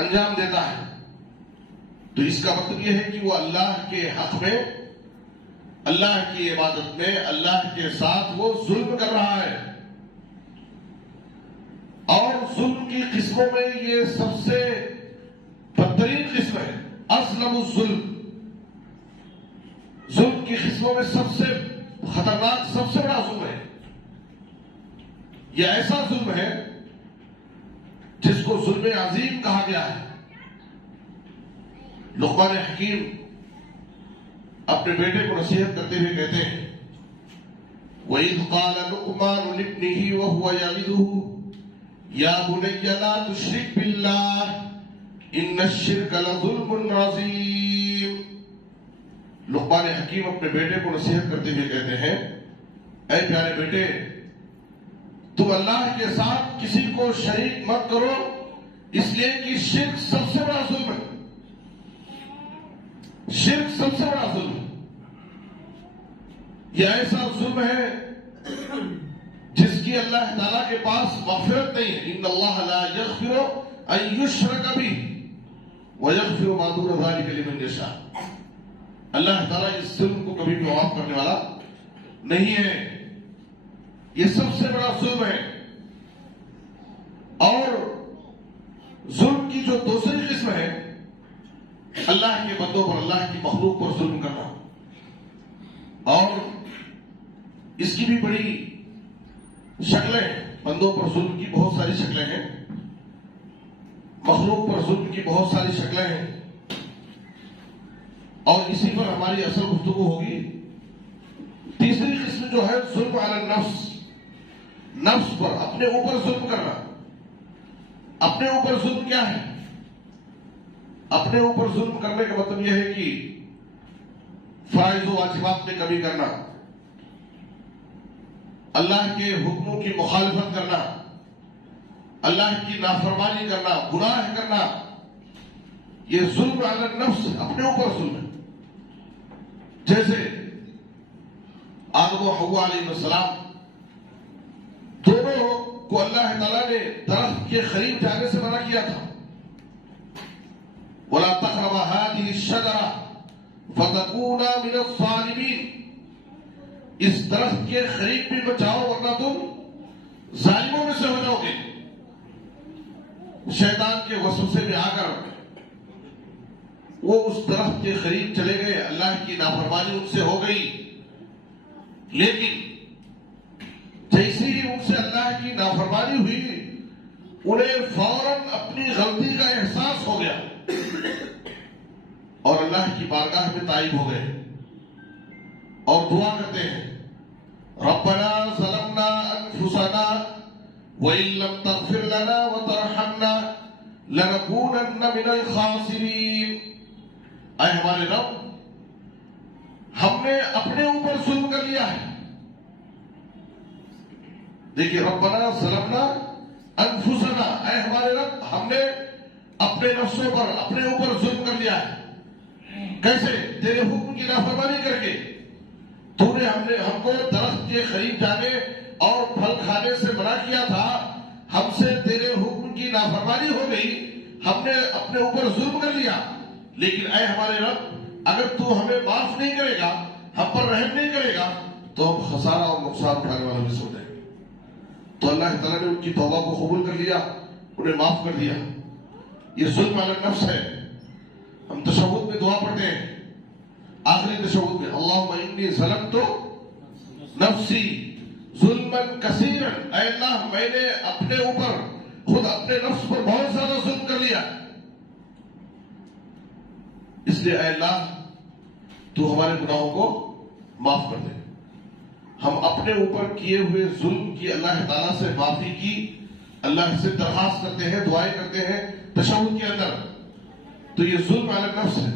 انجام دیتا ہے تو اس کا مطلب یہ ہے کہ وہ اللہ کے حق میں، اللہ کی عبادت میں اللہ کے ساتھ وہ ظلم کر رہا ہے. اور ظلم کی قسموں میں یہ سب سے بدترین قسم ہے، اظلم الظلم. ظلم کی قسموں میں سب سے خطرناک، سب سے بڑا ظلم ہے. یہ ایسا ظلم ہے جس کو ظلم عظیم کہا گیا ہے. لقمان حکیم اپنے بیٹے کو نصیحت کرتے ہوئے کہتے ہیں وَإِذْ قَالَ لُقْمَانُ لِابْنِهِ وَهُوَ يَعِظُهُ يَا بُنَيَّ لَا تُشْرِكْ بِاللَّهِ إِنَّ الشِّرْكَ لَظُلْمٌ عَظِيمٌ. لقمان حکیم اپنے بیٹے کو نصیحت کرتے ہوئے کہتے ہیں اے پیارے بیٹے، تم اللہ کے ساتھ کسی کو شریک مت کرو، اس لیے کہ شرک سب سے بڑا ظلم ہے. شرک سب سے بڑا ظلم ہے. یہ ایسا ظلم ہے جس کی اللہ تعالیٰ کے پاس مغفرت نہیں ہے. ان اللہ لا یغفر ان یشرک بہ ویغفر ما دون ذلک لمن یشاء. اللہ تعالیٰ اس ظلم کو کبھی بھی معاف کرنے والا نہیں ہے. یہ سب سے بڑا ظلم ہے. اور ظلم کی جو دوسری قسم ہے، اللہ کے بندوں پر، اللہ کی مخلوق پر ظلم کرنا. اور اس کی بھی بڑی شکلیں ہیں. بندوں پر ظلم کی بہت ساری شکلیں ہیں، مخلوق پر ظلم کی بہت ساری شکلیں ہیں. اور اسی پر ہماری اصل گفتگو ہوگی. تیسری قسم جو ہے ظلم علی النفس، نفس پر، اپنے اوپر ظلم کرنا. اپنے اوپر ظلم کیا ہے؟ اپنے اوپر ظلم کرنے کا مطلب یہ ہے کہ فرائض و واجبات میں کمی کرنا، اللہ کے حکموں کی مخالفت کرنا، اللہ کی نافرمانی کرنا، گناہ کرنا. یہ ظلم علی النفس، اپنے اوپر ظلم ہے. جیسے آدم و حوا علیہ السلام دونوں کو اللہ تعالیٰ نے درخت کے قریب جانے سے منع کیا تھا. وَلَا تَقْرَبَا هَٰذِهِ الشَّجَرَةَ فَتَكُونَا مِنَ الظَّالِمِينَ. اس درخت کے قریب بھی بچاؤ ورنہ تم ظالموں میں سے ہو جاؤ گے. شیطان کے وسوسے میں آ کر وہ اس درخت کے قریب چلے گئے. اللہ کی نافرمانی ان سے ہو گئی، لیکن جیسے ہی ان سے اللہ کی نافرمانی ہوئی انہیں فوراً اپنی غلطی کا احساس ہو گیا اور اللہ کی بارگاہ میں تائب ہو گئے اور دعا کرتے ہیں ربنا ظلمنا انفسنا وان لم تغفر لنا وترحمنا لنكونن من الخاسرین. اے ہمارے رب، ہم نے اپنے اوپر ظلم کر لیا ہے. دیکھیے، ربنا ظلمنا انفسنا، اے ہمارے رب، ہم نے اپنے نفسوں پر، اپنے اوپر ظلم کر لیا ہے. کیسے؟ تیرے حکم کی نافرمانی کر کے. تو نے ہم کو درخت کے قریب جانے اور پھل کھانے سے منع کیا تھا. ہم سے تیرے حکم کی نافرمانی ہو گئی، ہم نے اپنے اوپر ظلم کر لیا. لیکن اے ہمارے رب، اگر تو ہمیں معاف نہیں کرے گا، ہم پر رحم نہیں کرے گا، تو ہم خسارہ اور نقصان اٹھانے والوں میں سے ہو جائیں گے. تو اللہ تعالیٰ نے ان کی توبہ کو قبول کر لیا، انہیں معاف کر دیا. یہ ظلم علی النفس ہے. ہم تشہد میں دعا پڑھتے ہیں، آخری تشہد میں اللہم انی ظلمت نفسی ظلما کثیرا. اے اللہ، میں نے اپنے اوپر، خود اپنے نفس پر بہت زیادہ ظلم کر لیا، اس لیے اے اللہ تو ہمارے گناہوں کو معاف کر دے. ہم اپنے اوپر کیے ہوئے ظلم کی اللہ تعالیٰ سے معافی کی اللہ سے درخواست کرتے ہیں، دعائیں کرتے ہیں تشہد کے اندر. تو یہ ظلم علی النفس ہے،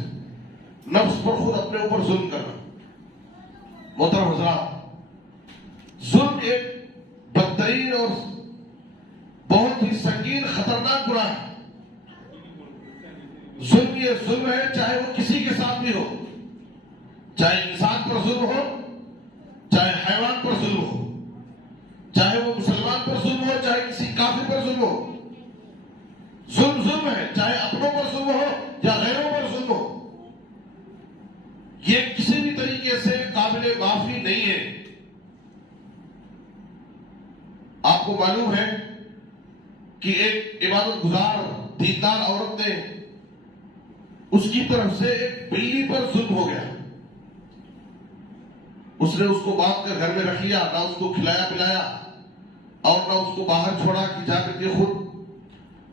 نفس پر خود اپنے اوپر ظلم کرنا. محترم حضرات، ظلم ایک بدترین اور بہت ہی سنگین خطرناک گناہ ہے. ظلم یہ ظلم ہے، چاہے وہ کسی کے ساتھ بھی ہو، چاہے انسان پر ظلم ہو، چاہے حیوان پر ظلم ہو، چاہے وہ مسلمان پر ظلم ہو، چاہے کسی کافر پر ظلم ہو. ظلم ظلم ہے، چاہے اپنوں آپ کو معلوم ہے کہ ایک عبادت گزار دیندار عورت نے اس کی طرف سے ایک بلی پر ظلم ہو گیا. اس نے اس کو باندھ کر گھر میں رکھ لیا, نہ اس کو کھلایا پلایا اور نہ اس کو باہر چھوڑا کہ جا کر کے خود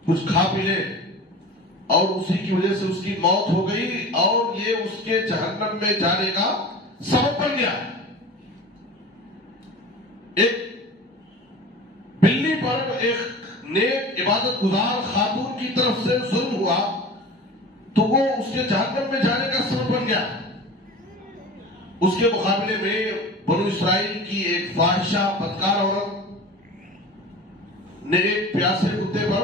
کچھ کھا پی لے, اور اسی کی وجہ سے اس کی موت ہو گئی اور یہ اس کے جہنم میں جانے کا سبب بن گیا. ایک بلی پر ایک نیک عبادت گزار خاتون کی طرف سے ظلم ہوا تو وہ اس کے جہنم میں جانے کا سبب بن گیا. اس کے مقابلے میں بنو اسرائیل کی ایک فاحشہ بدکار عورت نے ایک پیاسے کتے پر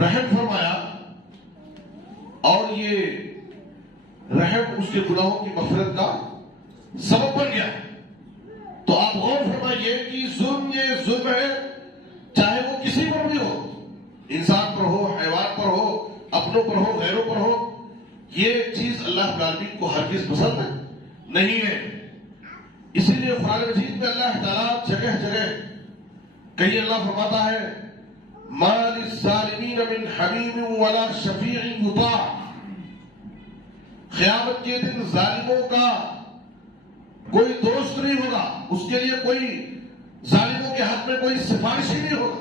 رحم فرمایا اور یہ رحم اس کے گناہوں کی مغفرت کا سبب بن گیا. تو آپ غور فرمائیے کہ ظلم یہ ظلم ہے, چاہے وہ کسی پر بھی ہو, انسان پر ہو, حیوان پر ہو, اپنوں پر ہو, غیروں پر ہو. یہ چیز اللہ رب العالمین کو ہرگز پسند نہیں ہے. اسی لیے قرآن مجید میں اللہ تعالیٰ جگہ جگہ کہیں اللہ فرماتا ہے ما للظالمین من حمیم ولا شفیع یطاع. قیامت کے دن ظالموں کا کوئی دوست نہیں ہوگا, اس کے لیے کوئی ظالموں کے حق میں کوئی سفارش ہی نہیں ہوگا.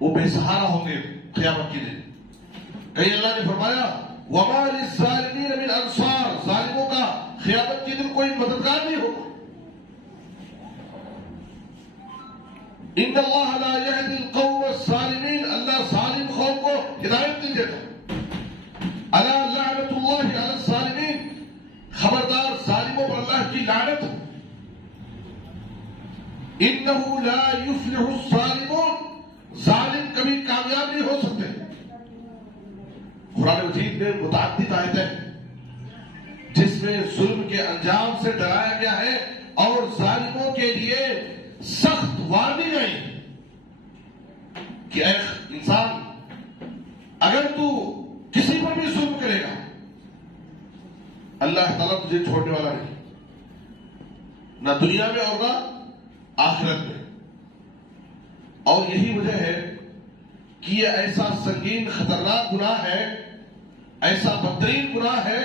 وہ بے سہارا ہوں گے قیامت کے دن. کہیں اللہ نے فرمایا وما للظالمین من انصار, ظالموں کا قیامت کے دن کوئی مددگار نہیں ہوگا. ان اللہ لا یہدی القوم الظالمین, اللہ ظالم قوم کو ہدایت نہیں دیتا. الا لعنت اللہ علی الظالمین, خبردار ظالموں پر اللہ کی لعنت. انہ لا یفلح الظالمون, ظالم کبھی کامیاب نہیں ہو سکتے. قرآن مجید میں متعدد آیتیں جس میں ظلم کے انجام سے ڈرایا گیا ہے اور ظالموں کے لیے سخت وارننگ آئی کہ اے انسان, اگر تو کسی پر بھی ظلم کرے گا اللہ تعالیٰ تجھے چھوڑنے والا نہیں, نہ دنیا میں اور نہ آخرت میں. اور یہی وجہ ہے کہ یہ ایسا سنگین خطرناک گناہ ہے, ایسا بدترین گناہ ہے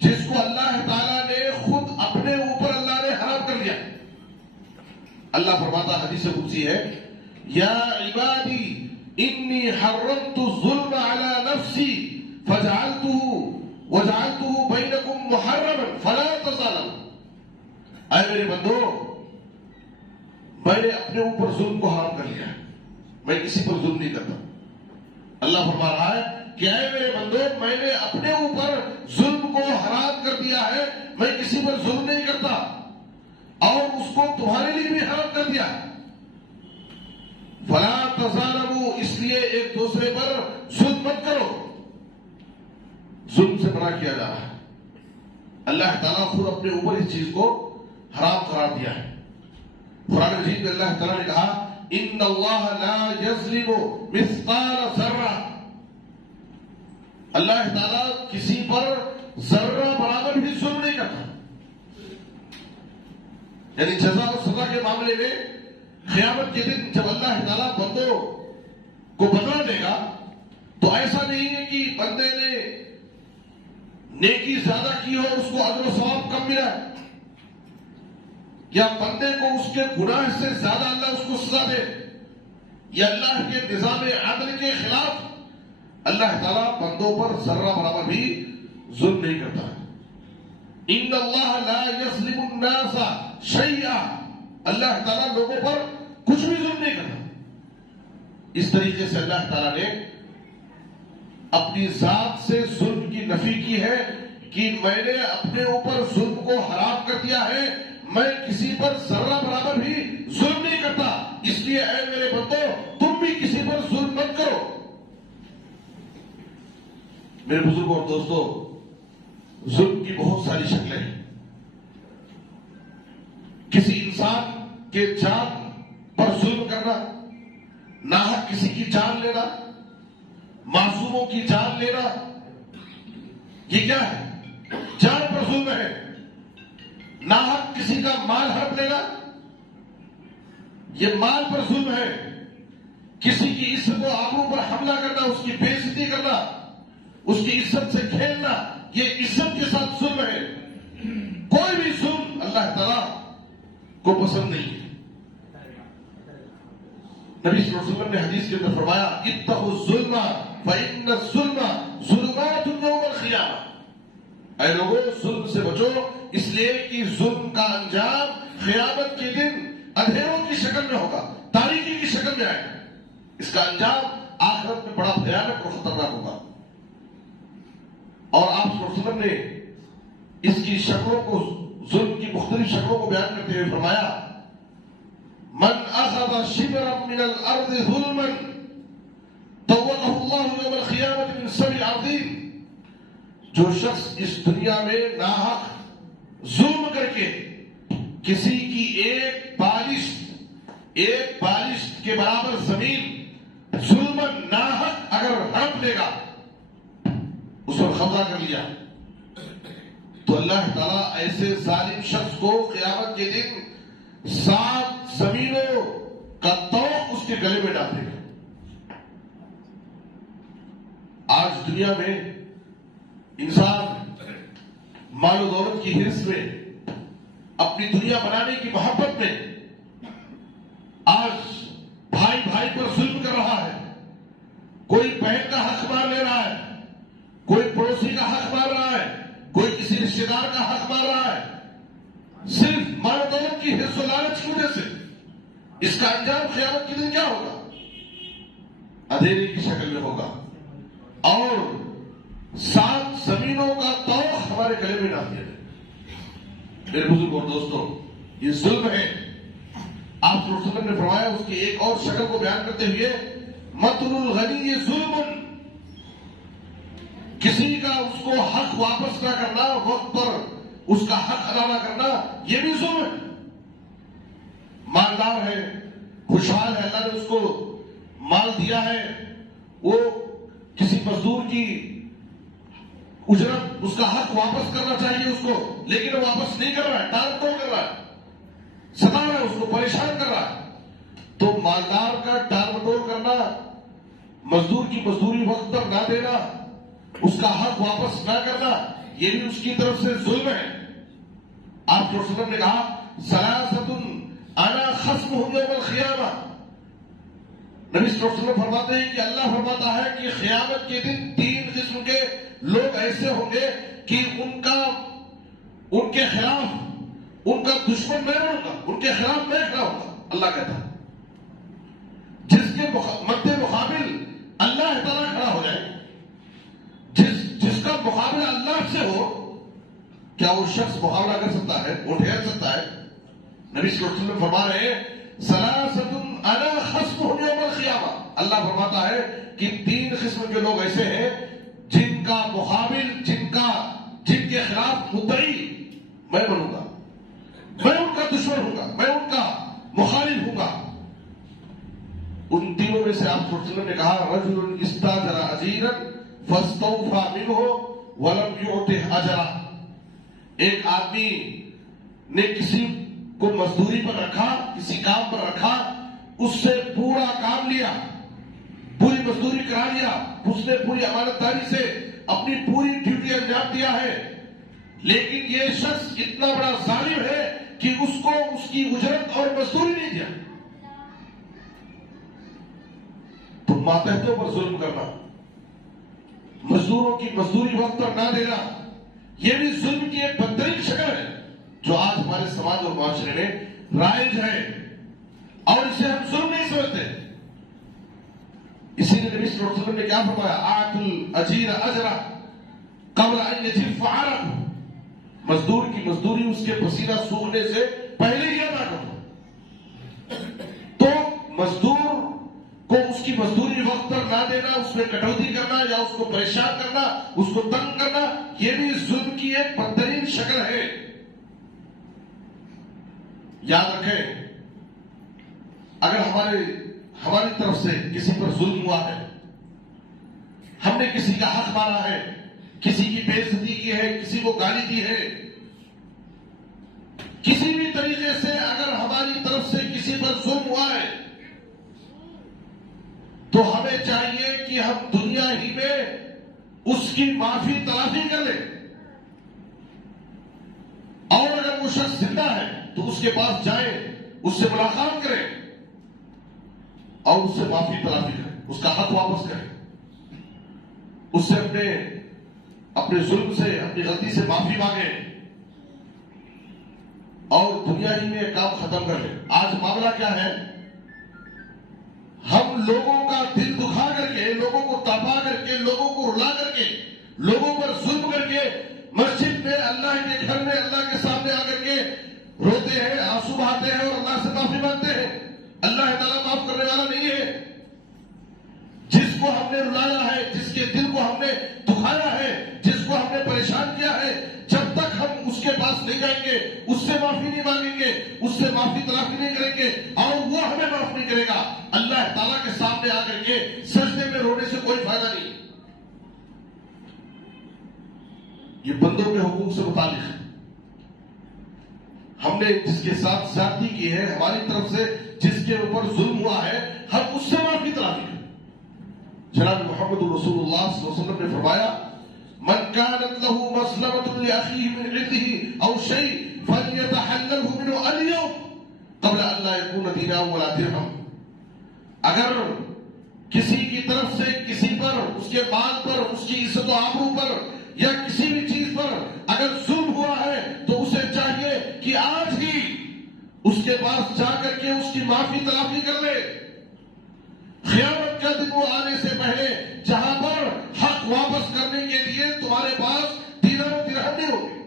جس کو اللہ تعالیٰ نے خود اپنے اوپر اللہ نے حرام کر دیا. اللہ فرماتا حدیث قدسی ہے یا عبادی انی حرمت الظلم علی نفسی وجعلته بینکم محرما فلا تظالموا. اے میرے بندو, میں نے اپنے اوپر ظلم کو حرام کر لیا ہے, میں کسی پر ظلم نہیں کرتا. اللہ فرما رہا ہے کہ اے میرے بندو, میں نے اپنے اوپر ظلم کو حرام کر دیا ہے, میں کسی پر ظلم نہیں کرتا اور اس کو تمہارے لیے بھی حرام کر دیا. فلا تظالموا, اس لیے ایک دوسرے پر ظلم مت کرو. ظلم سے منع کیا جا رہا ہے. اللہ تعالیٰ خود اپنے اوپر اس چیز کو حرام قرار دیا ہے. قرآن مجید میں اللہ تعالیٰ نے کہا ان اللہ لا یظلم مثقال ذرہ, اللہ تعالیٰ کسی پر ذرہ برابر بھی ظلم نہیں کرتا. یعنی جزا اور سزا کے معاملے میں قیامت کے دن جب اللہ تعالیٰ بندوں کو بدلا دے گا تو ایسا نہیں ہے کہ بندے نے نیکی زیادہ کی ہو اس کو اجر و ثواب کم ملا ہے, یا بندے کو اس کے گناہ سے زیادہ اللہ اس کو سزا دے, یا اللہ کے نظام عدل کے خلاف اللہ تعالیٰ بندوں پر ذرہ برابر بھی ظلم نہیں کرتا. ان اللہ لا یظلم الناس شیئا, اللہ تعالیٰ لوگوں پر کچھ بھی ظلم نہیں کرتا. اس طریقے سے اللہ تعالیٰ نے اپنی ذات سے ظلم کی نفی کی ہے کہ میں نے اپنے اوپر ظلم کو حرام کر دیا ہے, میں کسی پر ذرہ برابر بھی ظلم نہیں کرتا. اس لیے اے میرے بندو, تم بھی کسی پر ظلم مت کرو. میرے بزرگوں اور دوستو, ظلم کی بہت ساری شکلیں ہیں. کسی انسان کے جان پر ظلم کرنا, ناحق کسی کی جان لینا, معصوموں کی جان لینا, یہ کیا ہے؟ جان پر ظلم ہے. ناحق کسی کا مال ہڑپ لینا, یہ مال پر ظلم ہے، کسی کی عزت و آبرو پر حملہ کرنا، اس کی بے عزتی کرنا، اس کی عزت سے کھیلنا، یہ عزت کے ساتھ ظلم ہے۔ کوئی بھی ظلم اللہ تعالیٰ کو پسند نہیں ہے۔ نبی صلی اللہ علیہ وسلم نے حدیث کے اندر فرمایا اتقوا الظلم فإن الظلم ظلمات یوم القیامہ، اے لوگوں ظلم سے بچو، اس لیے کہ ظلم کا انجام قیامت کے دن اندھیروں کی شکل میں ہوگا، تاریکی کی شکل میں آئے گا۔ اس کا انجام آخرت میں بڑا بھیانک اور خطرناک ہوگا۔ اور آپ صلی اللہ علیہ وسلم نے اس کی شکلوں کو، ظلم کی مختلف شکلوں کو بیان کرتے ہوئے فرمایا من اخذ شبرا من الارض ظلما طوقه الله يوم القيامة من 7 عظیم، جو شخص اس دنیا میں ناحق ظلم کر کے کسی کی ایک بالش کے برابر زمین ظلمن ناحق اگر ہڑپ لے گا، اس پر قبضہ کر لیا، تو اللہ تعالیٰ ایسے ظالم شخص کو قیامت کے دن 7 زمینوں کا طوق اس کے گلے میں ڈال دے گا۔ آج دنیا میں انسان مال و دولت کی حرص میں، اپنی دنیا بنانے کی محبت میں آج بھائی بھائی پر ظلم کر رہا ہے۔ کوئی بہن کا حق مار لے رہا ہے، کوئی پڑوسی کا حق مار رہا ہے، کوئی کسی رشتے دار کا حق مار رہا ہے، صرف مال و دولت کی حرص و لالچ کی وجہ سے۔ اس کا انجام قیامت کے دن کیا ہوگا؟ اندھیرے کی شکل میں ہوگا، اور 7 زمینوں کا طوق ہمارے گلے میں ڈال دیا جائے۔ میرے بزرگ اور دوستوں، یہ ظلم ہے۔ آپ صلی اللہ علیہ وسلم نے فرمایا اس کی ایک اور شکل کو بیان کرتے ہوئے مطل الغنی ظلم، کسی کا اس کو حق واپس نہ کرنا، وقت پر اس کا حق ادا نہ کرنا، یہ بھی ظلم ہے۔ مالدار ہے، خوشحال ہے، اللہ نے اس کو مال دیا ہے، وہ کسی مزدور کی اجرت، اس کا حق واپس کرنا چاہیے اس کو، لیکن وہ واپس نہیں کر رہا ہے، ٹال ٹول کر رہا ہے، ستا رہا ہے، اس کو پریشان کر رہا ہے۔ تو مالدار کا ٹال مٹول کرنا، مزدور کی مزدوری وقت پر نہ دینا، اس کا حق واپس نہ کرنا، یہ بھی اس کی طرف سے ظلم ہے۔ آپ صلی اللہ علیہ وسلم نے کہا ثلاثۃ انا خصمهم یوم القیامہ، نبی صلی اللہ علیہ وسلم فرماتے ہیں کہ اللہ فرماتا ہے کہ قیامت کے دن 3 قسم کے لوگ ایسے ہوں گے کہ ان کے خلاف ان کا دشمن میں ہوں گا، ان کے خلاف میں کھڑا ہوگا۔ اللہ کہتا ہے جس کے مد مقابل اللہ تعالیٰ کھڑا ہو جائے، جس کا مقابلہ اللہ سے ہو، کیا وہ شخص مقابلہ کر سکتا ہے؟ وہ ٹھہر سکتا ہے؟ نبی صلی اللہ علیہ وسلم فرما رہے ہیں ثلاثۃ انا خصمهم یوم القیامہ، اللہ فرماتا ہے کہ 3 قسم کے لوگ ایسے ہیں جن کا مقابل، جن کے خلاف مدعی میں بنوں گا، میں ان کا دشمن ہوں گا، میں ان کا مخالف ہوں گا۔ ان تینوں میں سے آپ صلی اللہ علیہ وسلم نے کہا رجل استاجر اجیرا فاستوفى منه ولم يعطه اجرا، ایک آدمی نے کسی کو مزدوری پر رکھا، کسی کام پر رکھا، اس سے پورا کام لیا، پوری مزدوری کرا لیا، اس نے پوری امانتداری سے اپنی پوری ڈیوٹی انجام دیا ہے، لیکن یہ شخص اتنا بڑا ظالم ہے کہ اس کو اس کی اجرت اور مزدوری نہیں دیا۔ تو ماتحتوں پر ظلم کرنا، مزدوروں کی مزدوری وقت پر نہ دینا، یہ بھی ظلم کی ایک بدترین شکل ہے جو آج ہمارے سماج اور معاشرے میں رائج ہے، اور اسے ہم ظلم نہیں سمجھتے۔ اسی لیے نبی صلی اللہ علیہ وسلم نے کیا فرمایا آت الاجیر اجرہ قبل ان یجف عرقہ، مزدور کی مزدوری اس کے پسینہ سوکھنے سے پہلے ہی ادا کرو۔ تو مزدور کو اس کی مزدوری وقت پر نہ دینا، اس میں کٹوتی کرنا یا اس کو پریشان کرنا، اس کو تنگ کرنا، یہ بھی ظلم کی ایک بدترین شکل ہے۔ یاد رکھیں، اگر ہماری طرف سے کسی پر ظلم ہوا ہے، ہم نے کسی کا حق مارا ہے، کسی کی بے عزتی کی ہے، کسی کو گالی دی ہے، کسی بھی طریقے سے اگر ہماری طرف سے کسی پر ظلم ہوا ہے تو ہمیں چاہیے کہ ہم دنیا ہی میں اس کی معافی تلافی کر لیں، اور اگر وہ شخص زندہ ہے تو اس کے پاس جائیں، اس سے ملاقات کریں اور اس سے معافی تلافی کریں، اس کا حق واپس کریں، اس سے اپنے ظلم سے، اپنی غلطی سے معافی مانگیں اور دنیا ہی میں کام ختم کر لیں۔ آج معاملہ کیا ہے؟ ہم لوگوں کا دل دکھا کر کے، لوگوں کو تڑپا کر کے، لوگوں کو رلا کر کے، لوگوں پر ظلم کر کے مسجد میں، اللہ کے گھر میں، اللہ کے سامنے آ کر کے روتے ہیں، آنسو بہاتے ہیں اور اللہ سے معافی مانگتے ہیں۔ اللہ تعالیٰ معاف کرنے والا نہیں ہے۔ جس کو ہم نے رلایا ہے، جس کے دل کو ہم نے دکھایا ہے، جس کو ہم نے پریشان کیا ہے، جب تک ہم اس کے پاس نہیں جائیں گے، اس سے معافی نہیں مانگیں گے، اس سے معافی تلافی نہیں کریں گے اور وہ ہمیں معاف نہیں کرے گا، اللہ تعالیٰ کے سامنے آ کر کے سجدے میں رونے سے کوئی فائدہ نہیں۔ یہ بندوں کے حقوق سے متعلق ہے۔ ہم نے جس کے ساتھ زیادتی کی ہے، ہماری طرف سے جس کے اوپر ظلم ہوا ہے، ہم اس سے معافی تلافی کریں۔ جناب محمد رسول اللہ صلی اللہ علیہ وسلم نے فرمایا، من كانت له مظلمة لأخيه من عرضه أو شيء فليتحلله منه اليوم قبل أن لا يكون دينار ولا درهم۔ اگر کسی کی طرف سے کسی پر، اس کے مال پر، اس کی عزت و آبرو پر یا کسی بھی چیز پر اگر ظلم ہوا ہے تو اسے چاہیے کہ آج ہی اس کے پاس جا کر کے اس کی معافی تلافی کر لے۔ قیامت کا دن وہ آنے سے پہلے جہاں پر حق واپس کرنے کے لیے تمہارے پاس دینار و درہم نہیں ہوگی،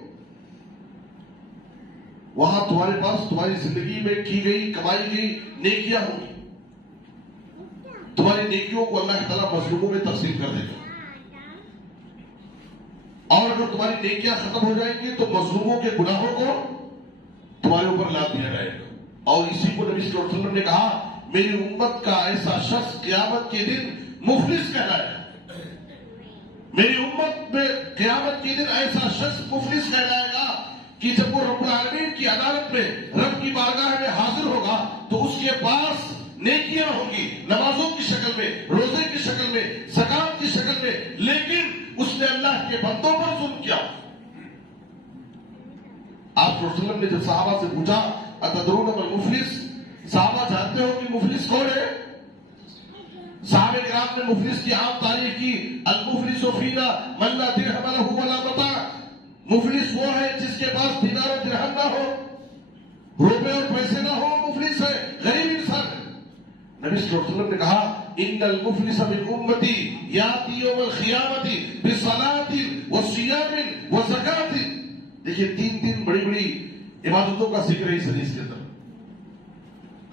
وہاں تمہارے پاس تمہاری زندگی میں کی گئی، کمائی گئی نیکیاں ہوں گی۔ تمہاری نیکیوں کو اللہ تعالیٰ مظلوموں میں تقسیم کر دے گا، اور اگر تمہاری نیکیاں ختم ہو جائیں گی تو مظلوموں کے گناہوں کو تمہارے اوپر لاد دیا جائے گا۔ اور اسی کو نبی صلی اللہ علیہ وسلم نے کہا، میری امت کا ایسا شخص قیامت کے دن مفلس کہلائے گا۔ میری امت میں قیامت کے دن ایسا شخص مفلس کہلائے گا کہ جب وہ رب العالمین کی عدالت میں، رب کی بارگاہ میں حاضر ہوگا تو اس کے پاس نیکیاں ہوں گی، نمازوں کی شکل میں، روزے کی شکل میں، زکات کی شکل میں، لیکن اس نے اللہ کے بندوں پر ظلم کیا۔ آپ صلی اللہ علیہ وسلم نے جب صحابہ سے پوچھا، اتدرون من المفلس، صحابہ جانتے ہو کہ مفلس کون ہے؟ صحابہ کرام نے مفلس کی عام تعریف کی، المفلس فینا من لا درہم لہ ولا متاع۔ مفلس وہ ہے جس کے پاس دینار و درہم نہ ہو، روپے اور پیسے نہ ہو، مفلس ہے، غریب انسان ہے۔ نبی صلی اللہ علیہ وسلم نے کہا، ان المفلس من امتی یاتی یوم القیامت بصلاۃ وصیام وزکات۔ دیکھیے تین بڑی بڑی عبادتوں کا ذکر ہے اس حدیث کے اندر۔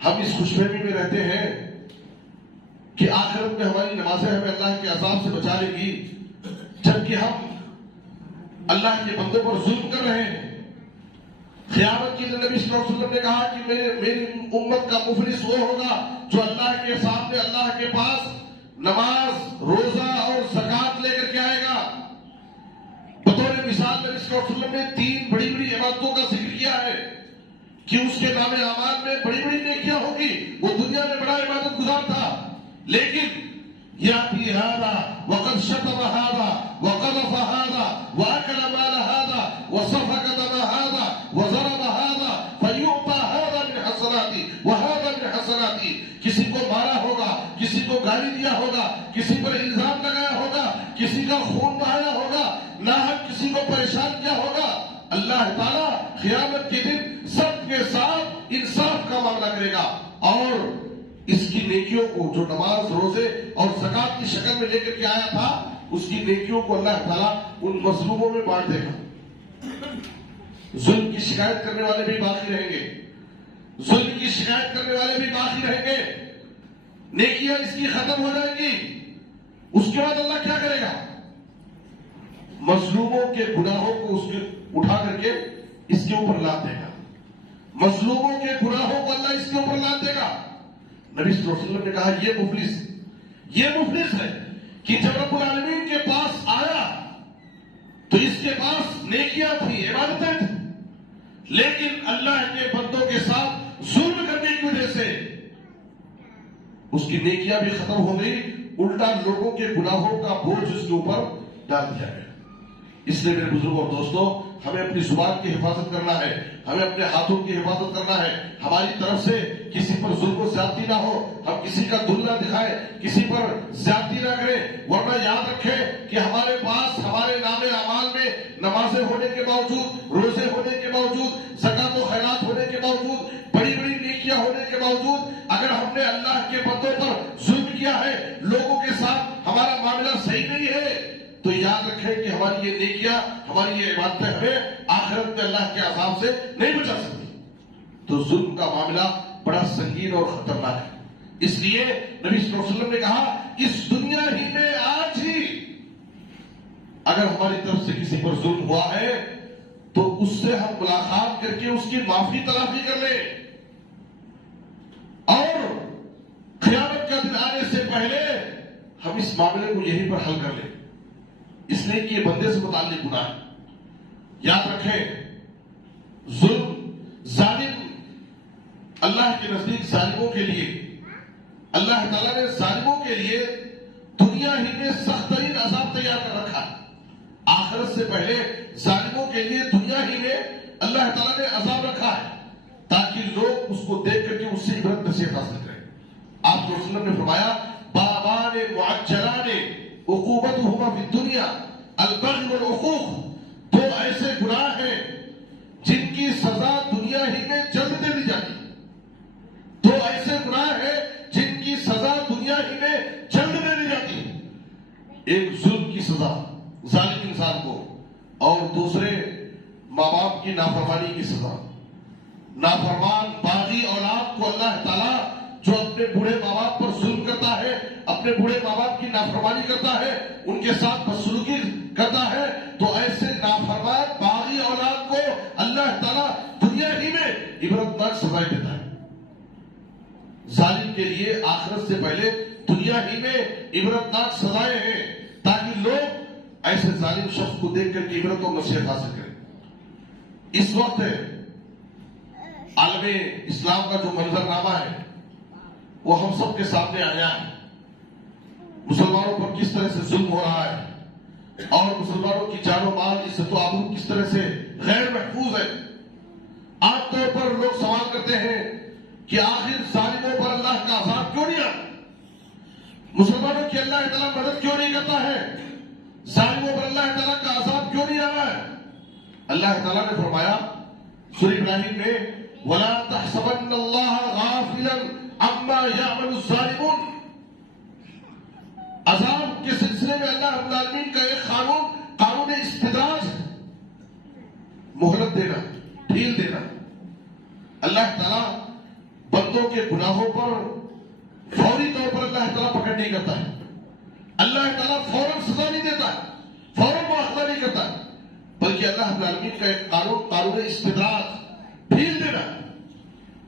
ہم اس خوش فہمی میں رہتے ہیں کہ آخرت میں ہماری نمازیں ہمیں اللہ کے عذاب سے بچا لے گی، جبکہ ہم اللہ کے بندوں پر ظلم کر رہے ہیں۔ قیامت کے دن نبی صلی اللہ علیہ وسلم نے کہا کہ میری امت کا مفلس وہ ہوگا جو اللہ کے سامنے، اللہ کے پاس نماز، روزہ اور زکات لے کر کے آئے گا۔ بطور مثال نبی صلی اللہ علیہ وسلم نے تین بڑی بڑی عبادتوں کا ذکر کیا ہے کہ اس کے نام اعمال میں بڑی بڑی نیکیاں ہوں گی۔ وہ دنیا میں بڑا عبادت گزار تھا، لیکن یاتی ھذا وقد شتم ھذا وقذف ھذا واکل مال ھذا وسفك دم ھذا وضرب ھذا فیؤتى ھذا من حسناتی وھذا من حسناتی۔ کسی کو مارا ہوگا، کسی کو گالی دیا ہوگا، کسی پر الزام لگایا ہوگا، کسی کا خون بہایا ہوگا، ناحق کسی کو پریشان کیا ہوگا۔ اللہ تعالیٰ قیامت کے دن سب کے ساتھ انصاف کا معاملہ کرے گا، اور اس کی نیکیوں کو، جو نماز، روزے اور زکات کی شکل میں لے کر کے آیا تھا، اس کی نیکیوں کو اللہ تعالیٰ ان مظلوموں میں بانٹ دے گا۔ ظلم کی شکایت کرنے والے بھی باقی رہیں گے، ظلم کی شکایت کرنے والے بھی باقی رہیں گے، نیکیاں اس کی ختم ہو جائیں گی۔ اس کے بعد اللہ کیا کرے گا؟ مظلوموں کے گناہوں کو اس کے اٹھا کر کے اس کے اوپر لاد دے گا۔ مظلوموں کے گناہوں کو اللہ اس کے اوپر لاد دے گا۔ نبی صلی اللہ علیہ وسلم نے کہا، یہ مفلس ہے کہ جب رب العالمین کے پاس آیا تو اس کے پاس نیکیاں تھی، عبادتیں تھیں، لیکن اللہ کے بندوں کے ساتھ ظلم کرنے کی وجہ سے اس کی نیکیاں بھی ختم ہو گئی، الٹا لوگوں کے گناہوں کا بوجھ اس کے اوپر ڈال دیا گیا۔ اس لیے میرے بزرگوں اور دوستوں، ہمیں اپنی زبان کی حفاظت کرنا ہے، ہمیں اپنے ہاتھوں کی حفاظت کرنا ہے، ہماری طرف سے کسی پر ظلم و زیادتی نہ ہو، ہم کسی کا دل نہ دکھائے، کسی پر زیادتی نہ کریں، ورنہ یاد رکھیں کہ ہمارے پاس ہمارے نام اعمال میں نمازیں ہونے کے باوجود، روزے ہونے کے باوجود، زکات و خیرات ہونے کے باوجود، بڑی بڑی نیکیاں ہونے کے باوجود، اگر ہم نے اللہ کے بندوں پر ظلم کیا ہے، لوگوں کے ساتھ ہمارا معاملہ صحیح نہیں ہے، تو یاد رکھیں کہ ہماری یہ نیکیاں، ہماری یہ عبادتیں ہمیں آخرت میں اللہ کے عذاب سے نہیں بچا سکتی۔ تو ظلم کا معاملہ بڑا سنگین اور خطرناک ہے۔ اس لیے نبی صلی اللہ علیہ وسلم نے کہا، اس دنیا ہی میں آج ہی اگر ہماری طرف سے کسی پر ظلم ہوا ہے تو اس سے ہم ملاقات کر کے اس کی معافی تلافی کر لیں، اور قیامت کا دن آنے سے پہلے ہم اس معاملے کو یہیں پر حل کر لیں، اس لیے کہ یہ بندے سے متعلق گناہ ہے۔ یاد رکھیں، ظلم، ظالم اللہ کے نزدیک ظالموں کے لیے، اللہ تعالیٰ نے ظالموں کے لیے دنیا ہی میں سخت ترین عذاب تیار کر رکھا ہے۔ آخرت سے پہلے ظالموں کے لیے دنیا ہی میں اللہ تعالیٰ نے عذاب رکھا ہے، تاکہ لوگ اس کو دیکھ کر کے اس سے عبرت نصیحت حاصل کریں۔ آپ صلی اللہ علیہ وسلم نے فرمایا، بابان معجلان عقوبتہما فی الدنیا البغی والعقوق، دو ایسے گناہ ہیں جن کی سزا دنیا ہی میں جلد دے دی جاتی، دو ایسے گناہ ہیں جن کی سزا دنیا ہی میں جلد دے دی جاتی، ایک ظلم کی سزا ظالم انسان کو، اور دوسرے ماں باپ کی نافرمانی کی سزا۔ نافرمان باغی اولاد کو اللہ تعالیٰ جو اپنے بوڑھے ماں باپ پر ظلم کرتا ہے، اپنے بوڑھے ماں باپ کی نافرمانی کرتا ہے، ان کے ساتھ بدسلوکی کرتا ہے، تو ایسے نافرمان باغی اولاد کو اللہ تعالیٰ دنیا ہی میں عبرتناک سزائیں دیتا ہے۔ ظالم کے لیے آخرت سے پہلے دنیا ہی میں عبرتناک سزائیں ہیں، تاکہ لوگ ایسے ظالم شخص کو دیکھ کر کے عبرت و نصیحت حاصل کریں۔ اس وقت عالم اسلام کا جو منظرنامہ ہے وہ ہم سب کے سامنے آیا ہے، مسلمانوں پر کس طرح سے ظلم ہو رہا ہے، اور مسلمانوں کی جان و مال، عزت و آبرو کس طرح سے غیر محفوظ ہے۔ عام طور پر لوگ سوال کرتے ہیں کہ آخر ظالموں پر اللہ کا عذاب کیوں نہیں آتا، مسلمانوں کی اللہ تعالیٰ مدد کیوں نہیں کرتا ہے، ظالموں پر اللہ تعالیٰ کا عذاب کیوں نہیں آ رہا ہے؟ اللہ تعالیٰ نے فرمایا سورہ ابراہیم میں، وَلَا تَحْسَبَنَّ اللَّهَ غَافِلًا عَمَّا يَعْمَلُ الظَّالِمُونَ۔ عذاب کے سلسلے میں اللہ رب العالمین کا ایک قانون استدراج ہے، مہلت دینا، ڈھیل دینا۔ اللہ تعالیٰ بندوں کے گناہوں پر فوری طور پر اللہ تعالیٰ پکڑ نہیں کرتا ہے، اللہ تعالیٰ فوراً سزا نہیں دیتا ہے، فوراً مواخذہ نہیں کرتا ہے، بلکہ اللہ رب العالمین کا ایک قانون استدراج، ڈھیل دینا۔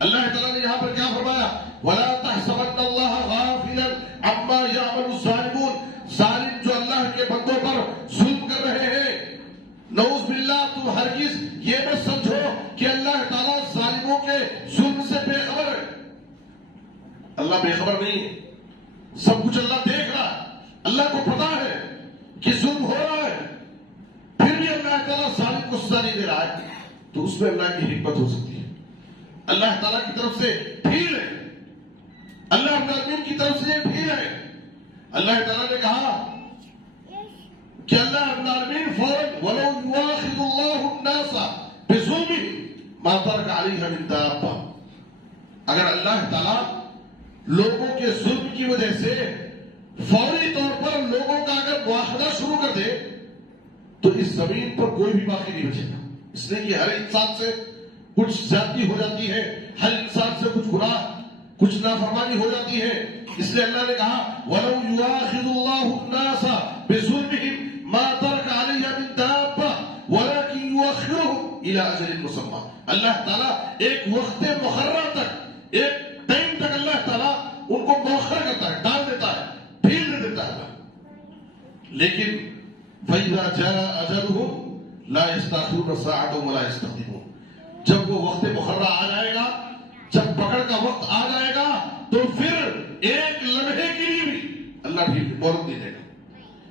اللہ تعالیٰ نے یہاں پر کیا فرمایا، وَلَا تَحْسَبَنَّ اللَّهَ غَافِلًا عَمَّا يَعْمَلُ الظَّالِمُونَ۔ ظالم جو اللہ کے بندوں پر ظلم کر رہے ہیں، نعوذ باللہ، تم ہرگز یہ نہ سمجھو کہ اللہ تعالیٰ ظالموں کے ظلم سے بے خبر ہے۔ اللہ بے خبر نہیں ہے، سب کچھ اللہ دیکھ رہا ہے، اللہ کو پتا ہے کہ ظلم ہو رہا ہے، پھر بھی اللہ تعالیٰ ظالم کو سزا نہیں دے رہا ہے، تو اس میں اللہ کی حکمت ہو سکتی ہے۔ اللہ تعالیٰ کی طرف سے ڈھیل ہے، اللہ رب العالمین کی طرف سے یہ ڈھیل ہے۔ اللہ تعالیٰ نے کہا کہ اللہ رب العالمین فوراً وَلَوْ يُؤَاخِذُ اللَّهُ النَّاسَ بِظُلْمِهِمْ مَا تَرَكَ عَلَيْهَا مِن دَابَّةٍ۔ اگر اللہ تعالیٰ لوگوں کے ظلم کی وجہ سے فوری طور پر لوگوں کا اگر مواخذہ شروع کر دے تو اس زمین پر کوئی بھی باقی نہیں بچے گا، اس لیے کہ ہر انسان سے کچھ زیادتی ہو جاتی ہے، ہر انسان سے کچھ گناہ، کچھ نافرمانی ہو جاتی ہے۔ اس لیے اللہ نے کہا وَلَوْ يُؤَاخِذُ اللَّهُ النَّاسَ بِظُلْمِهِمْ مَا تَرَكَ عَلَيْهَا مِن دَابَّةٍ وَلَكِنْ يُؤَخِّرُهُمْ إِلَىٰ أَجَلٍ مُّسَمًّى۔ اللہ تعالیٰ ایک وقت مقررہ تک، ایک ٹائم تک اللہ تعالیٰ ان کو مؤخر کرتا ہے، ڈال دیتا ہے، ڈھیل دے دیتا ہے، لیکن فَإِذَا جَاءَ أَجَلُهُمْ لَا يَسْتَأْخِرُونَ سَاعَةً وَلَا يَسْتَقْدِمُونَ۔ جب وہ وقت مقررہ آ جائے گا، جب پکڑ کا وقت آ جائے گا، تو پھر ایک لمحے کے لیے بھی اللہ بھی مہلت نہیں دے گا،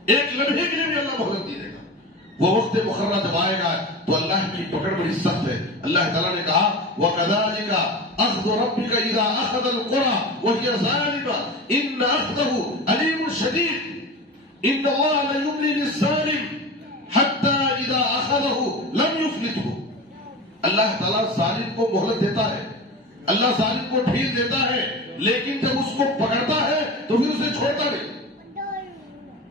ایک لمحے کے لیے بھی اللہ مہلت نہیں دے گا۔ وہ وقت مقررہ جب آئے گا تو اللہ کی پکڑ بڑی سخت ہے۔ اللہ تعالیٰ نے کہا وَكَذَلِكَ أَخْذُ رَبِّكَ إِذَا أَخَذَ الْقُرَى وَهِيَ ظَالِمَةٌ إِنَّ أَخْذَهُ أَلِيمٌ شَدِيدٌ إِنَّ اللَّهَ لَيُمْلِي لِلظَّالِمِ حَتَّى إِذَا أَخَذَهُ لَمْ يُفْلِتْهُ۔ اللہ تعالیٰ ظالم کو مہلت دیتا ہے، اللہ ظالم کو ڈھیل دیتا ہے، لیکن جب اس کو پکڑتا ہے تو پھر اسے چھوڑتا نہیں،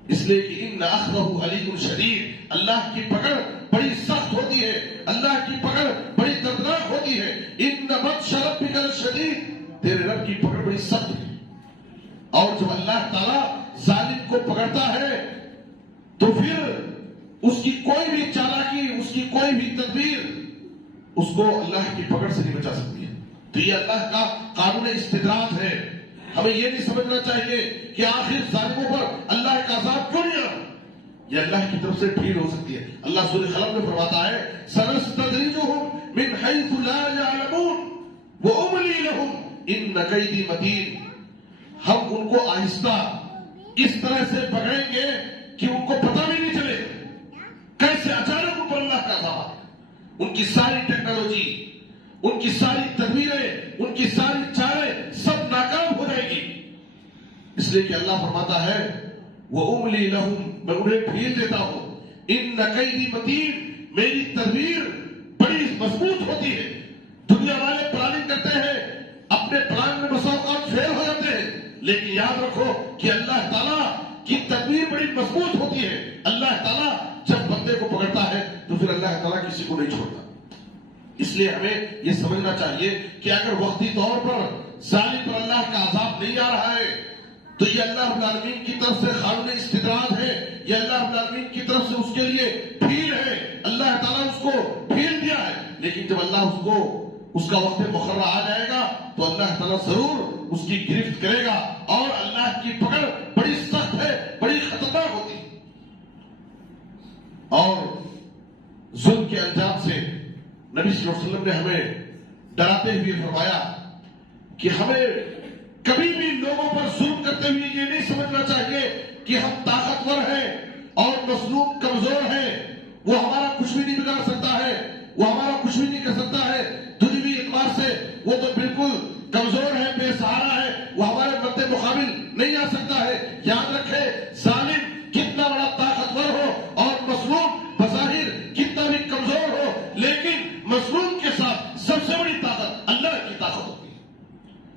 اس لیے کہ ان اخذہ علیم شدید، اللہ کی پکڑ بڑی سخت ہوتی ہے، اللہ کی پکڑ بڑی دردناک ہوتی ہے۔ ان بطش ربک لشدید، تیرے رب کی پکڑ بڑی سخت ہے۔ اور جب اللہ تعالیٰ ظالم کو پکڑتا ہے تو پھر اس کی کوئی بھی چالاکی، اس کی کوئی بھی تدبیر اس کو اللہ کی پکڑ سے نہیں بچا سکتی ہے۔ تو یہ اللہ کا قانون استدراج ہے۔ ہمیں یہ نہیں سمجھنا چاہیے کہ آخر ظالموں پر اللہ کا عذاب کیوں نہیں آ رہا، یہ اللہ کی طرف سے ڈھیل ہو سکتی ہے۔ اللہ سورہ قلم میں فرماتا ہے سَنَسْتَدْرِجُهُمْ مِنْ حَيْثُ لَا يَعْلَمُونَ وَأُمْلِي لَهُمْ إِنَّ كَيْدِي مَتِينٌ۔ ہم ان کو آہستہ اس طرح سے پکڑیں گے کہ ان کو پتہ بھی نہیں چلے کیسے اچانک ان پر اللہ کا عذاب آئے۔ ان کی ساری ٹیکنالوجی، ان کی ساری تدبیریں، ان کی ساری چالیں سب ناکام ہو جائے گی، اس لیے کہ اللہ فرماتا ہے وَأُمْلِي لَهُمْ، میں انہیں ڈھیل دیتا ہوں، إِنَّ كَيْدِي مَتِينٌ، میری تدبیر بڑی مضبوط ہوتی ہے۔ دنیا والے پلاننگ کرتے ہیں، اپنے پلان میں بسا اوقات فیل ہو جاتے ہیں، لیکن یاد رکھو کہ اللہ تعالیٰ کی تدبیر بڑی مضبوط ہوتی ہے۔ اللہ تعالیٰ جب بندے کو پکڑتا ہے تو پھر اللہ تعالیٰ کسی کو نہیں چھوڑتا۔ اس لیے ہمیں یہ سمجھنا چاہیے کہ اگر وقتی طور پر ظالم پر اللہ کا عذاب نہیں آ رہا ہے تو یہ اللہ رب العالمین کی طرف سے قانون استدراج ہے، یہ اللہ رب العالمین کی طرف سے اس کے لیے ڈھیل ہے، اللہ تعالیٰ اس کو ڈھیل دیا ہے۔ لیکن جب اللہ اس کو اس کا وقت مقررہ آ جائے گا تو اللہ تعالیٰ ضرور اس کی گرفت کرے گا، اور اللہ کی پکڑ بڑی سخت ہے، بڑی خطرناک ہوتی ہے۔ اور ظلم کے انجام سے نبی صلی اللہ علیہ وسلم نے ہمیں ڈراتے ہوئے فرمایا کہ ہمیں کبھی بھی لوگوں پر ظلم کرتے ہوئے یہ نہیں سمجھنا چاہیے کہ ہم طاقتور ہیں اور مظلوم کمزور ہیں، وہ ہمارا کچھ بھی نہیں بگاڑ سکتا ہے، وہ ہمارا کچھ بھی نہیں کر سکتا ہے، دنیوی اعتبار سے وہ تو بالکل کمزور ہے، بے سہارا ہے، وہ ہمارے مد مقابل نہیں آ سکتا ہے۔ یاد رکھے ظالم کتنا بڑا طاقتور ہو اور مظلوم بظاہر کتنا بھی کمزور ہو، لیکن مظلوم کے ساتھ سب سے بڑی طاقت اللہ کی طاقت ہوتی ہے۔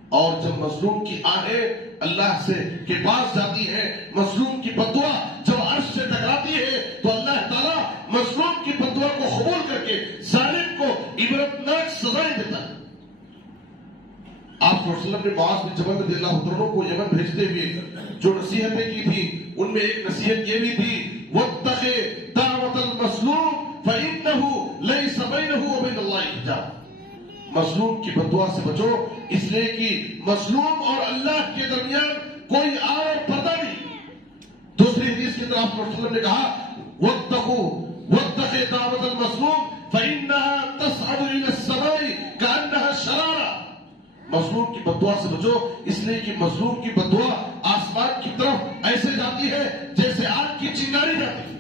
اور جب مظلوم کی آہیں اللہ سے کے پاس جاتی ہے، مظلوم کی بددعا جب عرش سے ٹکراتی ہے تو اللہ تعالیٰ مظلوم کی بددعا کو قبول کر کے ظالم کو عبرتناک سزائیں دیتا ہے۔ آپ صلی اللہ علیہ وسلم نے معاذ بن جبل رضی اللہ عنہ کو یمن بھیجتے ہوئے جو نصیحتیں کی تھی ان میں ایک نصیحت یہ بھی تھی وَاتَّقِ دَعْوَةَ الْمَظْلُومِ فَإِنَّهُ لَيْسَ بَيْنَهُ وَبَيْنَ اللَّهِ حِجَابٌ۔ مظلوم کی بددعا سے بچو، اس لیے کہ مظلوم اور اللہ کے درمیان کوئی آڑ اور پردہ نہیں۔ دوسری حدیث کے اندر آپ صلی اللہ علیہ وسلم نے کہا وَاتَّقِ دَعْوَةَ الْمَظْلُومِ فَإِنَّهَا تَصْعَدُ إِلَى السَّمَاءِ كَأَنَّهَا شَرَارَةٌ۔ مظلوم کی بددعا سے بچو، اس لیے کہ مظلوم کی بددعا آسمان کی طرف ایسے جاتی ہے جیسے آگ کی چنگاری جاتی ہے،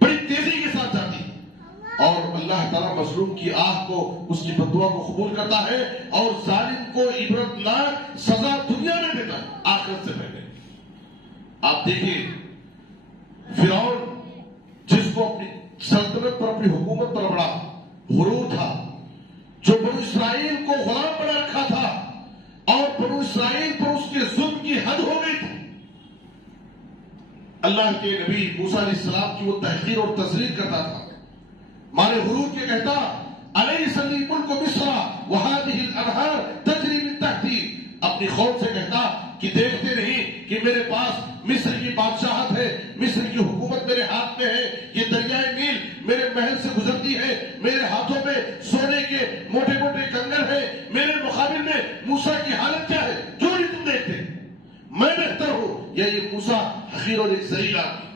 بڑی تیزی کے ساتھ جاتی ہے، اور اللہ تعالیٰ مظلوم کی آہ کو، اس کی بددعا کو قبول کرتا ہے اور ظالم کو عبرتناک سزا دنیا میں دیتا ہے آخرت سے پہلے۔ آپ دیکھیے فرعون جس کو اپنی سلطنت پر، اپنی حکومت پر بڑا غرور تھا، جو بنو اسرائیل کو غلام بنا رکھا تھا اور بنو اسرائیل پر اس کے ظلم کی حد ہو گئی تھی، اللہ کے نبی موسیٰ علیہ السلام کی وہ تحقیر اور تذلیل کرتا تھا، مارے غرور کے کہتا أَلَيْسَ لِي مُلْكُ مِصْرَ وَهَٰذِهِ الْأَنْهَارُ تَجْرِي مِن تَحْتِي، اپنی قوم سے کہتا کہ دیکھتے نہیں کہ میرے پاس مصر کی بادشاہت ہے، مصر کی حکومت میرے ہاتھ میں ہے، یہ دریائے نیل میرے محل سے گزرتی ہے، میرے ہاتھوں میں سونے کے موٹے موٹے کنگن ہیں، میرے مقابل میں موسیٰ کی حالت کیا ہے؟ کیوں نہیں تم دیکھتے؟ میں بہتر ہوں یا یہ موسیٰ حقیر اور ایک ذلیل آدمی؟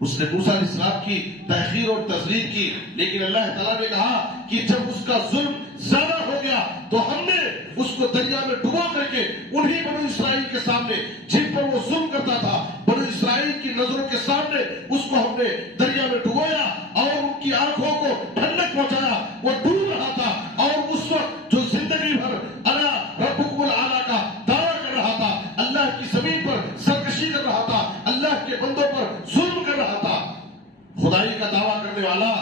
اس نے موسیٰ علیہ السلام کی تحقیر اور تذلیل کی، لیکن اللہ تعالیٰ نے کہا کہ جب اس کا ظلم زیادہ ہو گیا تو ہم نے اس کو دریا میں ڈبو کر کے انہی بنو اسرائیل کے سامنے جن پر وہ ظلم کرتا تھا، بنو اسرائیل کی نظروں کے سامنے اس کو ہم نے دریا میں ڈبویا اور ان کی آنکھوں کو ٹھنڈک پہنچایا۔ وہ ڈوب رہا تھا اور اس وقت جو زندگی بھر انا ربکم الاعلی کا دعویٰ کر رہا تھا، اللہ کی زمین پر سرکشی کر رہا تھا، اللہ کے بندوں پر ظلم کر رہا تھا، خدائی کا دعویٰ کرنے والا،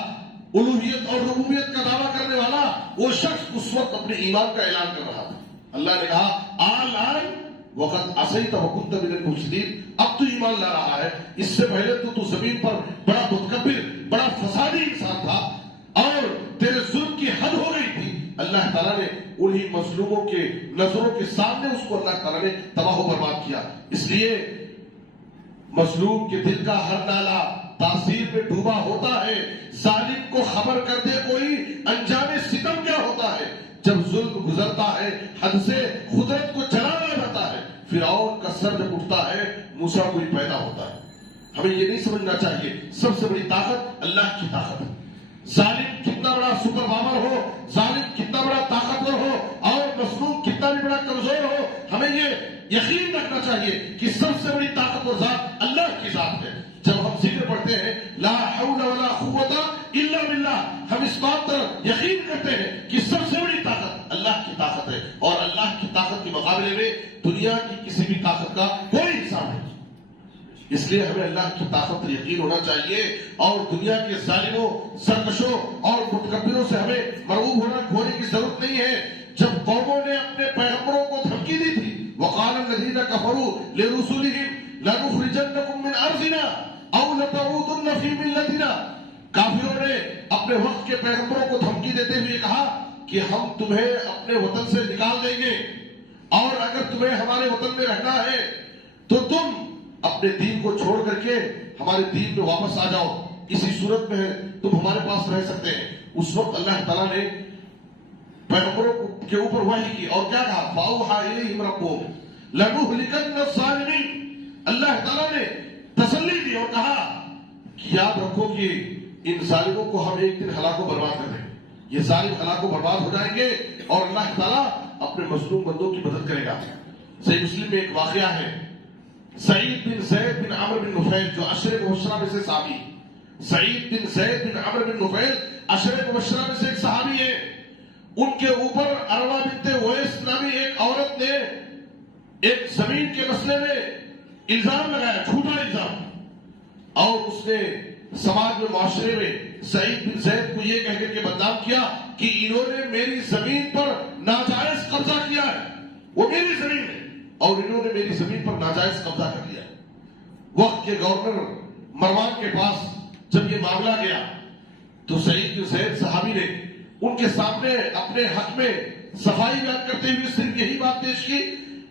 الوہیت اور ربوبیت کا دعویٰ کرنے والا وہ شخص اس وقت اپنے ایمان کا اعلان کر رہا تھا۔ اللہ نے کہا آن وقت عصیت وکنت من المفسدین، اب تو ایمان لا رہا ہے، اس سے پہلے تو زمین پر بڑا متکبر، بڑا فسادی انسان تھا اور تیرے ظلم کی حد ہو گئی تھی۔ اللہ تعالیٰ نے انہی مظلوموں کے نظروں کے سامنے اس کو اللہ تعالیٰ نے تباہ و برباد کیا۔ اس لیے مظلوم کے دل کا ہر نالا تاثیر میں ڈوبا ہوتا ہے۔ ظالم کو خبر کر دے کوئی انجام ستم کیا ہوتا ہے۔ جب ظلم گزرتا ہے حد سے، قدرت کو چلانا جاتا ہے، فرعون کا سر جب اٹھتا ہے، موسیٰ کوئی پیدا ہوتا ہے۔ ہمیں یہ نہیں سمجھنا چاہیے سب سے بڑی طاقت اللہ کی طاقت ہے۔ ظالم کتنا بڑا سپر پاور ہو، ظالم کتنا بڑا طاقتور ہو اور مظلوم کتنا بھی بڑا کمزور ہو، ہمیں یہ یقین رکھنا چاہیے کہ سب سے بڑی طاقتور ذات اللہ کی ذات ہے۔ جب ہم ذکر پڑھتے ہیں لا حول ولا قوت الا باللہ، ہم اس بات پر یقین کرتے ہیں کہ سب سے بڑی طاقت اللہ کی طاقت ہے، اور اللہ کی طاقت کے مقابلے میں دنیا کی کسی بھی طاقت کا کوئی حساب نہیں۔ اس لیے ہمیں اللہ کی طاقت پر یقین ہونا چاہیے اور دنیا کے ظالموں، سرکشوں اور متکبروں سے ہمیں مرعوب ہونے کی ضرورت نہیں ہے۔ جب قوموں نے اپنے پیغمبروں کو دھمکی دی تھی، وقال الذین کفروا لرسلهم لنخرجنکم من ارضنا او لتعودن فی ملتنا، کافروں نے اپنے وقت کے پیغمبروں کو دھمکی دیتے ہوئے کہا کہ ہم تمہیں اپنے وطن سے نکال دیں گے، اور اگر تمہیں ہمارے وطن میں رہنا ہے تو تم اپنے دین کو چھوڑ کر کے ہمارے دین میں واپس آ جاؤ، اسی صورت میں تم ہمارے پاس رہ سکتے ہیں۔ اس وقت اللہ تعالیٰ نے پیغمبروں کے اوپر وحی کی اور کیا کہا فَأَوْحَىٰ إِلَيْهِمْ رَبُّهُمْ لَنُهْلِكَنَّ الظَّالِمِينَ، اللہ تعالیٰ نے تسلی دی اور کہا کہ یاد رکھو کہ ان ظالموں کو ہم ایک دن ہلاک و برباد کر دیں گے، یہ ظالم ہلاک و برباد ہو جائیں گے اور اللہ تعالیٰ اپنے مظلوم بندوں کی مدد کرے گا۔ صحیح مسلم میں ایک واقعہ ہے، سعید بن زید بن عمرو بن نفیل جو عشرہ مبشرہ میں سے صحابی، سعید بن زید بن عمرو بن نفیل عشرہ مبشرہ میں سے ایک صحابی ہے، ان کے اوپر اروا بنت اویس نامی ایک عورت نے ایک زمین کے مسئلے میں الزام لگایا، جھوٹا الزام، اور اس نے سماج میں، معاشرے میں سعید بن زید کو یہ کہہ کر کے بدنام کیا کہ انہوں نے میری زمین پر ناجائز قبضہ کیا ہے، وہ میری زمین ہے اور انہوں نے میری زمین پر ناجائز قبضہ کر لیا۔ وقت کے گورنر مروان کے پاس جب یہ معاملہ گیا تو سعید بن زید صحابی نے ان کے سامنے اپنے حق میں صفائی بیان کرتے ہوئے صرف یہی بات پیش کی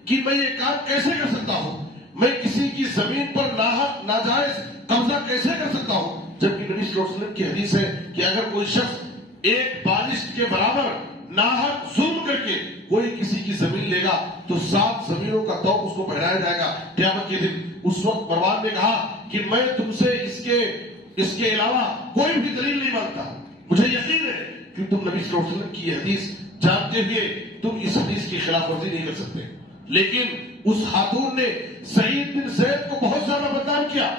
کہ میں یہ کام کیسے کر سکتا ہوں، میں کسی کی زمین پر ناحق ناجائز قبضہ کیسے کر سکتا ہوں، جبکہ نبی صلی اللہ علیہ وسلم کی حدیث ہے کہ اگر کوئی شخص ایک بالشت کے برابر ناحق ظلم کر کے کوئی کسی کی زمین لے گا تو 7 زمینوں کا توق اس کو پہنایا جائے گا قیامت کے دن۔ اس وقت مروان نے کہا کہ میں تم سے اس کے علاوہ کوئی بھی دلیل نہیں مانگتا، مجھے یقین ہے کہ تم نبی صلی اللہ علیہ وسلم کی حدیث جانتے ہوئے تم اس حدیث کی خلاف ورزی نہیں کر سکتے۔ لیکن اس خاتون نے سعید بن زید کو بہت زیادہ بدنام کیا۔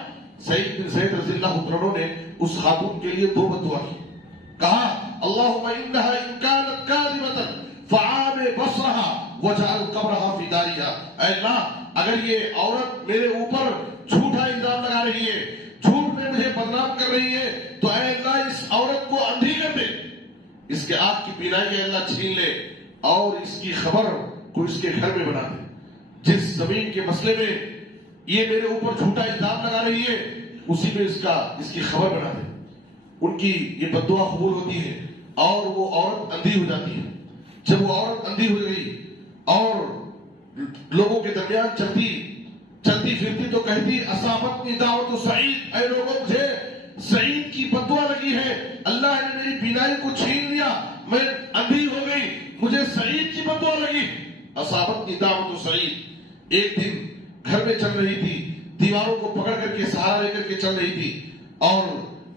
سعید بن زید رضی اللہ عنہ نے اس خاتون کے لیے 2 بد دعا کی، کہا اللہم انہا ان کانت کاذبۃ فعام بصرها وجعل قبرها فی دارها، اے اللہ اگر یہ عورت میرے اوپر جھوٹا الزام لگا رہی ہے، جھوٹ میں مجھے بدنام کر رہی ہے، تو اے اللہ اس عورت کو اندھی کر دے، اس کے آنکھ کی بینائی اللہ چھین لے اور اس کی خبر کو اس کے گھر میں بنا دے۔ جس زمین کے مسئلے میں یہ میرے اوپر جھوٹا الزام لگا رہی ہے اسی میں اس کی خبر بنا دے۔ ان کی یہ بد دعا قبول ہوتی ہے اور وہ عورت اندھی ہو جاتی ہے۔ جب وہ عورت اندھی ہو گئی اور لوگوں کے درمیان چلتی پھرتی تو کہتی اصابتنی دعوت سعید، اے لوگوں مجھے سعید کی بد دعا لگی ہے، اللہ نے میری بینائی کو چھین لیا، میں اندھی ہو گئی، مجھے سعید کی بد دعا لگی۔ اصابتنی دعوت سعید، ایک دن گھر میں چل رہی تھی، دیواروں کو پکڑ کر کے سہارا لے کر کے چل رہی تھی، اور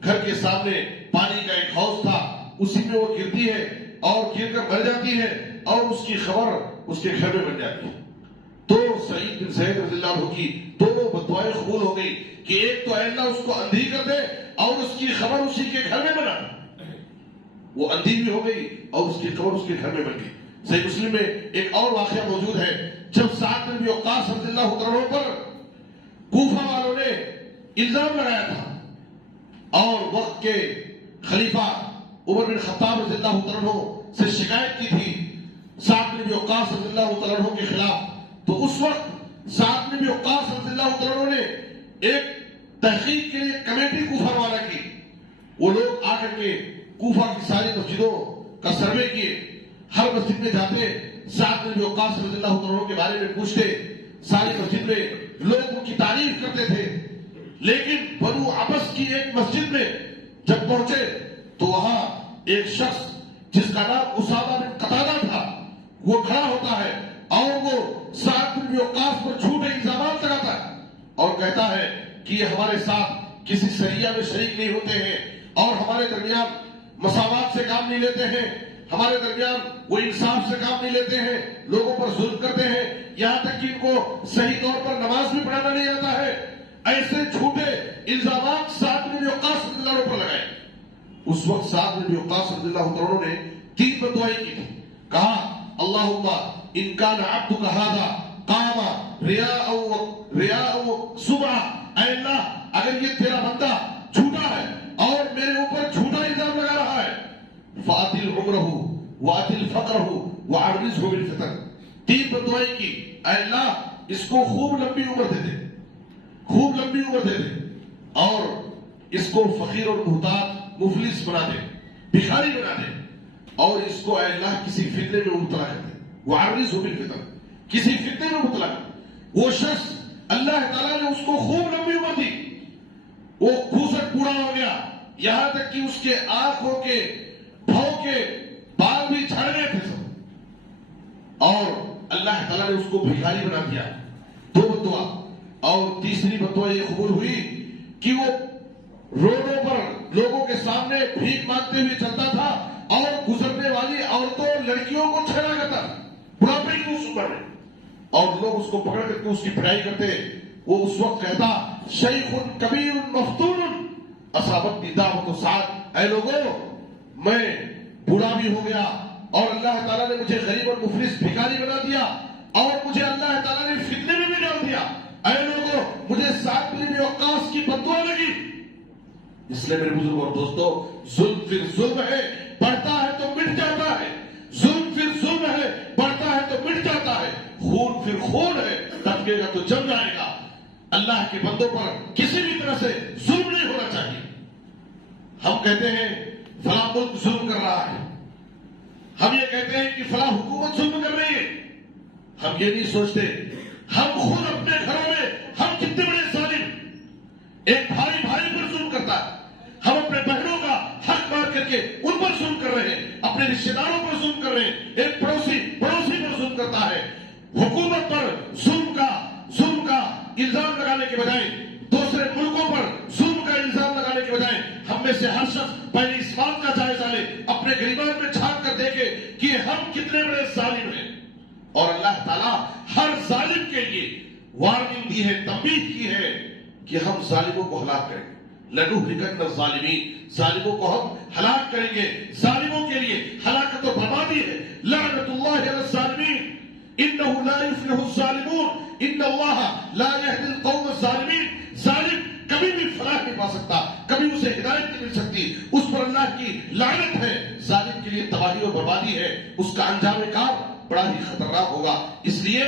گھر کے سامنے پانی کا ایک حوض تھا، اسی میں وہ گرتی ہے اور گر کر مر جاتی ہے اور اس کی خبر اس کے گھر میں بن جاتی ہے. تو سعید بن زید رضی اللہ عنہ کی دونوں بددعائیں قبول ہو گئی کہ ایک تو اے اللہ اس کو اندھی کر دے اور اس کی خبر اسی کے گھر میں بنا. وہ اندھی بھی ہو گئی اور اس کی خبر اس کے گھر میں بن گئی. صحیح مسلم میں ایک اور واقعہ موجود ہے، جب سعد بن وقاص رضی اللہ عنہ پر کوفہ والوں نے الزام لگایا تھا اور وقت کے خلیفہ عمر بن خطاب رضی اللہ عنہ سے شکایت کی تھی سعد بن وقاص رضی اللہ عنہ کے خلاف، تو اس وقت سعد بن وقاص رضی اللہ عنہ نے ایک تحقیق کے لیے کمیٹی کوفہ روانہ کی. وہ لوگ آ کر کے کوفہ کی ساری مسجدوں کا سروے کیے، ہر مسجد میں جاتے سعد بن وقاص رضی اللہ عنہ کے بارے میں پوچھتے. ساری مسجد میں لوگ ان کی تعریف کرتے تھے، لیکن بنو عبس کی ایک مسجد میں جب پہنچے تو وہاں ایک شخص جس کا نام اسامہ بن قتادہ تھا وہ کھڑا ہوتا ہے اور وہ سعد بن وقاص پر جھوٹے الزامات لگاتا ہے اور کہتا ہے کہ یہ ہمارے ساتھ کسی سریہ میں شریک نہیں ہوتے ہیں اور ہمارے درمیان مساوات سے کام نہیں لیتے ہیں، ہمارے درمیان وہ انصاف سے کام نہیں لیتے ہیں، لوگوں پر ظلم کرتے ہیں، یہاں تک کہ ان کو صحیح طور پر نماز بھی پڑھانا نہیں آتا ہے. ایسے جھوٹے الزامات سعد بن وقاص رضی اللہ عنہ پر لگائے. اس وقت سعد بن وقاص رضی اللہ عنہ نے 3 بددعائیں کی تھی. کہا اللہم ان کان عبدک ھذا قام ریاء و سمعہ، اے اللہ اگر یہ تیرا بندہ جھوٹا ہے اور میرے اوپر جھوٹا الزام لگا رہا ہے فاطل عمرہ واطل فقرہ وعرضہ بالفتن. 3 بددعائیں کی، اے اللہ اس کو خوب لمبی عمر دے دے، خوب لمبی عمر دے دے اور اس کو فقیر اور محتاج مفلس بنا دے، بھکاری بنا دے، اور اس کو اے اللہ کسی فتنے میں مبتلا کر دے. وعرضہ بالفتن، کسی فتنے میں مبتلا کر دے. وہ شخص اللہ تعالیٰ نے اس کو خوب لمبی عمر دی، وہ گھوسٹ پورا ہو گیا، یہاں تک کہ اس کے آنکھوں کے بھاؤ کے بال بھی جھڑ گئے تھے سب، اور اللہ تعالیٰ نے اس کو بھکاری بنا دیا. 2 بددعا. اور تیسری بددعا یہ قبول ہوئی کہ وہ روڈوں پر لوگوں کے سامنے بھیک مانگتے ہوئے چلتا تھا اور گزرنے والی عورتوں لڑکیوں کو چھیڑا کرتا، بڑھاپے کی اس عمر میں، اور لوگ اس کو پکڑ کر کے اس کی پڑھائی کرتے. وہ اس وقت کہتا شیخ کبیر مفتون اصابتنی دعوت سعد، اے لوگوں میں بوڑھا بھی ہو گیا اور اللہ تعالیٰ نے مجھے غریب اور مفلس بھکاری بنا دیا اور مجھے اللہ تعالیٰ نے فتنے میں بھی ڈال دیا. اے لوگوں مجھے سعد بن وقاص کی بددعا لگی. اس لیے میرے بزرگ اور دوستو، ظلم پھر ظلم ہے، بڑھتا ہے تو مٹ جاتا ہے. ظلم پھر ظلم ہے، بڑھتا ہے تو مٹ جاتا ہے. خون پھر خون ہے، دبکے گا تو جم جائے گا. اللہ کے بندوں پر کسی بھی طرح سے ظلم نہیں ہونا چاہیے. ہم کہتے ہیں فلاں ملک ظلم کر رہا ہے، ہم یہ کہتے ہیں کہ فلاں حکومت ظلم کر رہی ہے. ہم یہ نہیں سوچتے ہم خود اپنے گھروں میں ہم کتنے بڑے ظالم. ایک بھائی بھائی پر ظلم کرتا ہے، ہم اپنے بہنوں کا حق مار کر کے ان پر ظلم کر رہے ہیں، اپنے رشتے داروں پر ظلم کر رہے ہیں. ایک پڑوسی پر ظلم کرتا ہے. حکومت پر ظلم کا الزام لگانے کے بجائے، دوسرے ملکوں پر ظلم کا الزام لگانے کے بجائے، ہم میں سے ہر شخص پہلے اس بات کا جائزہ لے، اپنے گریبان میں جھانک کر دیکھے کہ ہم کتنے بڑے ظالم ہیں. اور اللہ تعالیٰ ہر ظالم کے لیے وارننگ دی ہے، تنبیہ کی ہے کہ ہم ظالموں کو ہلاک کریں گے. لَنُهْلِكَنَّ الظَّالِمِينَ، ظالموں کو ہم ہلاک کریں گے. ظالموں کے لیے ہلاکت و بربادی ہے. لعنت اللہ علی الظالمین انه لا يفلح الظالمون ان اللہ لا يهدي القوم الظالمین. ظالم کبھی بھی فلاح نہیں پا سکتا، کبھی اسے ہدایت نہیں مل سکتی، اس پر اللہ کی لعنت ہے. ظالم کے لیے تباہی و بربادی ہے، اس کا انجام کار بڑا ہی خطرناک ہوگا. اس لیے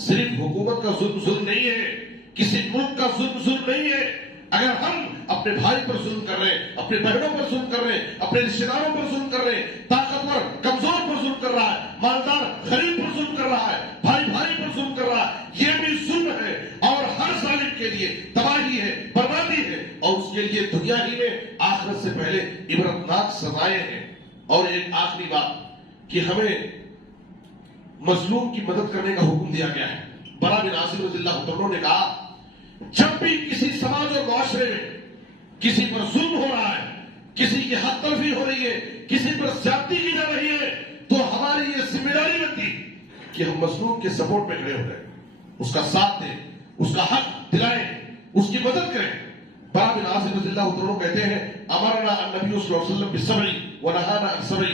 صرف حکومت کا ظلم نہیں ہے، کسی ملک کا ظلم نہیں ہے. اگر ہم اپنے بھائی پر ظلم کر رہے ہیں، اپنے بہنوں پر ظلم کر رہے ہیں، اپنے رشتے داروں پر ظلم کر رہے ہیں، طاقتور کمزور پر ظلم کر رہا ہے، مالدار غریب پر ظلم کر رہا ہے، بھائی بھائی پر ظلم کر رہا ہے، یہ بھی ظلم ہے. اور ہر ظالم کے لیے تباہی ہے، بربادی ہے، اور اس کے لیے دنیا ہی میں آخرت سے پہلے عبرتناک سزائیں ہیں. اور ایک آخری بات کہ ہمیں مظلوم کی مدد کرنے کا حکم دیا گیا ہے. برا بن عازب رضی اللہ عنہ نے کہا جب بھی کسی سماج اور معاشرے میں کسی پر ظلم ہو رہا ہے، کسی کی حق تلفی ہو رہی ہے، کسی پر زیادتی کی جا رہی ہے، تو ہماری یہ ذمہ داری بنتی کہ ہم مظلوم کے سپورٹ پہ کھڑے ہو جائیں، اس کا ساتھ دیں، اس کا حق دلائیں، اس کی مدد کریں۔ برا بن عازب رضی اللہ عنہ کہتے ہیں امرنا النبی صلی اللہ علیہ وسلم بالصبر ونہانا عن الصبر،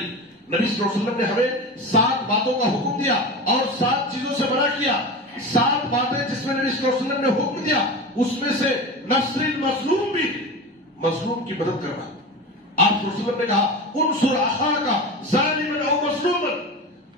نبی صلی اللہ علیہ وسلم نے ہمیں 7 باتوں کا حکم دیا اور 7 چیزوں سے منع کیا۔ 7 باتیں جس میں نبی صلی اللہ علیہ وسلم نے حکم دیا، اس میں سے نصر المظلوم بھی، مظلوم کی مدد کرنا۔ آپ صلی اللہ علیہ وسلم نے کہا انصر اخاک ظالما او مظلوما،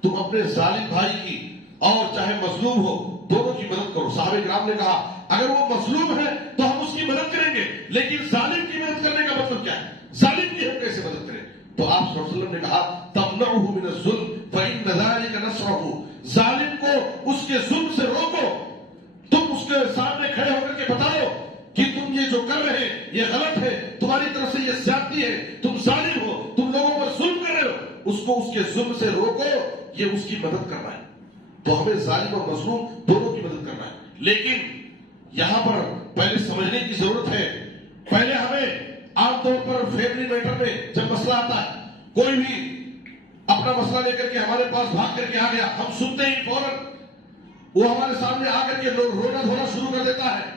تم اپنے ظالم بھائی کی اور چاہے مظلوم ہو دونوں کی مدد کرو۔ صحابہ کرام نے کہا اگر وہ مظلوم ہے تو ہم اس کی مدد کریں گے، لیکن ظالم کی مدد کرنے کا مطلب کیا ہے؟ ظالم کی ہم کیسے مدد کریں؟ تو آپ صلی اللہ علیہ وسلم نے کہا تمنعه من الظلم فإن ذلك نصره، ظالم کو اس کے ظلم سے روکو، تم اس کے سامنے کھڑے ہو کر کے بتاؤ کہ تم یہ جو کر رہے یہ غلط ہے، تمہاری طرف سے یہ زیادتی ہے، تم ظالم ہو، تم لوگوں پر ظلم کر رہے ہو، اس کو اس کے ظلم سے روکو، یہ اس کی مدد کرنا ہے۔ تو ہمیں ظالم اور مظلوم دونوں کی مدد کرنا ہے، لیکن یہاں پر پہلے سمجھنے کی ضرورت ہے۔ پہلے ہمیں عام طور پر فیملی میٹر میں جب مسئلہ آتا ہے، کوئی بھی اپنا مسئلہ لے کر کے ہمارے پاس بھاگ کر کے آ گیا، ہم سنتے ہی فوراً وہ ہمارے سامنے آ کر کے رونا دھونا شروع کر دیتا ہے،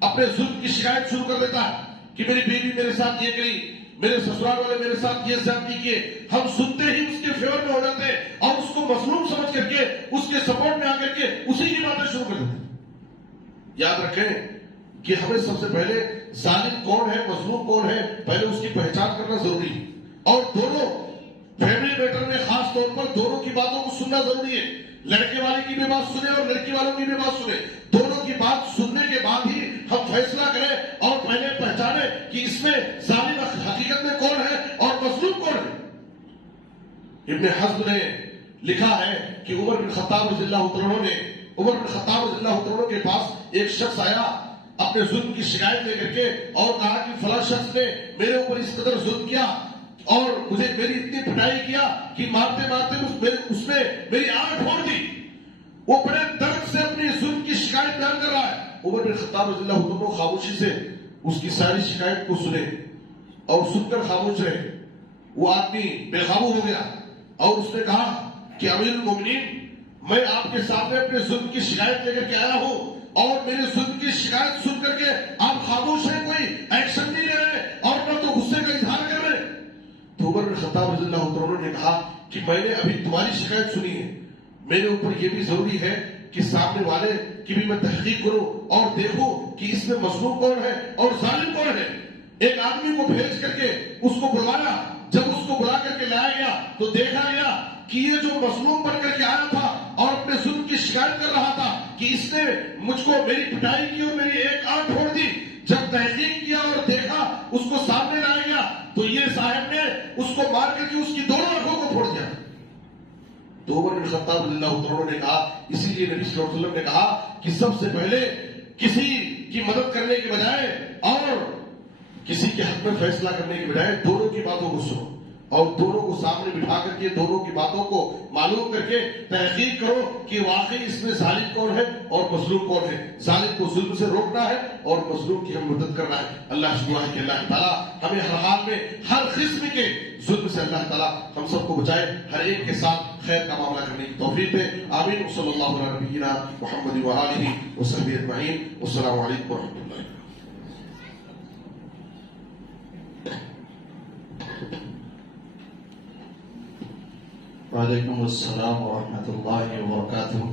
اپنے ظلم کی شکایت شروع کر دیتا ہے کہ میری بیوی میرے ساتھ یہ کری، میرے سسرال والے میرے ساتھ یہ زیادتی کیے۔ ہم سنتے ہی اس کے فیور میں ہو جاتے ہیں اور اس کو مظلوم سمجھ کر کے اس کے سپورٹ میں آ کر کے اسی کی باتیں شروع کر دیتے ہیں۔ یاد رکھیں کہ ہمیں سب سے پہلے ظالم کون ہے، مظلوم کون ہے، پہلے اس کی پہچان کرنا ضروری ہے، اور دونوں فیملی میٹر میں خاص طور پر دونوں کی باتوں کو سننا ضروری ہے۔ لڑکے والے کی بھی بات سنیں اور لڑکی والوں کی بھی بات سنیں، دونوں کی بات سننے کے بعد ہی ہم فیصلہ کریں اور پہلے پہچانیں کہ اس میں ظالم حقیقت میں کون ہے اور مظلوم کون ہے۔ ابن حزم نے لکھا ہے کہ عمر بن خطاب رضی اللہ عنہ کے پاس ایک شخص آیا اپنے ظلم کی شکایت لے کر کے اور کہا کہ فلاں شخص نے میرے اوپر اس قدر ظلم کیا اور مجھے میری اتنی پٹائی کیا کہ مارتے مارتے اس نے میری آنکھ پھوڑ دی۔ وہ بڑے درد سے اپنی ظلم کی شکایت بیان کر رہا ہے۔ عمر بن خطاب رضی اللہ عنہ خاموشی سے اس کی ساری شکایت کو سنے اور سن کر خاموش رہے۔ وہ آدمی بے قابو ہو گیا اور اس نے کہا کہ امیر المومنین، میں آپ کے سامنے اپنے ظلم کی شکایت لے کر کے آیا ہوں اور میرے ظلم کی شکایت سن کر کے آپ خاموش ہیں، کوئی ایکشن نہیں لے رہے اور نہ تو غصے کا اظہار کر رہے۔ تو عمر بن خطاب رضی اللہ عنہ نے کہا کہ میں نے ابھی تمہاری شکایت سنی ہے، میرے اوپر یہ بھی ضروری ہے کہ سامنے والے کی بھی میں تحقیق کروں اور دیکھوں کہ اس میں مظلوم کون ہے اور ظالم کون ہے۔ ایک آدمی کو بھیج کر کے اس کو بلوایا، جب اس کو بلا کر کے لایا گیا تو دیکھا گیا کہ یہ جو مظلوم بن کر کے آیا تھا اور اپنے ظلم کی شکایت کر رہا تھا کہ اس نے مجھ کو میری پٹائی کی اور میری ایک آنکھ پھوڑ دی، جب تحقیق کیا اور دیکھا اس کو سامنے لایا گیا تو یہ صاحب نے اس کو مار کر کے اس کی دونوں آنکھوں کو پھوڑ دیا۔ تو عمر بن خطاب رضی اللہ عنہ نے کہا، اسی لیے نبی صلی اللہ علیہ وسلم نے کہا کہ سب سے پہلے کسی کی مدد کرنے کے بجائے اور کسی کے حق میں فیصلہ کرنے کے بجائے دونوں کی باتوں کو سنو اور دونوں کو سامنے بٹھا کر کے دونوں کی باتوں کو معلوم کر کے تحقیق کرو کہ واقعی اس میں ظالم کون ہے اور مظلوم کون ہے۔ ظالم کو ظلم سے روکنا ہے اور مظلوم کی ہم مدد کرنا ہے۔ اللہ سے دعا ہے کہ اللہ تعالیٰ ہمیں ہر حال میں ہر قسم کے ظلم سے اللہ تعالیٰ ہم سب کو بچائے، ہر ایک کے ساتھ خیر کا معاملہ کرنے کی توفیق دے۔ آمین۔ صلی اللہ علیہ نبینا محمد وآلہ وصحبہ اجمعین۔ والسلام علیکم ورحمۃ اللہ۔ وعلیکم السلام ورحمۃ اللہ وبرکاتہ۔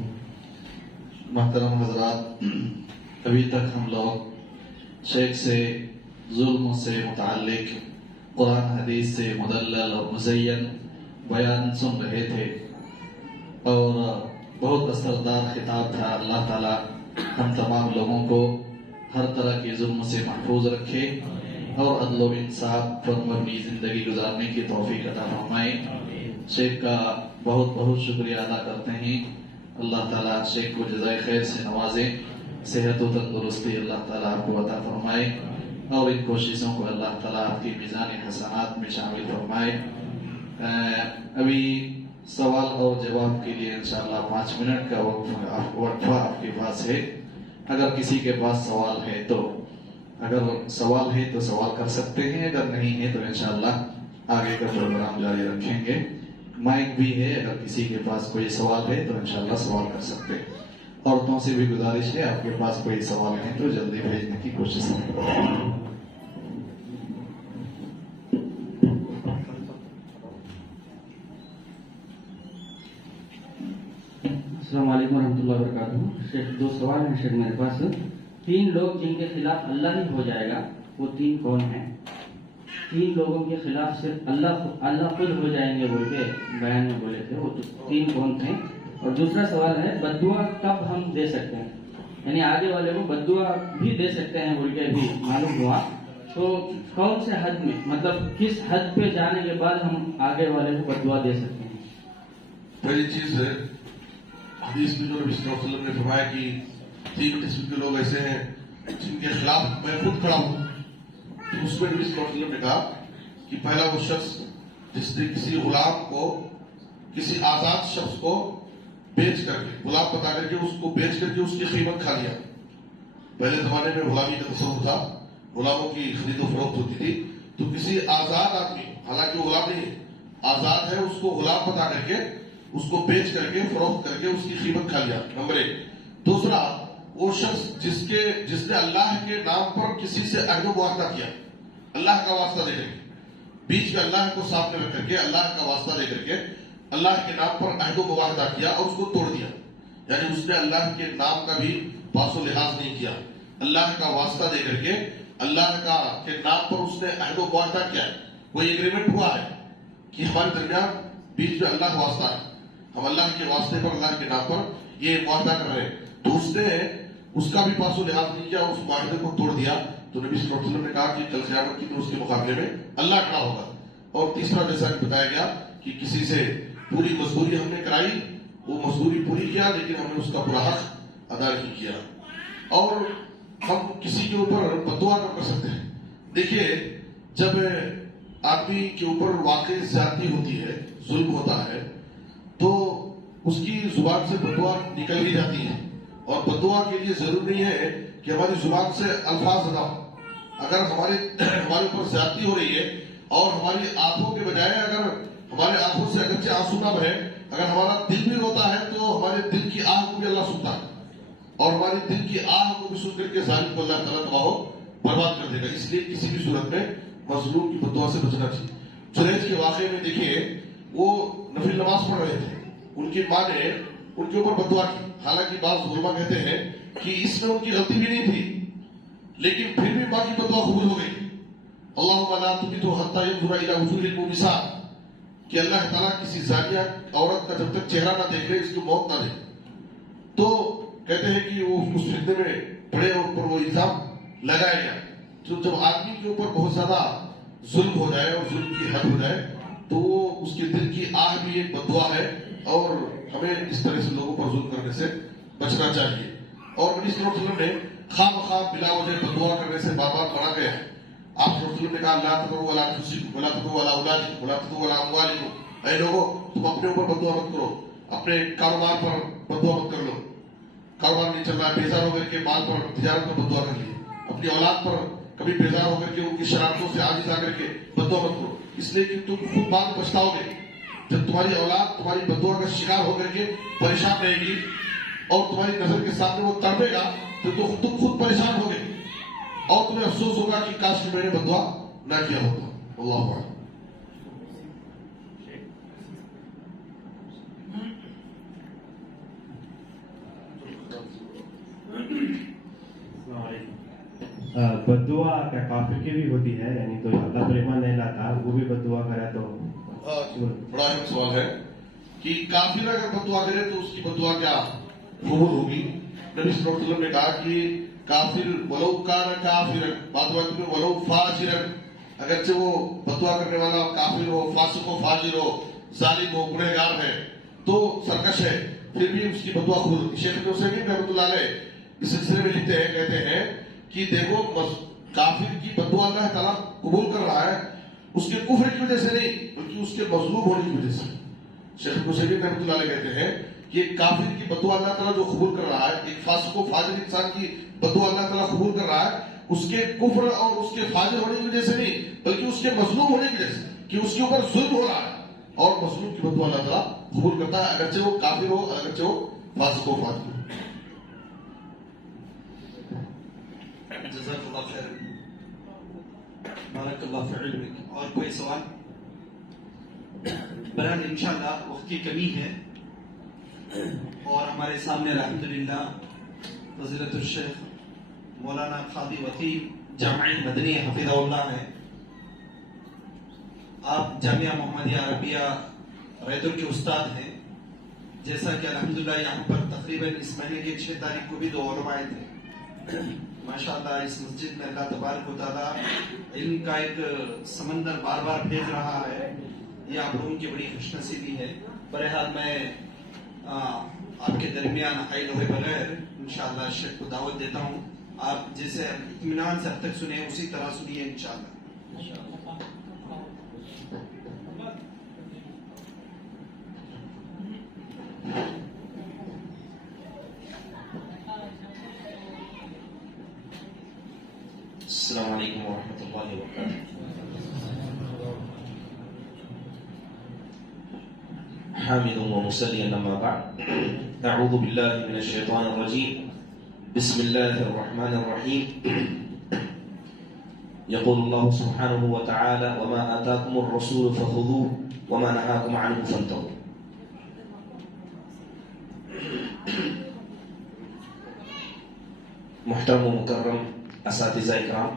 محترم حضرات، ابھی تک ہم لوگ شیخ سے ظلم سے متعلق قرآن حدیث سے مدلل اور مزین بیان سن رہے تھے اور بہت اثردار خطاب تھا۔ اللہ تعالی ہم تمام لوگوں کو ہر طرح کے ظلم سے محفوظ رکھے اور عدل و انصاف پر مبنی زندگی گزارنے کی توفیق عطا فرمائے۔ شیخ کا بہت بہت شکریہ ادا کرتے ہیں۔ اللہ تعالیٰ شیخ کو جزائے خیر سے نوازے، صحت و تندرستی اللہ تعالیٰ آپ کو عطا فرمائے اور ان کوششوں کو اللہ تعالیٰ آپ کی میزان حسنات میں شامل فرمائے۔ ابھی سوال اور جواب کے لیے انشاءاللہ 5 منٹ کا وقفہ آپ کے پاس ہے۔ اگر کسی کے پاس سوال ہے تو اگر سوال ہے تو سوال کر سکتے ہیں، اگر نہیں ہے تو انشاءاللہ آگے کا پروگرام جاری رکھیں گے. مائک بھی ہے، اگر کسی کے پاس کوئی سوال ہے تو انشاءاللہ سوال کر سکتے ہیں. عورتوں سے بھی گزارش ہے، آپ کے پاس کوئی سوال ہے تو جلدی بھیجنے کی کوشش کریں. السلام علیکم ورحمۃ اللہ وبرکاتہ. شیخ 2 سوال ہیں شیخ میرے پاس. 3 لوگ جن کے خلاف اللہ ہی ہو جائے گا، وہ 3 کون ہیں؟ 3 لوگوں کے خلاف صرف اللہ خود ہو جائیں گے بول کے بیان میں بولے تھے، وہ 3 کون تھے؟ اور دوسرا سوال ہے بد دعا کب ہم دے سکتے ہیں؟ یعنی آگے والے کو بد دعا بھی دے سکتے ہیں بول کے بھی معلوم ہوا، تو کون سے حد میں، مطلب کس حد پہ جانے کے بعد ہم آگے والے کو بد دعا دے سکتے ہیں؟ پہلی چیز ہے حدیث میں جو نبی صلی اللہ علیہ وسلم نے فرمایا کہ 3 قسم کے لوگ ایسے ہیں جن کے خلاف میں خود کھڑا ہوں. تو اس میں نبی صلی اللہ علیہ وسلم نے کہا کہ پہلا وہ شخص جس نے کسی غلام کو، کسی آزاد شخص کو بیچ کر کے، غلام بتا کر کے اس کو بیچ کر کے اس کی قیمت کھا لیا. پہلے زمانے میں غلامی کا تصور تھا، غلاموں کی خرید و فروخت ہوتی تھی. تو کسی آزاد آدمی، حالانکہ وہ غلام نہیں ہے، آزاد ہے، اس کو غلام بتا کر کے اس کو بیچ کر کے فروخت کر کے اس کی قیمت کھا لیا. نمبر 1. دوسرا وہ شخص جس نے اللہ کے نام پر کسی سے عہد و معاہدہ کیا، اللہ کا واسطہ دے کر کے، بیچ میں اللہ کو سامنے رکھ کر کے اللہ کا واسطہ دے کر کے اللہ کے نام پر عہد و معاہدہ کیا اور اس کو توڑ دیا. یعنی اس نے اللہ کے نام کا بھی پاس و لحاظ نہیں کیا، اللہ کا واسطہ دے کر کے اللہ کے نام پر اس نے عہد و معاہدہ کیا. کوئی ایگریمنٹ ہوا ہے کہ ہمارے درمیان بیچ میں اللہ واسطہ ہے، ہم اللہ کے واسطے پر اللہ کے نام پر یہ معاہدہ کر رہے ہیں، تو اس نے اس کا بھی پاس و لحاظ نہیں کیا، اس معاہدے کو توڑ دیا. تو نبی صلی اللہ علیہ وسلم نے کہا کہ کل قیامت کی دن اس کے مقابلے میں اللہ کھڑا ہوگا. اور تیسرا جیسا کہ بتایا گیا کہ کسی سے پوری مزدوری ہم نے کرائی، وہ مزدوری پوری کیا لیکن ہم نے اس کا پورا حق ادا نہیں کیا. اور ہم کسی کے اوپر بد دعا کر سکتے ہیں. دیکھیے جب آدمی کے اوپر واقع زیادتی ہوتی ہے، ظلم ہوتا ہے، تو اس کی زبان سے بد دعا نکل ہی جاتی ہے. اور بد دعا کے لیے ضروری نہیں ہے کہ ہماری زبان سے الفاظ ادا ہو. اگر ہمارے اوپر زیادتی ہو رہی ہے اور ہماری آنکھوں کے بجائے اگر ہمارے آنکھوں سے اگرچہ آنسو نہ بہے، اگر ہمارا دل بھی روتا ہے تو ہمارے دل کی آہ کو بھی اللہ سنتا ہے، اور ہماری دل کی آہ کو بھی سن کر کے ظالم کو اللہ تعالیٰ تباہ و برباد کر دے گا. اس لیے کسی بھی صورت میں مظلوم کی بد دعا سے بچنا چاہیے. جریج کے واقعے میں دیکھیے، وہ نفل نماز پڑھ رہے تھے، ان کی ماں نے ان کے اوپر بد دعا کی. حالانکہ بعض علماء کہتے ہیں کہ اس میں ان کی غلطی بھی نہیں تھی، لیکن پھر بھی ماں کی بد دعا قبول ہو گئی. اللہم لا تمت حتی ینظر الی وجوہ المومسات، کہ اللہ تعالیٰ کسی زانیہ عورت کا جب تک چہرہ نہ دیکھ لے اس کو موت نہ دے. تو کہتے ہیں کہ وہ اس فتنے میں پڑے اور پر وہ الزام لگایا گیا. تو جب آدمی کے اوپر بہت زیادہ ظلم ہو جائے اور ظلم کی حد ہو جائے تو وہ اس کے دل کی آہ بھی ایک بد دعا ہے، اور ہمیں اس طرح سے لوگوں پر ظلم کرنے سے بچنا چاہیے. اور نبی صلی اللہ علیہ وسلم نے خواہ مخواہ بلا وجہ بد دعا کرنے سے بار بار منع گیا ہے. آپ صلی اللہ علیہ وسلم نے کہا لا تدعوا علی انفسکم ولا تدعوا علی اولادکم ولا تدعوا علی اموالکم، اے لوگوں تم اپنے اوپر بد دعا مت کرو، اپنے کاروبار پر بد دعا مت کر لو. کاروبار نہیں چل رہا ہے، بیزار ہو کر کے مال پر، تجارت پر بد دعا کر لی. اپنی اولاد پر کبھی بیزار ہو کر کے ان کی شرارتوں سے عاجز آ کر کے بد دعا مت کرو، اس لیے کہ تم خود بعد میں پچھتاؤ گے. جب تمہاری اولاد تمہاری بد دعا کا شکار ہو کر کے پریشان رہے گی اور تمہاری نظر کے سامنے وہ تڑپے گا تو تم خود پریشان ہوگے اور تمہیں افسوس ہوگا کہ کاش کہ میں نے بد دعا نہ کیا ہوتا. اللہ اکبر. بد دعا کیا کافر کی بھی ہوتی ہے؟ یعنی تو اللہ پر ایمان نہیں لاتا وہ بھی بد دعا کرے تو؟ بڑا اہم سوال ہے کہ کافر اگر بد دعا کرے تو اس کی بد دعا کیا قبول ہوگی. نبی صلی اللہ علیہ وسلم نے کہا کہ کافر ولو کان کافرا، بعض وقت میں ولو فاجرا، اگرچہ وہ بد دعا کرنے والا کافر ہو، فاسق ہو، فاجر ہو، ظالم ہو، گنہگار ہے، تو سرکش ہے، پھر بھی اس کی بد دعا قبول ہوگی. شیخ ابن عثیمین رحمۃ اللہ علیہ اس سلسلے میں لکھتے ہیں، کہتے ہیں کہ دیکھو کافر کی بد دعا اللہ تعالیٰ قبول کر رہا ہے اس کے کفر کی وجہ سے نہیں بلکہ اس کے مظلوم ہونے کی وجہ سے. شیخ ابن عثیمین رحمۃ اللہ علیہ کہتے ہیں کہ ایک کافر کی بد دعا اللہ تعالیٰ جو قبول کر رہا ہے، ایک فاسق و فاجر انسان کی بد دعا اللہ تعالیٰ قبول کر رہا ہے، اس کے کفر اور اس کے فاجر ہونے کی وجہ سے نہیں، بلکہ اس کے مظلوم ہونے کی وجہ سے، کہ اس کے اوپر ظلم ہو رہا ہے، اور مظلوم کی بدوا اللہ تعالیٰ قبول کرتا ہے، اگرچہ وہ کافر ہو، اگرچہ وہ فاسق و فاجر ہو۔ جزاک اللہ خیر، بارک اللہ فی علمک۔ اور کوئی سوال؟ برحال انشاءاللہ وقت کی کمی ہے، اور ہمارے سامنے الحمدللہ فضیلت الشیخ مولانا قاضی وکیل جامعہ مدنی حفظہ اللہ ہے۔ آپ جامعہ محمدیہ عربیہ ریدر کے استاد ہیں، جیسا کہ الحمدللہ یہاں پر تقریباً اس مہینے کی 6 تاریخ کو بھی 2 علماء تھے۔ ماشاءاللہ اس مسجد میں اللہ تبارک و تعالیٰ علم کا ایک سمندر بار بار بھیج رہا ہے، یہ آپ لوگوں کی بڑی خوش نصیبی ہے۔ بہرحال میں آپ کے درمیان حائل ہوئے بغیر انشاءاللہ شیخ کو دعوت دیتا ہوں، آپ جیسے اطمینان سے اب تک سنے اسی طرح سنیے انشاءاللہ۔ السلام علیکم ورحمۃ اللہ وبرکاتہ۔ حامد ومصليا اما بعد، اعوذ باللہ من الشیطان الرجیم، بسم اللہ الرحمن الرحیم۔ یقول اللہ سبحانہ وتعالی وما آتاکم الرسول فخذوه وما نهاکم عنه فانتهوا۔ محترم و مکرم اساتذہ اکرام،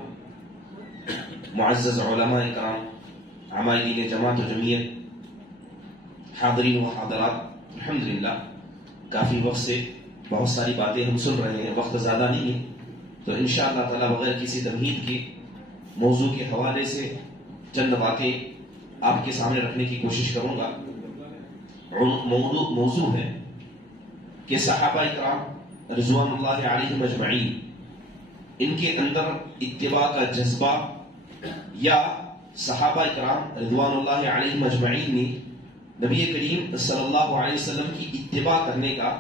معزز علماء اکرام، عمائدین جماعت و جمعیت، حاضرین و حاضرات، الحمدللہ کافی وقت سے بہت ساری باتیں ہم سن رہے ہیں، وقت زیادہ نہیں ہے، تو انشاءاللہ تعالی بغیر کسی تمہید کے موضوع کے حوالے سے چند باتیں آپ کے سامنے رکھنے کی کوشش کروں گا۔ موضوع ہے کہ صحابہ اکرام رضوان اللہ علیہم اجمعین، ان کے اندر اتباع کا جذبہ، یا صحابہ اکرام رضوان اللہ علیہم اجمعین نے نبی کریم صلی اللہ علیہ وسلم کی اتباع کرنے کا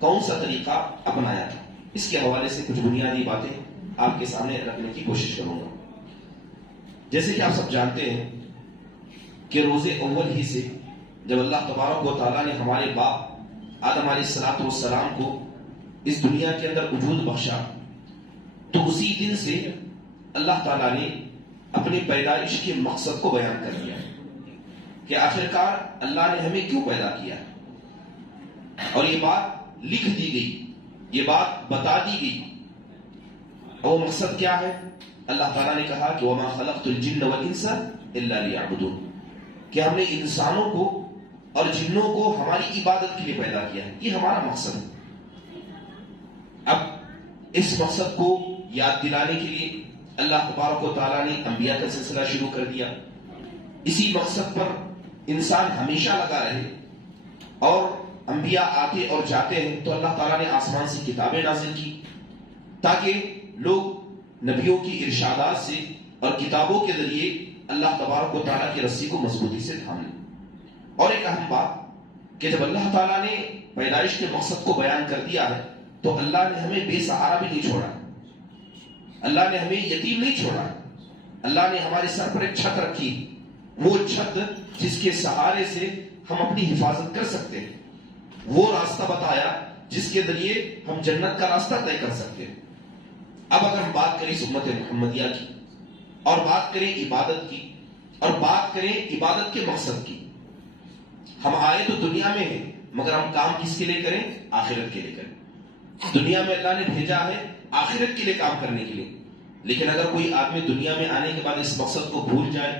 کون سا طریقہ اپنایا تھا، اس کے حوالے سے کچھ بنیادی باتیں آپ کے سامنے رکھنے کی کوشش کروں گا۔ جیسے کہ آپ سب جانتے ہیں کہ روز اول ہی سے جب اللہ تبارک و تعالیٰ نے ہمارے باپ آدم علیہ السلام کو اس دنیا کے اندر وجود بخشا، تو اسی دن سے اللہ تعالیٰ نے اپنی پیدائش کے مقصد کو بیان کر دیا کہ آخرکار اللہ نے ہمیں کیوں پیدا کیا، اور یہ بات لکھ دی گئی، یہ بات بتا دی گئی، اور وہ مقصد کیا ہے؟ اللہ تعالیٰ نے کہا کہ وَمَا خَلَقْتُ الْجِنَّ وَالْإِنسَ إِلَّا لِيَعْبُدُونَ، کہ ہم نے انسانوں کو اور جنوں کو ہماری عبادت کے لیے پیدا کیا ہے، یہ ہمارا مقصد ہے۔ اب اس مقصد کو یاد دلانے کے لیے اللہ تبارک و تعالیٰ نے انبیاء کا سلسلہ شروع کر دیا، اسی مقصد پر انسان ہمیشہ لگا رہے، اور انبیاء آتے اور جاتے ہیں تو اللہ تعالیٰ نے آسمان سے کتابیں نازل کی تاکہ لوگ نبیوں کی ارشادات سے اور کتابوں کے ذریعے اللہ تبارک و تعالیٰ کی رسی کو مضبوطی سے تھام لیں۔ اور ایک اہم بات کہ جب اللہ تعالیٰ نے پیدائش کے مقصد کو بیان کر دیا ہے تو اللہ نے ہمیں بے سہارا بھی نہیں چھوڑا، اللہ نے ہمیں یتیم نہیں چھوڑا، اللہ نے ہمارے سر پر ایک چھت رکھی، وہ چھت جس کے سہارے سے ہم اپنی حفاظت کر سکتے ہیں، وہ راستہ بتایا جس کے ذریعے ہم جنت کا راستہ طے کر سکتے ہیں۔ اب اگر ہم بات کریں امت محمدیہ کی، اور بات کریں عبادت کی، اور بات کریں عبادت کے مقصد کی، ہم آئے تو دنیا میں ہیں مگر ہم کام کس کے لیے کریں؟ آخرت کے لیے کریں۔ دنیا میں اللہ نے بھیجا ہے آخرت کے لیے کام کرنے کے لیے، لیکن اگر کوئی آدمی دنیا میں آنے کے بعد اس مقصد کو بھول جائے،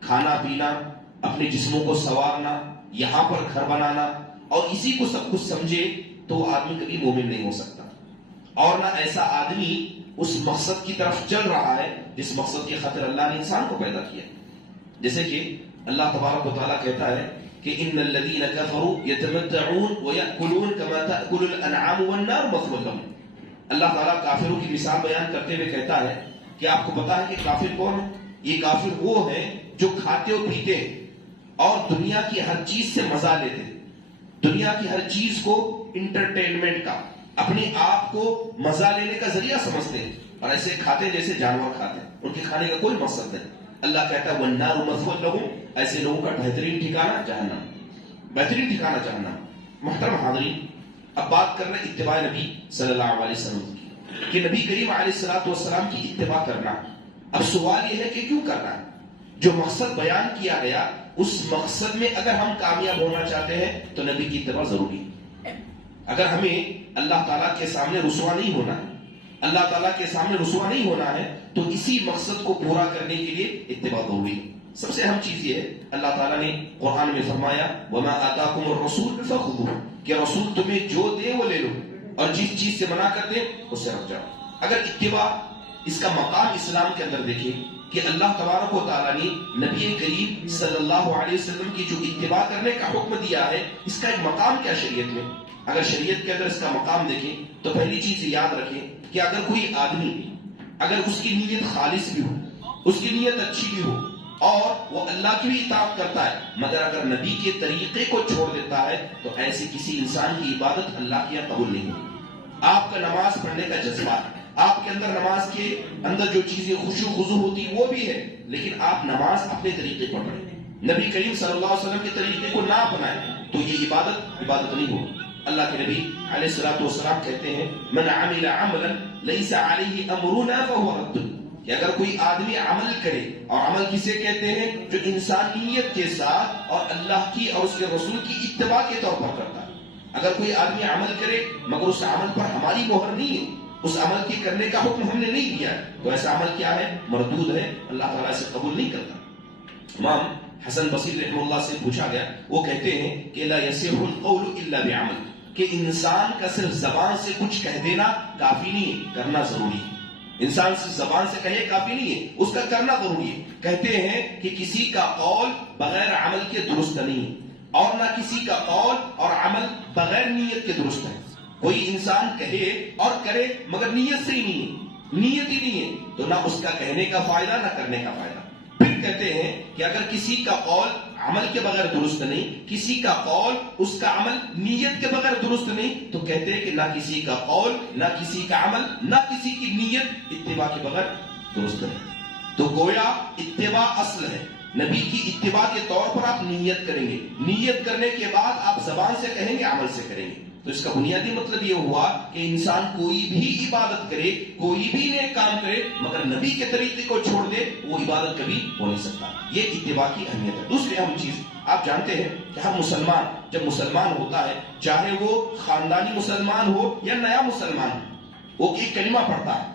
کھانا پینا، اپنے جسموں کو سنوارنا، یہاں پر گھر بنانا، اور اسی کو سب کچھ سمجھے، تو وہ آدمی کبھی مومن نہیں ہو سکتا، اور نہ ایسا آدمی اس مقصد کی طرف چل رہا ہے جس مقصد کی خاطر اللہ نے انسان کو پیدا کیا۔ جیسے کہ اللہ تبارک و تعالیٰ کہتا ہے کہ ان الذین کفروا یتمتعون ویأکلون کما تأکل الانعام والنار مثوی لهم۔ اللہ تعالیٰ کافروں کی مثال بیان کرتے ہوئے کہتا ہے کہ آپ کو پتا ہے کہ کافر کون ہے؟ یہ کافر وہ ہیں جو کھاتے اور پیتے ہیں اور دنیا کی ہر چیز سے مزہ لیتے ہیں، دنیا کی ہر چیز کو انٹرٹینمنٹ کا، اپنے آپ کو مزہ لینے کا ذریعہ سمجھتے ہیں، اور ایسے کھاتے جیسے جانور کھاتے ہیں، ان کے کھانے کا کوئی مقصد نہیں. اللہ کہتا ہے وَالنَّارُ مَثْوًى لَهُمْ، ایسے لوگوں کا بہترین ٹھکانہ جہنم، بہترین ٹھکانہ جہنم. محترم حاضرین، اب بات کر رہے ہیں اتباع نبی صلی اللہ علیہ وسلم کی، کہ نبی کریم علیہ الصلوۃ والسلام کی اتباع کرنا. اب سوال یہ ہے کہ کیوں کرنا ہے؟ جو مقصد بیان کیا گیا اس مقصد میں اگر ہم کامیاب ہونا چاہتے ہیں تو نبی کی اتباع ضروری ہے. اگر ہمیں اللہ تعالیٰ کے سامنے رسوا نہیں ہونا ہے، اللہ تعالیٰ کے سامنے رسوا نہیں ہونا ہے، تو اسی مقصد کو پورا کرنے کے لیے اتباع ضروری ہے. سب سے اہم چیز یہ ہے، اللہ تعالیٰ نے قرآن میں فرمایا وَمَا آتَاكُمُ الرَّسُولُ فَخُذُوهُ، کہ رسول تمہیں جو دے وہ لے لو، اور جس چیز سے منع کر دے اس سے رک جاؤ. اگر اتباع اس کا مقام اسلام کے اندر دیکھیں کہ اللہ تبارک و تعالیٰ نے نبی کریم صلی اللہ علیہ وسلم کی جو اتباع کرنے کا حکم دیا ہے، اس کا ایک مقام کیا شریعت میں. اگر شریعت کے اندر اس کا مقام دیکھیں تو پہلی چیز یاد رکھیں کہ اگر کوئی آدمی، اگر اس کی نیت خالص بھی ہو، اس کی نیت اچھی بھی ہو، اور وہ اللہ کی بھی اطاعت کرتا ہے، مگر اگر نبی کے طریقے کو چھوڑ دیتا ہے تو ایسے کسی انسان کی عبادت اللہ کی قبول نہیں ہوگی. آپ کا نماز پڑھنے کا جذبہ، آپ کے اندر نماز کے اندر جو چیزیں خشوع خضوع ہوتی وہ بھی ہے، لیکن آپ نماز اپنے طریقے پر پڑھیں، نبی کریم صلی اللہ علیہ وسلم کے طریقے کو نہ اپنائیں، تو یہ عبادت نہیں ہوگی. اللہ کے نبی علیہ الصلوۃ والسلام کہتے ہیں من عمل عملا لیس علیہ امرنا فهو رد، کہ اگر کوئی آدمی عمل کرے، اور عمل کسے کہتے ہیں؟ جو انسانیت کے ساتھ اور اللہ کی اور اس کے رسول کی اتباع کے طور پر کرتا ہے. اگر کوئی آدمی عمل کرے مگر اس عمل پر ہماری مہر نہیں ہے، اس عمل کی کرنے کا حکم ہم نے نہیں دیا ہے، تو ایسا عمل کیا ہے؟ مردود ہے، اللہ تعالیٰ اسے قبول نہیں کرتا. امام حسن بصری رحمہ اللہ سے پوچھا گیا، وہ کہتے ہیں کہ لا يصح القول الا بعمل، کہ انسان کا صرف زبان سے کچھ کہہ دینا کافی نہیں ہے، کرنا ضروری ہے. انسان صرف زبان سے کہے کافی نہیں ہے، اس کا کرنا ضروری ہے. کہتے ہیں کہ کسی کا قول بغیر عمل کے درست نہیں ہے، اور نہ کسی کا قول اور عمل بغیر نیت کے درست ہے. کوئی انسان کہے اور کرے مگر نیت سے ہی نہیں ہے، نیت ہی نہیں ہے، تو نہ اس کا کہنے کا فائدہ نہ کرنے کا فائدہ. پھر کہتے ہیں کہ اگر کسی کا قول عمل کے بغیر درست نہیں، کسی کا قول اس کا عمل نیت کے بغیر درست نہیں، تو کہتے ہیں کہ نہ کسی کا قول، نہ کسی کا عمل، نہ کسی کی نیت اتباع کے بغیر درست نہیں. تو گویا اتباع اصل ہے. نبی کی اتباع کے طور پر آپ نیت کریں گے، نیت کرنے کے بعد آپ زبان سے کہیں گے، عمل سے کریں گے. تو اس کا بنیادی مطلب یہ ہوا کہ انسان کوئی بھی عبادت کرے، کوئی بھی نیک کام کرے، مگر نبی کے طریقے کو چھوڑ دے، وہ عبادت کبھی ہو نہیں سکتا. یہ اتباع کی اہمیت ہے. دوسری اہم چیز آپ جانتے ہیں کہ ہر مسلمان جب مسلمان ہوتا ہے، چاہے وہ خاندانی مسلمان ہو یا نیا مسلمان ہو، وہ ایک کلمہ پڑھتا ہے،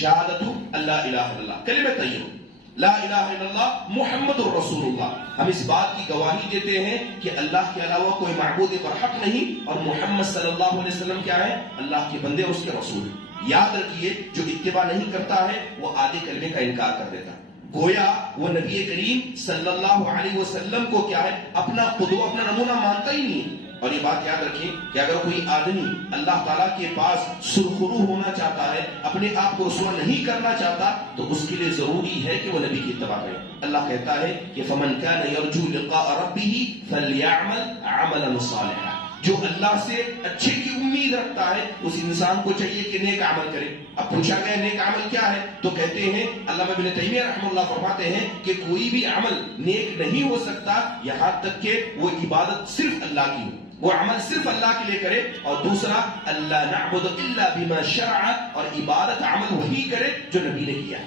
شہادت اللہ الہ الا اللہ، کلمہ طیبہ لا الہ الا اللہ محمد الرسول اللہ. ہم اس بات کی گواہی دیتے ہیں کہ اللہ کے علاوہ کوئی معبود برحق نہیں، اور محمد صلی اللہ علیہ وسلم کیا ہے؟ اللہ کے بندے اور اس کے رسول. یاد رکھیے جو اتباع نہیں کرتا ہے وہ آدھے کلمے کا انکار کر دیتا ہے. گویا وہ نبی کریم صلی اللہ علیہ وسلم کو کیا ہے؟ اپنا قدوہ، اپنا نمونہ مانتا ہی نہیں ہے. اور یہ بات یاد رکھیں کہ اگر کوئی آدمی اللہ تعالیٰ کے پاس سرخرو ہونا چاہتا ہے، اپنے آپ کو رسوا نہیں کرنا چاہتا، تو اس کے لیے ضروری ہے کہ وہ نبی کی اتباع کرے. اللہ کہتا ہے کہ فَمَنْ كَانَ يَرْجُو لِقَاءَ رَبِّهِ فَلْيَعْمَلْ عَمَلًا صَالِحًا. جو اللہ سے اچھے کی امید رکھتا ہے اس انسان کو چاہیے کہ نیک عمل کرے. اب پوچھا گیا نیک عمل کیا ہے، تو کہتے ہیں علامہ ابن تیمیہ رحمہ اللہ فرماتے ہیں کہ کوئی بھی عمل نیک نہیں ہو سکتا یہاں تک کہ وہ عبادت صرف اللہ کی ہو، وہ عمل صرف اللہ کے لیے کرے. اور دوسرا اللہ نعبد الا بما شرع، اور عبادت عمل وہی کرے جو نبی نے کیا.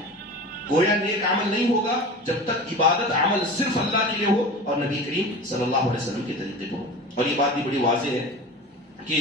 گویا نیک عمل نہیں ہوگا جب تک عبادت عمل صرف اللہ کے لیے ہو اور نبی کریم صلی اللہ علیہ وسلم کے طریقے کو ہو. اور یہ بات بھی بڑی واضح ہے کہ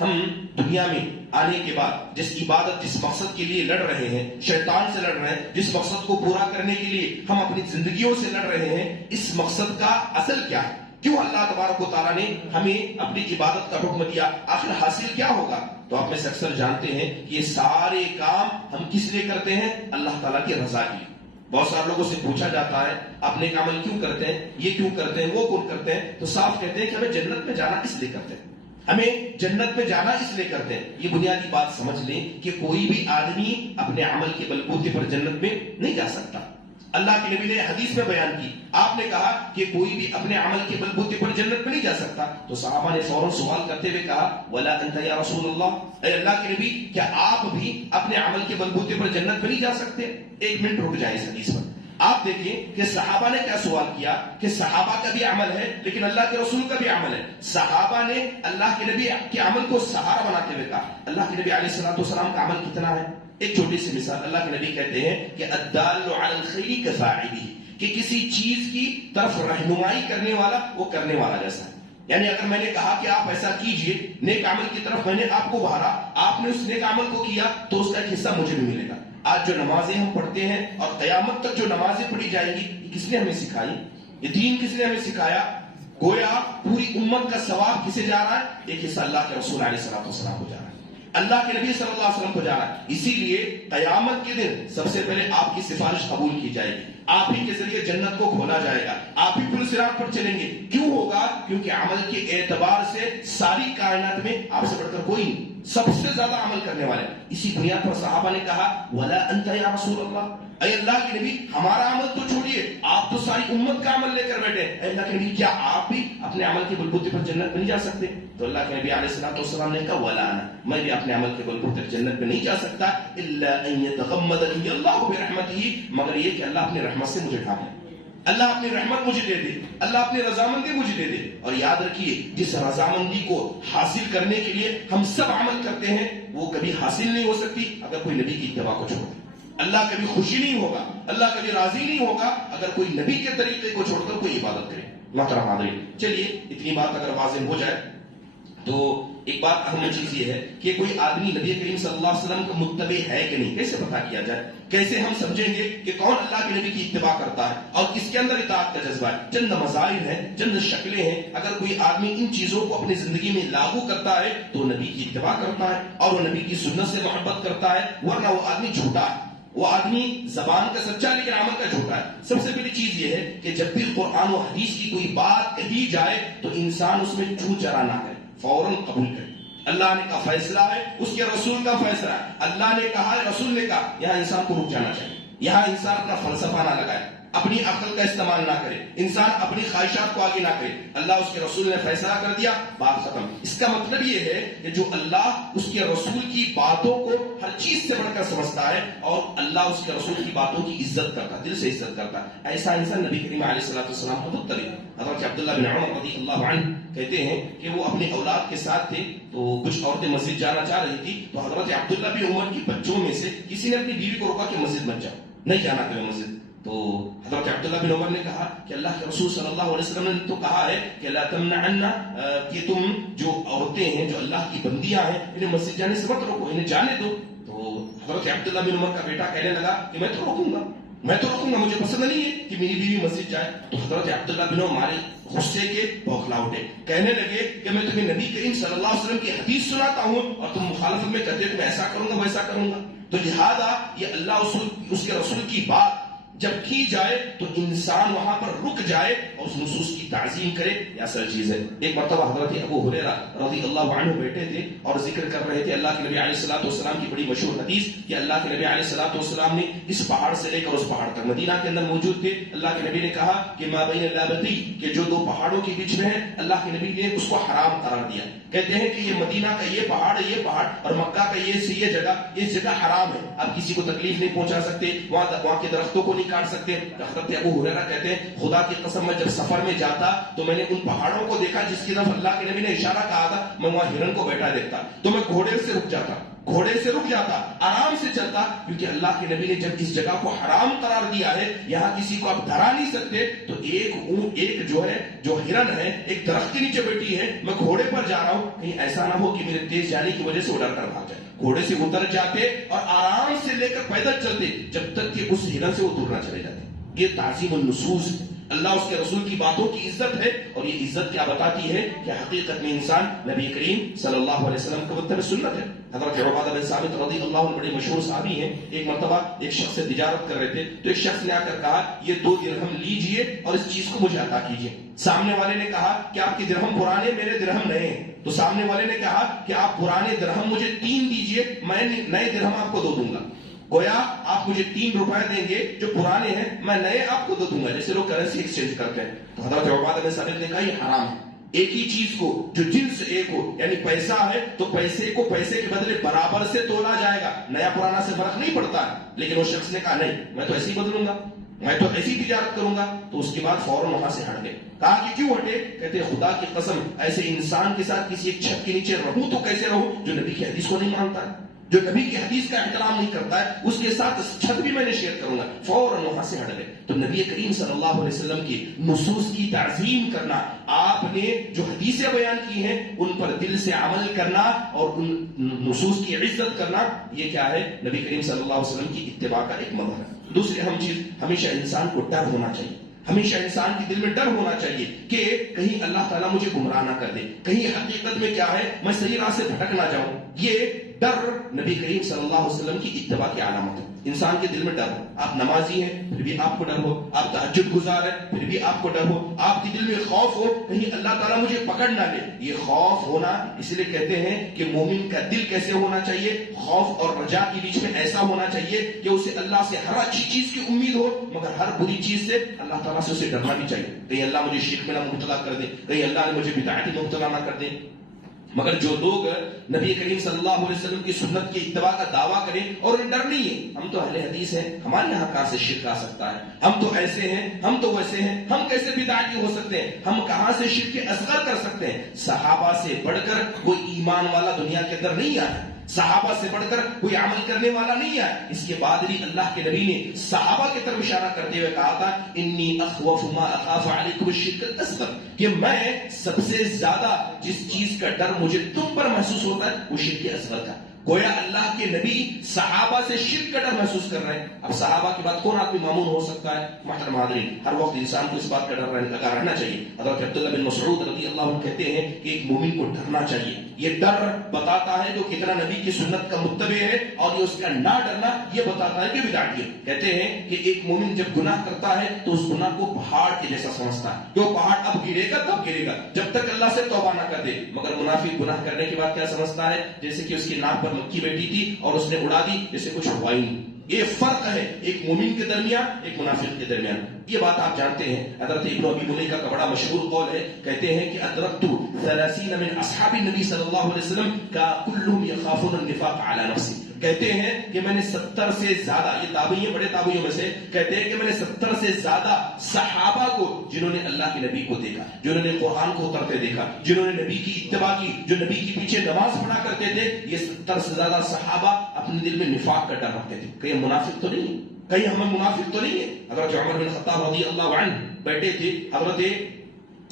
ہم دنیا میں آنے کے بعد جس عبادت، جس مقصد کے لیے لڑ رہے ہیں، شیطان سے لڑ رہے ہیں، جس مقصد کو پورا کرنے کے لیے ہم اپنی زندگیوں سے لڑ رہے ہیں، اس مقصد کا اصل کیا ہے؟ کیوں اللہ تبارک و تعالیٰ نے ہمیں اپنی عبادت کا حکم دیا؟ آخر حاصل کیا ہوگا؟ تو آپ میں سے اکثر جانتے ہیں کہ یہ سارے کام ہم کس لیے کرتے ہیں؟ اللہ تعالیٰ کی رضا کے لیے. بہت سارے لوگوں سے پوچھا جاتا ہے آپ نیک عمل کیوں کرتے ہیں، یہ کیوں کرتے ہیں، وہ کون کرتے ہیں؟ تو صاف کہتے ہیں کہ ہمیں جنت میں جانا اس لیے کرتے ہیں، ہمیں جنت میں جانا اس لیے کرتے ہیں. یہ بنیادی بات سمجھ لیں کہ کوئی بھی آدمی اپنے عمل کے بلبوتے پر جنت میں نہیں جا سکتا. اللہ کے نبی نے حدیث میں بیان کی. آپ نے کہا کہ کوئی بھی اپنے عمل کے بلبوتے پر جنت میں نہیں جا سکتا. تو صحابہ نے فوراً سوال کرتے ہوئے کہا ولا انت یا رسول اللہ, اے اللہ کے نبی کیا آپ بھی اپنے عمل کے بلبوتے پر جنت میں نہیں جا سکتے؟ ایک منٹ رک جائیں اس حدیث پر. آپ دیکھیں کہ صحابہ نے کیا سوال کیا کہ صحابہ کا بھی عمل ہے لیکن اللہ کے رسول کا بھی عمل ہے. صحابہ نے اللہ کے نبی کے عمل کو سہارا بناتے ہوئے کہا اللہ کے نبی علیہ الصلوۃ والسلام کا عمل کتنا ہے. ایک چھوٹی سی مثال, اللہ کے نبی کہتے ہیں کہ الدال علی الخیر کفاعلہ, کہ کسی چیز کی طرف رہنمائی کرنے والا وہ کرنے والا جیسا ہے. یعنی اگر میں نے کہا کہ آپ ایسا کیجئے, نیک عمل کی طرف میں نے آپ کو بہارا, آپ نے اس نیک عمل کو کیا تو اس کا ایک حصہ مجھے بھی ملے گا. آج جو نمازیں ہم پڑھتے ہیں اور قیامت تک جو نمازیں پڑھی جائیں گی, یہ کس نے ہمیں سکھائی؟ یہ دین کس نے ہمیں سکھایا؟ گویا پوری امت کا ثواب کسے جا رہا ہے؟ ایک حصہ اللہ کے رسول علیہ الصلوۃ والسلام کو جا رہا ہے, اللہ کے نبی صلی اللہ علیہ وسلم کو جا رہا ہے. اسی لیے قیامت کے دن سب سے پہلے آپ کی سفارش قبول کی جائے گی, آپ ہی کے ذریعے جنت کو کھولا جائے گا, آپ ہی پل صراط پر چلیں گے. کیوں ہوگا؟ کیونکہ عمل کے اعتبار سے ساری کائنات میں آپ سے بڑھ کر کوئی نہیں, سب سے زیادہ عمل کرنے والے. اسی بنیاد پر صحابہ نے کہا ولا انت یا رسول اللہ, اے اللہ کے نبی ہمارا عمل تو چھوڑیے, آپ تو ساری امت کا عمل لے کر بیٹھے, اے اللہ کے نبی کیا آپ بھی اپنے عمل کے بلبوتے پر جنت میں نہیں جا سکتے؟ تو اللہ کے نبی علیہ الصلوۃ والسلام نے کہا ولا انا, میں بھی اپنے عمل کے بلبوتے پر جنت میں نہیں جا سکتا, الا ان يتغمدني الله برحمته, مگر یہ کہ اللہ اپنی رحمت سے مجھے ڈھانپ لے, اللہ اپنی رحمت مجھے دے دے, اللہ اپنی رضامندی مجھے دے دے. اور یاد رکھیے جس رضامندی کو حاصل کرنے کے لیے ہم سب عمل کرتے ہیں وہ کبھی حاصل نہیں ہو سکتی اگر کوئی نبی کی اتباع کو چھوڑ دے. اللہ کبھی خوشی نہیں ہوگا, اللہ کبھی راضی نہیں ہوگا اگر کوئی نبی کے طریقے کو چھوڑ کر کوئی عبادت کرے. محترم حاضرین, چلیے اتنی بات اگر واضح ہو جائے تو ایک بات اہم چیز یہ ہے کہ کوئی آدمی نبی کریم صلی اللہ علیہ وسلم کا متبع ہے کہ نہیں, کیسے پتہ کیا جائے؟ کیسے ہم سمجھیں گے کہ کون اللہ کے نبی کی اتباع کرتا ہے اور کس کے اندر اطاعت کا جذبہ ہے؟ چند مظاہر ہیں, چند شکلیں ہیں. اگر کوئی آدمی ان چیزوں کو اپنی زندگی میں لاگو کرتا ہے تو نبی کی اتباع کرتا ہے اور وہ نبی کی سنت سے محبت کرتا ہے, ورنہ وہ آدمی جھوٹا ہے, وہ آدمی زبان کا سچا لیکن عمل کا جھوٹا ہے. سب سے پہلی چیز یہ ہے کہ جب بھی قرآن و حدیث کی کوئی بات کہی جائے تو انسان اس میں چوں چرا نہ کرے, فوراً قبول کرے. اللہ نے کا فیصلہ ہے, اس کے رسول کا فیصلہ ہے, اللہ نے کہا ہے, رسول نے کہا. یہاں انسان کو رک جانا چاہیے, یہاں انسان اپنا فلسفہ نہ لگائے, اپنی عقل کا استعمال نہ کرے, انسان اپنی خواہشات کو آگے نہ کرے. اللہ اس کے رسول نے فیصلہ کر دیا, بات ختم. اس کا مطلب یہ ہے کہ جو اللہ اس کے رسول کی باتوں کو ہر چیز سے بڑھ کر سمجھتا ہے اور اللہ اس کے رسول کی باتوں کی عزت کرتا ہے, دل سے عزت کرتا ہے, ایسا انسان نبی کریم علیہ الصلوۃ والسلام کا متبع. حضرت عبداللہ بن عمر رضی اللہ عنہ کہتے ہیں کہ وہ اپنی اولاد کے ساتھ تھے تو کچھ عورتیں مسجد جانا چاہ رہی تھی, تو حضرت عبداللہ بن عمر کی بچوں میں سے کسی نے اپنی بیوی کو روکا کہ مسجد مت جاؤ, نہیں جانا تمہیں مسجد. تو حضرت عبداللہ بن عمر نے کہا کہ اللہ کے رسول صلی اللہ علیہ وسلم نے تو کہا ہے کہ لا تمنعنا, کہ تم جو عورتیں ہیں جو اللہ کی بندیاں ہیں انہیں مسجد جانے سے مت روکو, انہیں جانے دو. تو حضرت عبداللہ بن عمر کا بیٹا کہنے لگا کہ میں تو روکوں گا, مجھے پسند نہیں ہے کہ میری بیوی مسجد جائے. تو حضرت عبداللہ بن عمر ہمارے غصے کے بوکھلا اٹھے, کہنے لگے کہ میں تمہیں نبی کریم صلی اللہ علیہ وسلم کی حدیث سناتا ہوں اور تم مخالفت میں کہتے ہو کہ میں ایسا کروں گا ویسا کروں گا. تو لہذا یہ اللہ اس کے رسول کی بات جب کی جائے تو انسان وہاں پر رک جائے اور اس نصوص کی تعظیم کرے, یہ اصل چیز ہے. ایک مرتبہ حضرت ابو ہریرہ رضی اللہ عنہ بیٹھے تھے اور ذکر کر رہے تھے اللہ کے نبی علیہ الصلوۃ والسلام کی بڑی مشہور حدیث کہ اللہ کے نبی علیہ الصلوۃ والسلام نے اس پہاڑ سے لے کر اس پہاڑ تک مدینہ کے اندر موجود تھے. اللہ کے نبی نے کہا کہ ما بین اللابتی, کہ جو دو پہاڑوں کے بیچ میں ہے, اللہ کے نبی نے اس کو حرام قرار دیا. کہتے ہیں کہ یہ مدینہ کا یہ پہاڑ اور مکہ کا یہ جگہ حرام ہے, آپ کسی کو تکلیف نہیں پہنچا سکتے, وہاں کے درختوں کو نہیں کاٹ سکتے. حضرت ابو ہریرہ کہتے ہیں خدا کی قسم میں جب سفر میں جاتا تو میں نے ان پہاڑوں کو دیکھا جس کی طرف اللہ کے نبی نے اشارہ کہا تھا, میں وہاں ہرن کو بیٹھا دیکھتا تو میں گھوڑے سے رک جاتا, آرام سے چلتا, کیونکہ اللہ کے نبی نے جب اس جگہ کو حرام قرار دیا ہے, یہاں کسی کو آپ دھرا نہیں سکتے, تو ایک جو ہرن ہے ایک درخت کے نیچے بیٹھی ہے, میں گھوڑے پر جا رہا ہوں, کہیں ایسا نہ ہو کہ میرے تیز جانے کی وجہ سے وہ ڈر کر بھاگ جائے. گھوڑے سے اتر جاتے اور آرام سے لے کر پیدل چلتے جب تک کہ اس ہرن سے وہ دور نہ چلے جاتے. یہ تعظیم النصوص, اللہ اس کے رسول کی باتوں کی عزت ہے. اور یہ عزت کیا بتاتی ہے کہ حقیقت میں انسان نبی کریم صلی اللہ علیہ وسلم کا متبع سنت ہے. حضرت عبادہ بن ثابت رضی اللہ عنہ بڑے مشہور صحابی ہیں. ایک مرتبہ ایک شخص سے تجارت کر رہے تھے تو ایک شخص نے آ کر کہا یہ 2 درہم لیجئے اور اس چیز کو مجھے عطا کیجئے. سامنے والے نے کہا کہ آپ کے درہم پرانے, میرے درہم نئے ہیں. تو سامنے والے نے کہا کہ آپ پرانے درہم مجھے 3 دیجئے, میں نئے درہم آپ کو 2 دوں گا. گویا آپ آپ مجھے 3 روپے دیں گے جو پرانے ہیں، میں نئے آپ کو دے دوں گا، جیسے لوگ کرنسی ایکسچینج کرتے ہیں. تو حضرت عبادہ بن صامت نے کہا یہ حرام ہے. ایک ہی چیز کو جو جنس ایک ہو، یعنی پیسہ ہے تو پیسے کو پیسے کے بدلے برابر سے تولا جائے گا، نیا پرانا سے فرق نہیں پڑتا ہے. لیکن وہ شخص نے کہا نہیں، میں تو ایسے ہی بدلوں گا، میں تو ایسی تجارت کروں گا. تو اس کے بعد فوراً وہاں سے ہٹ گئے. کہا کہ کیوں ہٹے؟ کہتے خدا کی قسم ایسے انسان کے ساتھ کسی ایک چھت کے نیچے رہوں تو کیسے رہوں جو نبی کی حدیث کو نہیں مانتا ہے، جو نبی کی حدیث کا احترام نہیں کرتا ہے، اس کے ساتھ چھت بھی میں نے شیئر کروں گا. فوراً وہاں سے ہٹ گئے. تو نبی کریم صلی اللہ علیہ وسلم کی نصوص کی تعظیم کرنا، آپ نے جو حدیثیں بیان کی ہیں ان پر دل سے عمل کرنا اور ان نصوص کی عزت کرنا، یہ کیا ہے؟ نبی کریم صلی اللہ علیہ وسلم کی اتباع کا ایک مظہر ہے. دوسری اہم چیز، ہمیشہ انسان کو ڈر ہونا چاہیے. ہمیشہ انسان کے دل میں ڈر ہونا چاہیے کہ کہیں اللہ تعالیٰ مجھے گمراہ نہ کر دے، کہیں حقیقت میں کیا ہے میں صحیح راہ سے بھٹک نہ جاؤں. یہ ڈر نبی کریم صلی اللہ علیہ وسلم کی اتباع کی علامت ہے. انسان کے دل میں ڈر ہو. آپ نمازی ہیں پھر بھی آپ کو ڈر ہو، آپ تہجد گزار ہیں پھر بھی آپ کو ڈر ہو، آپ کے دل میں خوف ہو کہیں اللہ تعالیٰ مجھے پکڑ نہ لے. یہ خوف ہونا، اس لیے کہتے ہیں کہ مومن کا دل کیسے ہونا چاہیے؟ خوف اور رجا کے بیچ میں ایسا ہونا چاہیے کہ اسے اللہ سے ہر اچھی چیز کی امید ہو، مگر ہر بری چیز سے اللہ تعالیٰ سے اسے ڈرنا بھی چاہیے. کہیں اللہ مجھے شرک میں نہ مبتلا کر دے، کہیں اللہ نے مجھے بدعت میں مبتلا نہ کر دے. مگر جو لوگ نبی کریم صلی اللہ علیہ وسلم کی سنت کی اتباع کا دعویٰ کریں اور ان ڈر نہیں ہے، ہم تو اہل حدیث ہیں، ہمارے یہاں کہاں سے شرک آ سکتا ہے، ہم تو ایسے ہیں، ہم تو ویسے ہیں، ہم کیسے بدعتی ہو سکتے ہیں، ہم کہاں سے شرک اصغر کر سکتے ہیں. صحابہ سے بڑھ کر کوئی ایمان والا دنیا کے اندر نہیں آیا، صحابہ سے بڑھ کر کوئی عمل کرنے والا نہیں ہے. اس کے بعد بھی اللہ کے نبی نے صحابہ کی طرف اشارہ کرتے ہوئے کہا تھا انی اخوف ما اخاف علیکم الشرک الاصغر، کہ میں سب سے زیادہ جس چیز کا ڈر مجھے تم پر محسوس ہوتا ہے وہ شرک اصغر کا. گویا اللہ کے نبی صحابہ سے شرک کا ڈر محسوس کر رہے ہیں. اب صحابہ کے بعد کون آدمی معمون ہو سکتا ہے؟ محترم حاضرین، ہر وقت انسان کو اس بات کا ڈر لگا رہنا چاہیے. حضرت عبداللہ بن مسعود رضی اللہ عنہ کہتے ہیں کہ ایک مومن کو ڈرنا چاہیے. یہ ڈر بتاتا ہے کہ کتنا نبی کی سنت کا متبع ہے، اور یہ اس کا نہ ڈرنا یہ بتاتا ہے کہ بدعتی ہے. کہتے ہیں کہ ایک مومن جب گناہ کرتا ہے تو اس گناہ کو پہاڑ کے جیسا سمجھتا ہے کہ وہ پہاڑ اب گرے گا تب گرے گا جب تک اللہ سے توبہ نہ کر دے. مگر منافق گناہ کرنے کے بعد کیا سمجھتا ہے؟ جیسے کہ اس کی ناک پر مکھی بیٹھی تھی اور اس نے اڑا دی، جیسے کچھ ہوا ہی نہیں. یہ فرق ہے ایک مومن کے درمیان ایک منافق کے درمیان. یہ بات آپ جانتے ہیں. حضرت ابن ابی ملیکہ کا بڑا مشہور قول ہے، کہتے ہیں کہ ادرکت 30 من اصحاب النبی صلی اللہ علیہ وسلم کا کلهم يخافون النفاق على نفسه. کہتے ہیں کہ میں نے 70 سے زیادہ، یہ تابعی بڑے تابعیوں میں سے، کہتے ہیں کہ میں نے 70 سے زیادہ صحابہ کو جنہوں نے اللہ کے نبی کو دیکھا، جنہوں نے قرآن کو اترتے دیکھا، جنہوں نے نبی کی اتباع کی، جو نبی کے پیچھے نماز پڑھا کرتے تھے، یہ 70 سے زیادہ صحابہ اپنے دل میں نفاق کا ڈر رکھتے تھے. کہیں منافق تو نہیں ہے، کہیں ہمیں منافق تو نہیں ہے. حضرت عمر بن خطاب رضی اللہ عنہ بیٹھے تھے. حضرت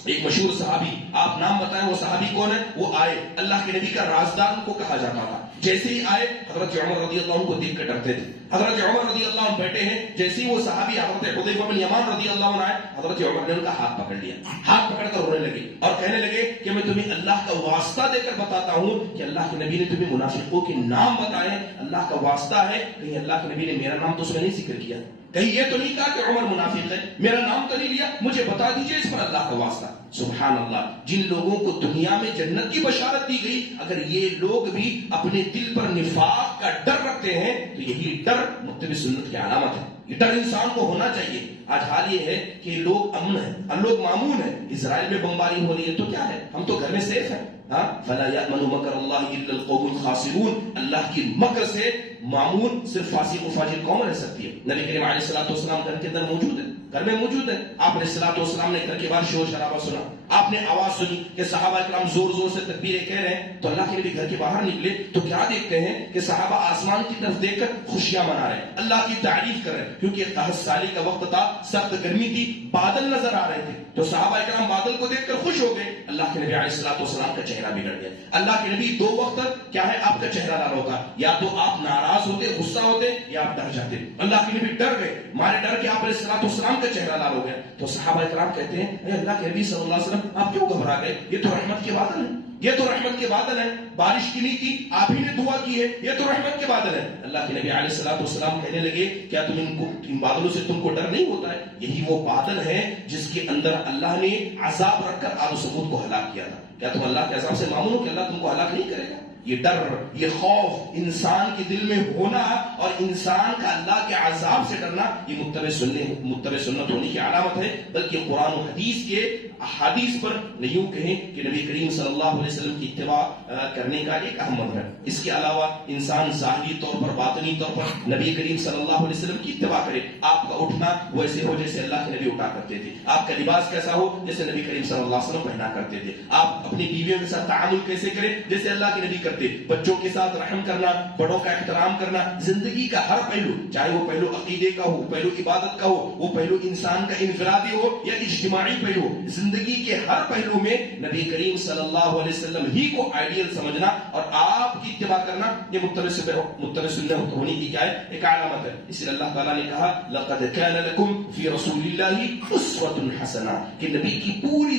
ایک مشہور صحابی، آپ نام بتائیں وہ صحابی کون ہے؟ وہ آئے، اللہ کے نبی کا رازدار کو کہا جاتا تھا. جیسے ہی آئے حضرت عمر رضی اللہ عنہ کو دیکھ کر ڈرتے تھے. حضرت عمر رضی اللہ عنہ بیٹھے ہیں، جیسے ہی وہ صحابی حضرت حذیفہ بن یمان رضی اللہ عنہ آئے، حضرت عمر نے ان کا ہاتھ پکڑ لیا، ہاتھ پکڑ کر رونے لگے اور کہنے لگے کہ میں تمہیں اللہ کا واسطہ دے کر بتاتا ہوں کہ اللہ کے نبی نے تمہیں منافقوں کے نام بتائے، اللہ کا واسطہ ہے، کہیں اللہ کے نبی نے میرا نام تو اس میں نہیں ذکر کیا، کہیں یہ تو نہیں کہا کہ عمر منافق ہے، میرا نام تو نہیں لیا، مجھے بتا دیجئے اس پر اللہ کا واسطہ. سبحان اللہ. جن لوگوں کو دنیا میں جنت کی بشارت دی گئی، اگر یہ لوگ بھی اپنے دل پر نفاق کا ڈر رکھتے ہیں تو یہی ڈر متبع سنت کی علامت ہے. یہ ڈر انسان کو ہونا چاہیے. آج حال یہ ہے کہ لوگ امن ہیں، لوگ معمون ہیں. اسرائیل میں بمباری ہو رہی ہے تو کیا ہے، ہم تو گھر میں سیف ہیں. فلا یأمن مکر اللہ الا القوم الخاسرون. اللہ کی مکر سے معمون صرف فاسق و فاجر قوم رہ سکتی ہے. نبی کریم علیہ الصلوۃ والسلام گھر کے اندر موجود ہے، گھر میں موجود ہے. آپ علیہ الصلوۃ والسلام نے گھر کے باہر شور شرابہ سنا، آپ نے آواز سنی کہ صحابہ کرام زور زور سے تکبیریں کہہ رہے ہیں، تو اللہ کے نبی گھر کے باہر نکلے تو کیا دیکھتے ہیں کہ صحابہ آسمان کی طرف دیکھ کر خوشیاں منا رہے ہیں، اللہ کی تعریف کر رہے ہیں. کیونکہ قحط سالی کا وقت تھا، سخت گرمی تھی، بادل نظر آ رہے تھے، تو صحابہ کرام بادل کو دیکھ کر خوش ہو گئے. اللہ کے نبی علیہ الصلوۃ والسلام کا چہرہ بگڑ گیا. اللہ کے نبی دو وقت کیا ہے آپ کا چہرہ لال ہوتا، یا تو آپ ناراض ہوتے، غصہ ہوتے، یا آپ ڈر جاتے. اللہ کے نبی ڈر گئے، مارے ڈر کے آپ علیہ الصلوۃ والسلام کا چہرہ لال ہو گیا. تو صحابہ کرام کہتے ہیں اے اللہ کے نبی صلی اللہ علیہ وسلم آپ کیوں گھبرا گئے؟ یہ تو رحمت کے بادل ہیں، یہ تو رحمت کے بادل ہیں، بارش کی نہیں تھی، آپ ہی نے دعا کی ہے، یہ تو رحمت کے بادل ہیں. اللہ کے نبی علیہ الصلوۃ والسلام کہنے لگے کیا تم ان بادلوں سے تم کو ڈر نہیں ہوتا ہے؟ یہی وہ بادل ہیں جس کے اندر اللہ نے عذاب رکھ کر آد و ثمود کو ہلاک کیا تھا. کیا تم اللہ کے عذاب سے معمون ہو کہ اللہ تم کو ہلاک نہیں کرے گا؟ یہ ڈر، یہ خوف انسان کے دل میں ہونا اور انسان کا اللہ کے عذاب سے ڈرنا، یہ متبع سنت ہونے کی علامت ہے، بلکہ قرآن و حدیث کے احادیث پر یوں کہیں کہ نبی کریم صلی اللہ علیہ وسلم کی اتباع کرنے کا ایک اہم مظہر ہے۔ اس کے علاوہ انسان ظاہری طور پر، باطنی طور پر نبی کریم صلی اللہ علیہ وسلم کی اتباع کرے۔ آپ کا اٹھنا ویسے ہو جیسے اللہ کے نبی اٹھا کرتے تھے، آپ کا لباس کیسا ہو جیسے نبی کریم صلی اللہ علیہ وسلم پہنا کرتے تھے، آپ اپنی بیویوں کے ساتھ تعامل کیسے کریں جیسے اللہ کے نبی کرتے، بچوں کے ساتھ رحم کرنا، بڑوں کا احترام کرنا، زندگی کا ہر پہلو، چاہے وہ پہلو عقیدے کا ہو، پہلو عبادت کا ہو، وہ پہلو انسان کا انفرادی ہو یا اجتماعی پہلو، زندگی کے ہر پہلو میں نبی کریم صلی اللہ علیہ وسلم ہی کو آئیڈیل سمجھنا اور آپ کی اتباع کرنا، یہ متبع سنت ہونے کی کیا ہے؟ ایک علامت ہے۔ اس لیے اللہ تعالیٰ نے کہا لقد كان لكم في رسول الله اسوة حسنہ، کہ نبی کی پوری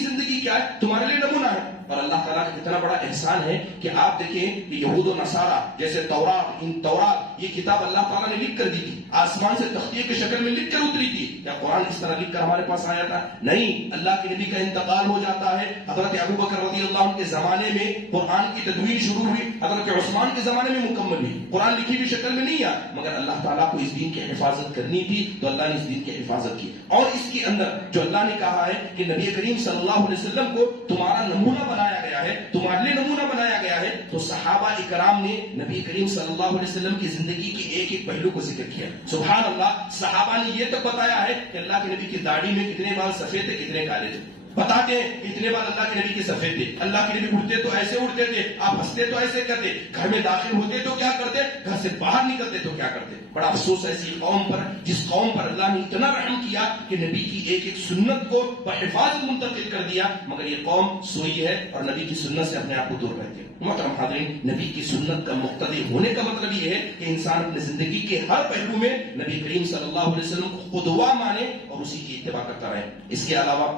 زندگی کیا ہے؟ تمہارے لیے نمونہ ہے۔ اور اللہ تعالیٰ کا کتنا بڑا احسان ہے کہ آپ دیکھیں کہ یہود و نصارہ جیسے تورات یہ کتاب اللہ تعالیٰ نے لکھ کر دی تھی، آسمان سے تختیے کی شکل میں لکھ کر اتری تھی، کیا قرآن اس طرح لکھ کر ہمارے پاس آیا تھا؟ نہیں، اللہ کے نبی کا انتقال ہو جاتا ہے، حضرت ابو بکر رضی اللہ عنہ کے زمانے میں قرآن کی تدوین شروع ہوئی، حضرت عثمان کے زمانے میں مکمل ہوئی، قرآن لکھی ہوئی شکل میں نہیں آیا، مگر اللہ تعالیٰ کو اس دین کی حفاظت کرنی تھی تو اللہ نے اس دین کی حفاظت کی۔ اور اس کے اندر جو اللہ نے کہا ہے کہ نبی کریم صلی اللہ علیہ وسلم کو تمہارا نمونہ بنایا گیا ہے، تمہارے لیے نمونہ بنایا گیا ہے، تو صحابہ اکرام نے نبی کریم صلی اللہ علیہ وسلم کی زندگی کے ایک ایک پہلو کو ذکر کیا۔ سبحان اللہ، صحابہ نے یہ تک بتایا ہے کہ اللہ کے نبی کی داڑھی میں کتنے بال سفید تھے، کتنے کالے تھے، بتاتے ہیں کتنے بار اللہ کے نبی کے سفید تھے، اللہ کے نبی اٹھتے تو ایسے اٹھتے تھے، آپ ہنستے تو ایسے کرتے، گھر میں داخل ہوتے تو کیا کرتے، گھر سے باہر نکلتے تو کیا کرتے۔ بڑا افسوس ہے ایسی قوم پر جس قوم پر اللہ نے اتنا رحم کیا کہ نبی کی ایک ایک سنت کو بحفاظت منتقل کر دیا، مگر یہ قوم سوئی ہے اور نبی کی سنت سے اپنے آپ کو دور رہتے ہیں۔ محترم حاضرین، نبی کی سنت کا مقتدی ہونے کا مطلب یہ ہے کہ انسان اپنے زندگی کے ہر پہلو میں نبی کریم صلی اللہ علیہ وسلم کو قدوہ مانے اور اسی کی اتباع کرتا رہے۔ اس کے علاوہ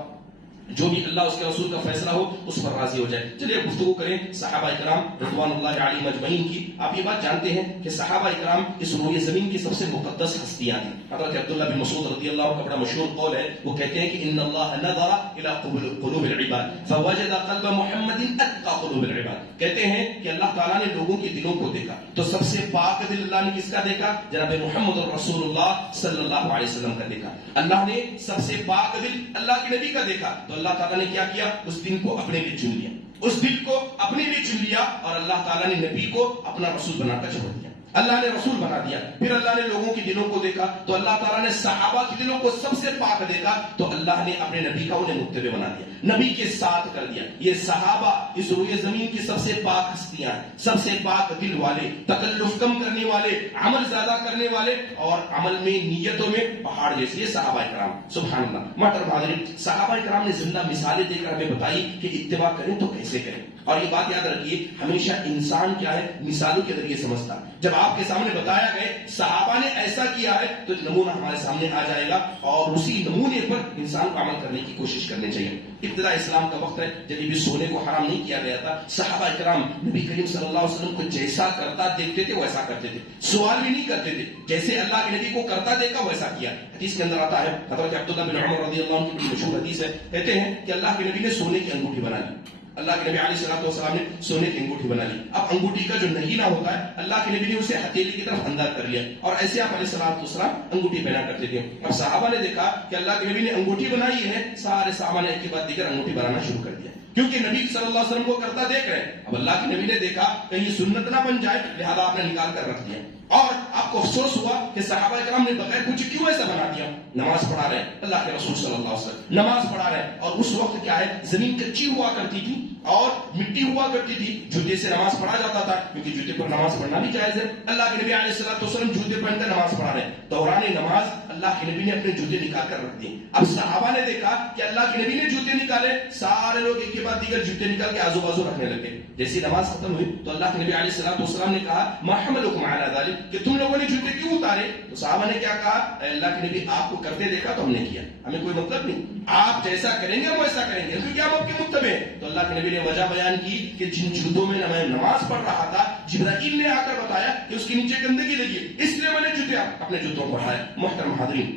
جو بھی اللہ اس کے رسول کا فیصلہ ہو اس پر راضی ہو جائے۔ چلیے گفتگو کریں صحابہ اکرام رضوان اللہ علیہم اجمعین کی۔ آپ یہ بات جانتے ہیں کہ صحابہ اکرام اس روئے زمین کی سب سے مقدس ہستیاں تھیں۔ حضرت عبداللہ بن مسعود رضی اللہ عنہ کا بڑا مشہور قول ہے، وہ کہتے ہیں کہ ان اللہ نظر الى قلوب العباد فوجد قلب محمد اتقى قلوب العباد، کہتے ہیں کہ اللہ تعالیٰ نے لوگوں کے دلوں کو دیکھا تو سب سے پاک دل اللہ نے کس کا دیکھا؟ جناب محمد رسول اللہ صلی اللہ علیہ وسلم کا دیکھا۔ اللہ نے سب سے پاک دل اللہ کے نبی کا دیکھا تو اللہ تعالیٰ نے کیا کیا؟ اس دل کو اپنے لیے چن لیا، اس دل کو اپنے لیے چن لیا اور اللہ تعالیٰ نے نبی کو اپنا رسول بنا کر چھوڑ دیا، اللہ نے رسول بنا دیا۔ پھر اللہ نے لوگوں کے دلوں کو دیکھا تو اللہ تعالیٰ نے صحابہ کے دلوں کو سب سے پاک دیکھا تو اللہ نے اپنے نبی کا انہیں متبع بنا دیا، نبی کے ساتھ کر دیا۔ یہ صحابہ اس روئے زمین کی سب سے پاک ہستیاں، سب سے پاک دل والے، تکلف کم کرنے والے، عمل زیادہ کرنے والے اور عمل میں نیتوں میں پہاڑ جیسے صحابہ کرام۔ سبحان اللہ۔ محترم حاضرین، صحابہ کرام نے زندہ مثالیں دے کر ہمیں بتائی کہ اتباع کریں تو کیسے کریں۔ اور یہ بات یاد رکھیے، ہمیشہ انسان کیا ہے؟ مثالوں کے ذریعے سمجھتا۔ جب آپ کے سامنے بتایا گئے صحابہ نے ایسا کیا ہے تو نمونہ ہمارے سامنے آ جائے گا اور اسی نمونے پر انسان کو عمل کرنے کی کوشش کرنی چاہیے۔ ابتدا اسلام کا وقت ہے جب بھی سونے کو حرام نہیں کیا گیا تھا، صحابہ اکرام نبی کریم صلی اللہ علیہ وسلم کو جیسا کرتا دیکھتے تھے ویسا کرتے تھے، سوال بھی نہیں کرتے تھے، جیسے اللہ کے نبی کو کرتا دیکھا ویسا کیا۔ حدیث کے اندر آتا ہے، حضرت عبداللہ بن عمر رضی اللہ عنہ کی بڑی مشہور حدیث ہے، کہتے ہیں کہ اللہ کے نبی نے سونے کی انگوٹھی بنا لی، اللہ کے نبی علیہ السلام نے سونے کی انگوٹھی بنا لی۔ اب انگوٹھی کا جو نگینہ ہوتا ہے اللہ کے نبی نے اسے ہتھیلی کی طرف اندر کر لیا اور ایسے آپ علیہ السلام انگوٹھی پہنا کرتے تھے۔ اب صحابہ نے دیکھا کہ اللہ کے نبی نے انگوٹھی بنائی ہے، سارے صحابہ نے ایک کے بعد دیگر انگوٹھی بنانا شروع کر دیا کیونکہ نبی صلی اللہ علیہ وسلم کو کرتا دیکھ رہے ہیں۔ اب اللہ کے نبی نے دیکھا کہیں سنت نہ بن جائے، لہذا آپ نے نکال کر رکھ دیا اور آپ کو افسوس ہوا کہ صحابہ کرام نے بغیر پوچھے کیوں ایسا بنا دیا۔ نماز پڑھا رہے اللہ کے رسول صلی اللہ علیہ وسلم نماز پڑھا رہے اور اس وقت کیا ہے زمین کچی ہوا کرتی تھی اور مٹی ہوا کرتی تھی، جوتے سے نماز پڑھا جاتا تھا کیونکہ جوتے پر نماز پڑھنا بھی جائز ہے۔ اللہ کے نبی علیہ السلام جوتے پہن کر نماز پڑھا رہے، دوران نماز اللہ کے نبی نے اپنے جوتے نکال کر رکھ دیے۔ اب صحابہ نے دیکھا کہ اللہ کے نبی نے جوتے نکالے، سارے لوگ ایک کے بعد دیگر جوتے نکال کے آزو بازو رکھنے لگے۔ جیسی نماز ختم ہوئی تو اللہ کے نبی علیہ السلام نے کہا ما حملکم علی ذلک، کہ تم لوگوں نے جوتے کیوں اتارے؟ تو صحابہ نے کیا کہا؟ اے اللہ کے نبی آپ کو کرتے دیکھا تو ہم نے کیا، ہمیں کوئی مطلب نہیں، آپ جیسا کریں گے ہم ویسا کریں گے کیونکہ ہم آپ کے متبع ہیں۔ تو اللہ کے نبی نے وجہ بیان کی کہ جن جوتوں میں میں نماز پڑھ رہا تھا جبرائیل نے آ کر بتایا کہ اس کے نیچے گندگی لگی، اس لیے میں نے جوتے اپنے جوتوں کو ہٹائے۔ محترم حاضرین،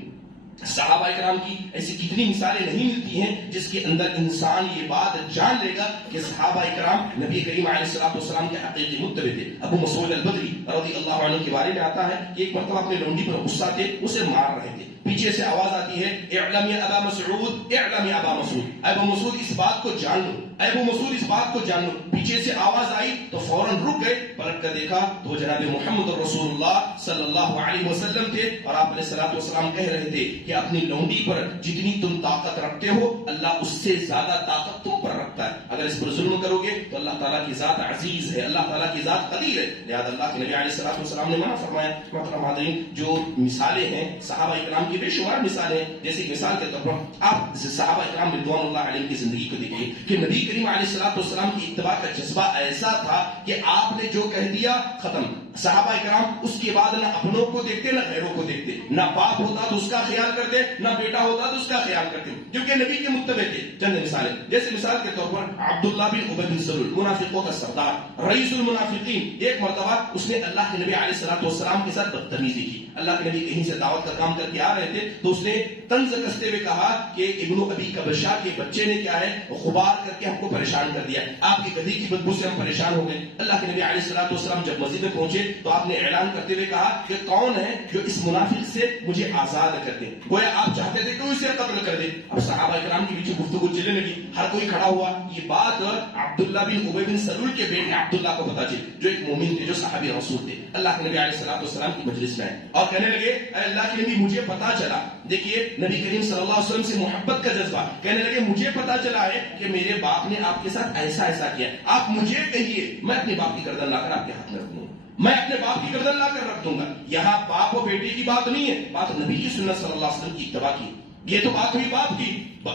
صحابہ کرام کی ایسی کتنی مثالیں نہیں ملتی ہیں جس کے اندر انسان یہ بات جان لے گا کہ صحابہ کرام نبی کریم علیہ الصلوۃ والسلام کے حقیقی متبع تھے. ابو مسعود البدری رضی اللہ عنہ کے بارے میں آتا ہے کہ ایک مرتبہ اپنے لونڈی پر غصہ تھے, اسے مار رہے تھے. پیچھے سے آواز آتی ہے اعلم یا ابا مسعود, اعلم یا ابا مسعود, ابو مسعود اس بات کو جان لو, ابو مسعود اس بات کو جان لو. پیچھے سے آواز آئی تو فوراً رک گئے, پلٹ کر دیکھا تو جناب محمد رسول اللہ صلی اللہ علیہ وسلم تھے, اور آپ علیہ الصلوۃ والسلام کہہ رہے تھے کہ اپنی لونڈی پر جتنی تم طاقت رکھتے ہو اللہ اس سے زیادہ طاقت تم پر رکھتا ہے. اگر اس پر ظلم کرو گے تو اللہ تعالیٰ کی ذات عزیز ہے, اللہ تعالیٰ کی ذات قدیر ہے. لہذا اللہ کے نبی علیہ الصلوۃ والسلام نے منع فرمایا. محترم حاضرین, جو مثالیں ہیں صحابہ کرام کی بے شمار مثالیں, جیسے مثال کے طور پر آپ صحابہ کرام رضوان اللہ علیہ کی زندگی کو دیکھیے کہ نبی کریم علیہ الصلوۃ والسلام کی اتباع کا جذبہ ایسا تھا کہ آپ نے جو کہہ دیا ختم. صحابہ کرام اس کے بعد نہ اپنوں کو دیکھتے نہ غیروں کو دیکھتے, نہ باپ ہوتا تو اس کا خیال کرتے, نہ بیٹا ہوتا تو اس کا خیال کرتے, کیونکہ نبی کے متبع تھے. چند مثالیں, جیسے مثال کے طور پر عبداللہ بن ابی بن سلول, منافقوں کا سردار, رئیس المنافقین. ایک مرتبہ اس نے اللہ کے نبی علیہ الصلوۃ والسلام کے ساتھ بدتمیزی کی. اللہ کے نبی کہیں سے دعوت کا کام کر کے آ رہے تھے تو اس نے طنز کستے ہوئے کہا کہ ابن ابی کبشہ کے بچے نے کیا ہے غبار کر کے ہم کو پریشان کر دیا, آپ کی گدھی کی بدبو سے ہم پریشان ہو گئے. اللہ کے نبی علیہ الصلوۃ والسلام جب مسجد میں پہنچے تو آپ نے اعلان کرتے ہوئے کہا کہ کون ہے جو اس منافق سے مجھے آزاد کر دے. گویا آپ چاہتے تھے کہ اسے قتل کر دے. اب صحابہ کرام کے پیچھے گفتگو چلنے لگی, ہر کوئی کھڑا ہوا. یہ بات عبداللہ بن ابی بن سلول کے بیٹے عبداللہ کو پتا چلی, جو ایک مومن تھے, جو صحابی رسول تھے. اللہ کے نبی علیہ الصلوۃ والسلام کی مجلس میں آئے اور کہنے لگے اے اللہ کے نبی مجھے پتا چلا. دیکھیے نبی کریم صلی اللہ علیہ وسلم سے محبت کا جذبہ. کہنے لگے مجھے پتا چلا ہے کہ میرے باپ نے آپ کے ساتھ ایسا ایسا کیا, آپ مجھے کہیے, میں اپنے باپ کی گردن لا کر آپ کے ہاتھ میں رکھ دوں گا, میں اپنے باپ کی گردن لا کر رکھ دوں گا. یہاں باپ و بیٹے کی بات نہیں ہے, بات نبی کی سنت صلی اللہ علیہ وسلم کی اتباع کی. یہ تو بات ہوئی باپ کی.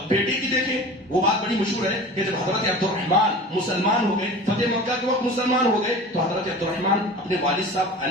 بیٹے کی دیکھیں, وہ بات بڑی مشہور ہے کہ جب حضرت عبد الرحمن مسلمان ہو گئے, فتح مکہ کے وقت مسلمان ہو گئے, تو حضرت عبد الرحمن اپنے والد صاحب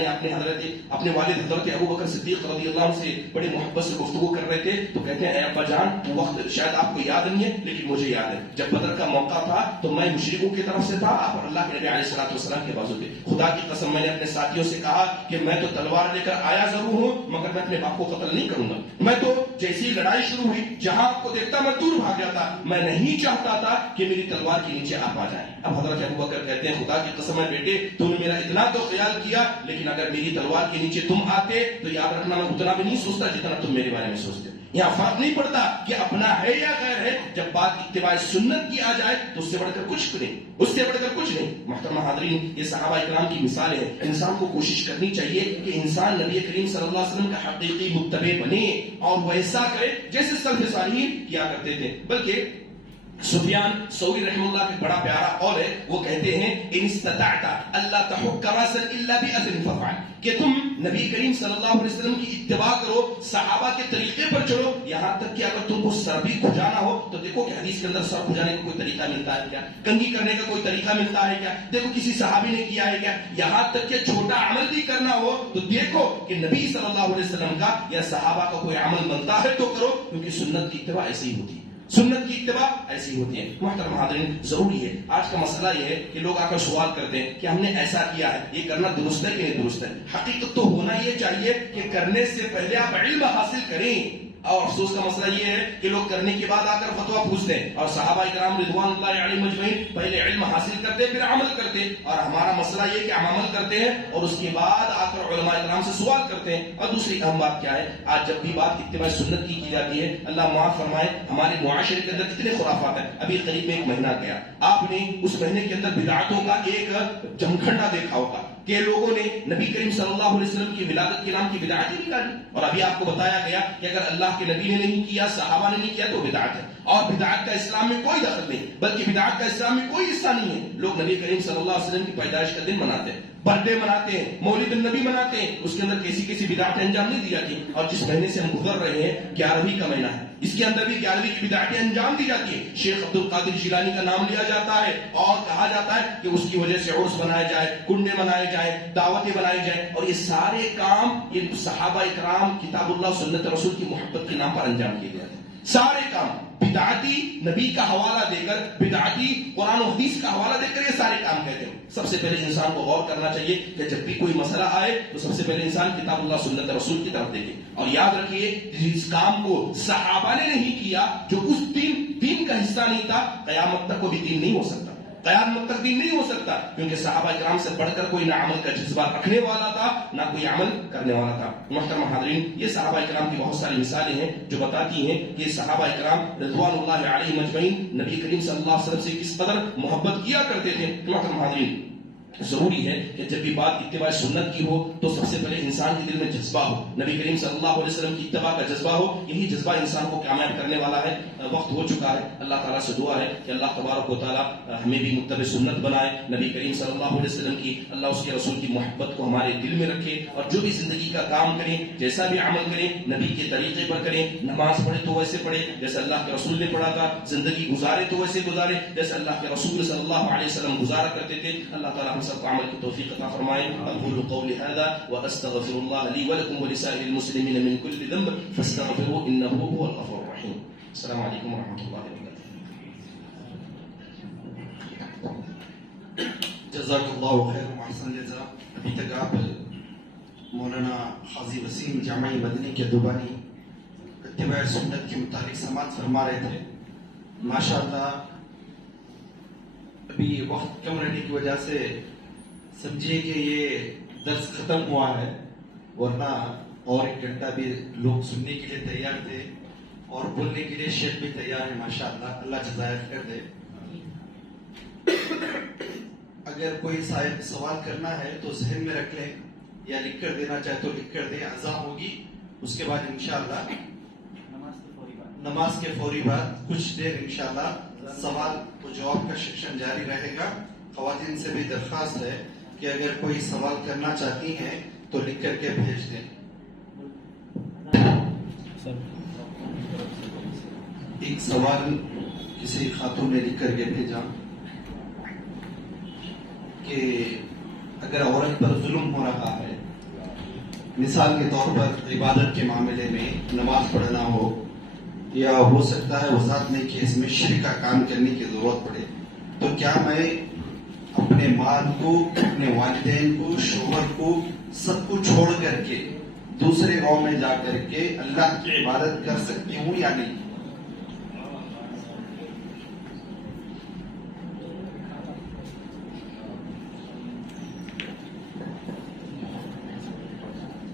اپنے والد حضرت ابو بکر صدیق رضی اللہ عنہ سے بڑی محبت سے گفتگو کر رہے تھے. تو کہتے ہیں اے ابا جان, وقت شاید آپ کو یاد نہیں ہے لیکن مجھے یاد ہے, جب بدر کا موقع تھا تو میں مشرکوں کی طرف سے تھا, آپ اللہ کے نبی علیہ الصلوۃ والسلام کے بازو تھے. خدا کی قسم میں نے اپنے ساتھیوں سے کہا کہ میں تو تلوار لے کر آیا ضرور ہوں مگر میں اپنے باپ کو قتل نہیں کروں گا. میں تو جیسی لڑائی شروع ہوئی جہاں آپ کو دیکھتا میں دور بھاگ جاتا, میں نہیں چاہتا تھا کہ میری تلوار کے نیچے آپ آ جائیں. اب حضرت ابو بکر کہتے ہیں خدا کی قسم ہے بیٹے, تو نے میرا اتنا تو خیال کیا, لیکن اگر میری تلوار کے نیچے تم آتے تو یاد رکھنا میں اتنا بھی نہیں سوچتا جتنا تم میرے بارے میں سوچتے. یہاں فرق نہیں پڑتا کہ اپنا ہے یا غیر ہے, جب بات اتباع سنت کی آ جائے تو اس سے بڑھ کر کچھ نہیں, اس سے بڑھ کر کچھ نہیں. محترمہ حاضرین, یہ صحابہ کرام کی مثالیں ہیں. انسان کو کوشش کرنی چاہیے کہ انسان نبی کریم صلی اللہ علیہ وسلم کا حقیقی متبع بنے اور ویسا کرے جیسے سلف صالحین کیا کرتے تھے. بلکہ سفیان ثوری رحمہ اللہ کا بڑا پیارا قول ہے, وہ کہتے ہیں ان استطعت الا تحك راسا الا باذن فافعل, کہ تم نبی کریم صلی اللہ علیہ وسلم کی اتباع کرو, صحابہ کے طریقے پر چلو, یہاں تک کہ اگر تم کو سر بھی کھجانا ہو تو دیکھو کہ حدیث کے اندر سر کھجانے کا کوئی طریقہ ملتا ہے کیا, کنگھی کرنے کا کوئی طریقہ ملتا ہے کیا, دیکھو کسی صحابی نے کیا ہے کیا, یہاں تک کہ چھوٹا عمل بھی کرنا ہو تو دیکھو کہ نبی صلی اللہ علیہ وسلم کا یا صحابہ کا کوئی عمل بنتا ہے تو کرو, کیونکہ سنت کی اتباع ایسی ہی ہوتی ہے, سنت کی اتباع ایسی ہوتی ہے. محترم حاضرین, ضروری ہے, آج کا مسئلہ یہ ہے کہ لوگ آ کر سوال کرتے ہیں کہ ہم نے ایسا کیا ہے, یہ کرنا درست ہے کہ نہیں درست ہے. حقیقت تو ہونا یہ چاہیے کہ کرنے سے پہلے آپ علم حاصل کریں, اور افسوس کا مسئلہ یہ ہے کہ لوگ کرنے کے بعد آ کر فتویٰ پوچھتے ہیں, اور صحابہ کرام رضوان اللہ علیہم اجمعین پہلے علم حاصل کرتے پھر عمل کرتے, اور ہمارا مسئلہ یہ کہ ہم عمل کرتے ہیں اور اس کے بعد آ کر علماء کرام سے سوال کرتے ہیں. اور دوسری اہم بات کیا ہے, آج جب بھی بات اتباع سنت کی جاتی ہے, اللہ معاف فرمائے, ہمارے معاشرے کے اندر کتنے خرافات ہیں. ابھی قریب میں ایک مہینہ گیا, آپ نے اس مہینے کے اندر بدعتوں کا ایک جمگھنڈا دیکھا ہوگا کہ لوگوں نے نبی کریم صلی اللہ علیہ وسلم کی ولادت کے نام کی بدعتیں نکالی, اور ابھی آپ کو بتایا گیا کہ اگر اللہ کے نبی نے نہیں کیا, صحابہ نے نہیں کیا تو بدعت ہے, اور بدعت کا اسلام میں کوئی دخل نہیں, بلکہ بدعت کا اسلام میں کوئی حصہ نہیں ہے. لوگ نبی کریم صلی اللہ علیہ وسلم کی پیدائش کا دن مناتے ہیں, برتھ ڈے مناتے ہیں, مولد النبی مناتے ہیں, اس کے اندر کیسی بدعتیں انجام نہیں دی جاتی. اور جس مہینے سے ہم گزر رہے ہیں 11ویں کا مہینہ ہے, اس کے اندر بھی 11ویں کی بدعتیں انجام دی جاتی ہیں. شیخ عبد القادر جیلانی کا نام لیا جاتا ہے اور کہا جاتا ہے کہ اس کی وجہ سے عرس بنائے جائے, کنڈے منائے جائیں, دعوتیں بنائی جائیں, اور یہ سارے کام یہ صحابہ کرام کتاب اللہ سنت رسول کی محبت کے نام پر انجام کیے گئے تھے. سارے کام بدعتی نبی کا حوالہ دے کر، بدعتی قرآن و حدیث کا حوالہ دے کر یہ سارے کام کہتے ہیں. سب سے پہلے انسان کو غور کرنا چاہیے کہ جب بھی کوئی مسئلہ آئے تو سب سے پہلے انسان کتاب اللہ سنت رسول کی طرف دیکھے. اور یاد رکھیے جس کام کو صحابہ نے نہیں کیا، جو اس دین کا حصہ نہیں تھا، قیامت تک وہ بھی دین نہیں ہو سکتا، قیامت تک دین نہیں ہو سکتا. کیونکہ صحابہ کرام سے بڑھ کر کوئی نہ عمل کا جذبہ رکھنے والا تھا، نہ کوئی عمل کرنے والا تھا. محترم حاضرین، یہ صحابہ کرام کی بہت ساری مثالیں ہیں جو بتاتی ہیں کہ صحابہ کرام رضوان اللہ علیہم اجمعین نبی کریم صلی اللہ علیہ وسلم سے کس قدر محبت کیا کرتے تھے. محترم حاضرین، ضروری ہے کہ جب بھی بات اتباع سنت کی ہو تو سب سے پہلے انسان کے دل میں جذبہ ہو، نبی کریم صلی اللہ علیہ وسلم کی اتباع کا جذبہ ہو. یہی جذبہ انسان کو کامیاب کرنے والا ہے. وقت ہو چکا ہے، اللہ تعالیٰ سے دعا ہے کہ اللہ تبارک و تعالیٰ ہمیں بھی متبع سنت بنائے، نبی کریم صلی اللہ علیہ وسلم کی، اللہ اس کے رسول کی محبت کو ہمارے دل میں رکھے، اور جو بھی زندگی کا کام کریں، جیسا بھی عمل کریں، نبی کے طریقے پر کریں. نماز پڑھے تو ویسے پڑھے جیسے اللہ کے رسول نے پڑھا تھا، زندگی گزارے تو ویسے گزارے جیسے اللہ کے رسول صلی اللہ علیہ وسلم گزارا کرتے تھے. اللہ تعالیٰ ہم سب کو عمل کی توفیق عطا فرمائے. اقول قولی هذا واستغفر الله لي ولكم ولسائر المسلمين من كل ذنب فاستغفروه انه هو الغفور الرحيم. السلام علیکم ورحمۃ اللہ وبرکاتہ. جزاک اللہ خیر و احسن جزا. ابھی تک آپ مولانا حاجی وسیم جامعی مدنی کے دوبانی اتباع سنت کے متعلق سماعت فرما رہے تھے. ماشاء اللہ ابھی وقت کم رہنے کی وجہ سے سمجھیے کہ یہ درس ختم ہوا ہے، ورنہ اور ایک گھنٹہ بھی لوگ سننے کے لیے تیار تھے اور بولنے کے لیے شیخ بھی تیار ہے. ماشاء اللہ، اللہ جزائر کر دے. اگر کوئی صاحب سوال کرنا ہے تو ذہن میں رکھ لیں، یا لکھ کر دینا چاہے تو لکھ کر دیں. اذان ہوگی، اس کے بعد انشاءاللہ نماز کے فوری بعد کچھ دیر انشاءاللہ سوال و جواب کا سیشن جاری رہے گا. خواتین سے بھی درخواست ہے کہ اگر کوئی سوال کرنا چاہتی ہیں تو لکھ کر کے بھیج دیں. ایک سوال کسی خاتون نے لکھ کر کے بھیجا کہ اگر عورت پر ظلم ہو رہا ہے، مثال کے طور پر عبادت کے معاملے میں نماز پڑھنا ہو، یا ہو سکتا ہے وضاحت نہیں کہ اس میں شرک کا کام کرنے کی ضرورت پڑے، تو کیا میں اپنے مال کو، اپنے والدین کو، شوہر کو، سب کو چھوڑ کر کے دوسرے گاؤں میں جا کر کے اللہ کی عبادت کر سکتی ہوں یا نہیں؟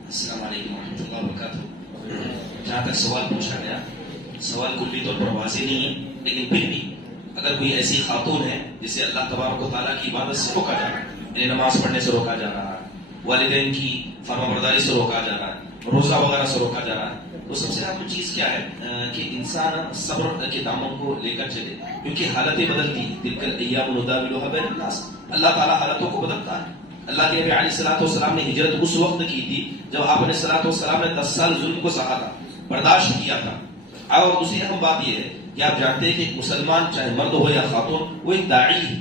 السلام علیکم ورحمۃ اللہ وبرکاتہ. جہاں تک سوال پوچھا گیا، سوال کلی طور پر واضح نہیں ہے، لیکن پھر بھی اگر کوئی ایسی خاتون ہے جسے اللہ تبارک و تعالیٰ کی عبادت سے روکا جا رہا ہے، یعنی نماز پڑھنے سے روکا جا رہا ہے، والدین کی فرما برداری سے روکا جا رہا ہے، روزہ وغیرہ سے روکا جا رہا ہے، تو سب سے اہم چیز کیا ہے کہ انسان صبر کے دامن کو لے کر چلے، کیونکہ حالتیں بدلتی ہیں. تلک الایام نداولها بین الناس، اللہ تعالیٰ حالتوں کو بدلتا ہے. اللہ کے نبی علیہ الصلوۃ والسلام نے ہجرت اس وقت کی تھی جب آپ علیہ الصلوۃ والسلام نے 10 سال ظلم کو سہا تھا، برداشت کیا تھا. اور دوسری اہم بات یہ ہے کہ آپ جانتے ہیں کہ ایک مسلمان چاہے مرد ہو یا خاتون، وہ ایک داعی ہے،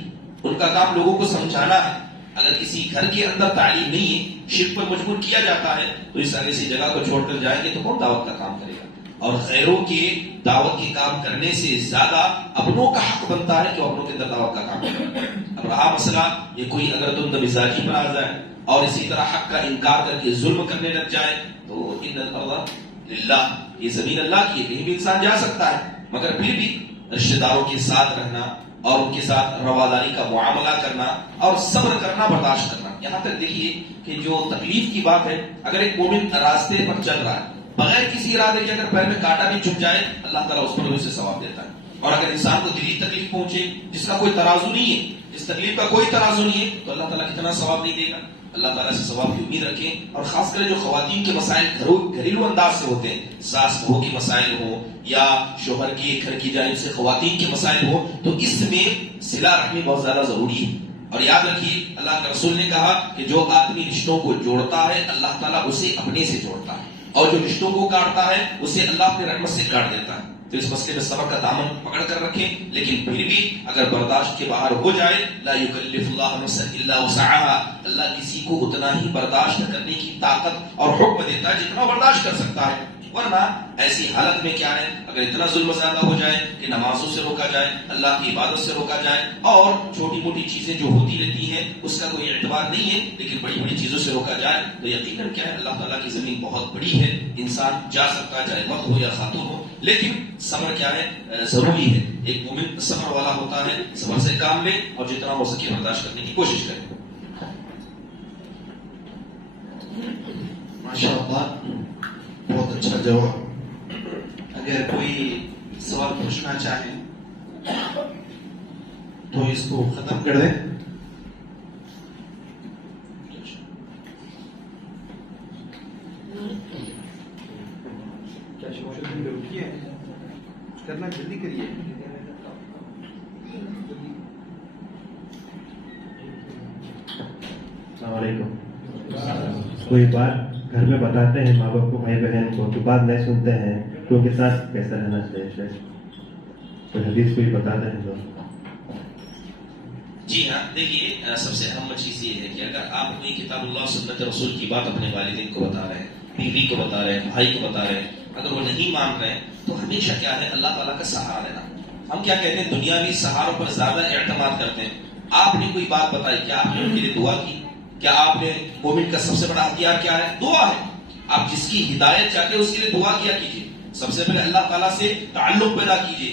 ان کا کام لوگوں کو سمجھانا ہے. اگر کسی گھر کے اندر تعلیم نہیں ہے، شرک پر مجبور کیا جاتا ہے، تو اس ایسی جگہ کو چھوڑ کر جائیں گے تو کون دعوت کا کام کرے گا؟ اور غیروں کے دعوت کے کام کرنے سے زیادہ اپنوں کا حق بنتا ہے کہ وہ اپنوں کے اندر دعوت کا کام کرے. اب رہا مسئلہ یہ کوئی اگر تم مزاجی پر آ جائے اور اسی طرح حق کا انکار کر کے ظلم کرنے لگ جائے تو ان الارض للہ، یہ زمین اللہ کی ہے، کہیں بھی انسان جا سکتا ہے، مگر پھر بھی رشتہ داروں کے ساتھ رہنا اور ان کے ساتھ رواداری کا معاملہ کرنا اور صبر کرنا، برداشت کرنا. یہاں تک دیکھیے کہ جو تکلیف کی بات ہے، اگر ایک مومن راستے پر چل رہا ہے بغیر کسی ارادے کے، اگر پیر میں کانٹا بھی چھپ جائے اللہ تعالیٰ اس پر اسے ثواب دیتا ہے. اور اگر انسان کو دلی تکلیف پہنچے جس کا کوئی ترازو نہیں ہے، جس تکلیف کا کوئی ترازو نہیں ہے، تو اللہ تعالیٰ کتنا ثواب نہیں دے گا. اللہ تعالیٰ سے ثواب کی امید رکھیں. اور خاص کر جو خواتین کے مسائل گھریلو انداز سے ہوتے ہیں، ساس بہو کے مسائل ہوں یا شوہر کی گھر کی جانب سے خواتین کے مسائل ہوں، تو اس میں صلہ رحمی بہت زیادہ ضروری ہے. اور یاد رکھیے اللہ کے رسول نے کہا کہ جو آدمی رشتوں کو جوڑتا ہے اللہ تعالیٰ اسے اپنے سے جوڑتا ہے، اور جو رشتوں کو کاٹتا ہے اسے اللہ اپنے رحمت سے کاٹ دیتا ہے. تو اس مسئلے میں صبر کا دامن پکڑ کر رکھیں. لیکن پھر بھی اگر برداشت کے باہر ہو جائے، لا یکلف اللہ نفسا الا وسعها، اللہ کسی کو اتنا ہی برداشت کرنے کی طاقت اور حکم دیتا ہے جتنا برداشت کر سکتا ہے. ورنہ ایسی حالت میں کیا ہے، اگر اتنا ظلم زیادہ ہو جائے کہ نمازوں سے روکا جائے، اللہ کی عبادت سے روکا جائے، اور چھوٹی موٹی چیزیں جو ہوتی رہتی ہیں اس کا کوئی اعتبار نہیں ہے، لیکن بڑی بڑی چیزوں سے روکا جائے، تو یقیناً کیا ہے، اللہ تعالیٰ کی زمین بہت بڑی ہے، انسان جا سکتا ہے، چاہے مرد ہو یا خاتون ہو، لیکن صبر کیا ہے، ضروری ہے۔ ایک مومن صبر والا ہوتا ہے، صبر سے کام لے اور جتنا ہو سکے برداشت کرنے کی کوشش کرے۔ ماشاء اللہ، بہت اچھا جواب۔ اگر کوئی سوال پوچھنا چاہیں تو اس کو ختم کر دیں۔ کرنا جلدی کریے۔ السلام علیکم۔ کوئی بات گھر میں بتاتے ہیں ماں باپ کو، بھائی بہن کو، تو بات نہیں سنتے ہیں، تو ان کے ساتھ کیسا رہنا چاہیے؟ کوئی حدیث کوئی بتاتے ہیں تو؟ جی ہاں، دیکھیے سب سے اہم چیز یہ ہے کہ اگر آپ کوئی کتاب اللہ سنت رسول کی بات اپنے والدین کو بتا رہے ہیں، بیوی کو بتا رہے ہیں، بھائی کو بتا رہے ہیں، اگر وہ نہیں مان رہے ہیں تو ہمیشہ کیا ہے، اللہ تعالیٰ کا سہارا لینا۔ ہم کیا کہتے ہیں، دنیاوی سہاروں پر زیادہ اعتماد کرتے ہیں۔ آپ نے کوئی بات بتائی، کیا آپ نے ان کے لیے دعا کی؟ کیا آپ نے، مومن کا سب سے بڑا ہتھیار کیا ہے؟ دعا ہے۔ آپ جس کی ہدایت چاہتے ہیں اس کے لیے دعا کیا کیجیے۔ سب سے پہلے اللہ تعالیٰ سے تعلق پیدا کیجیے،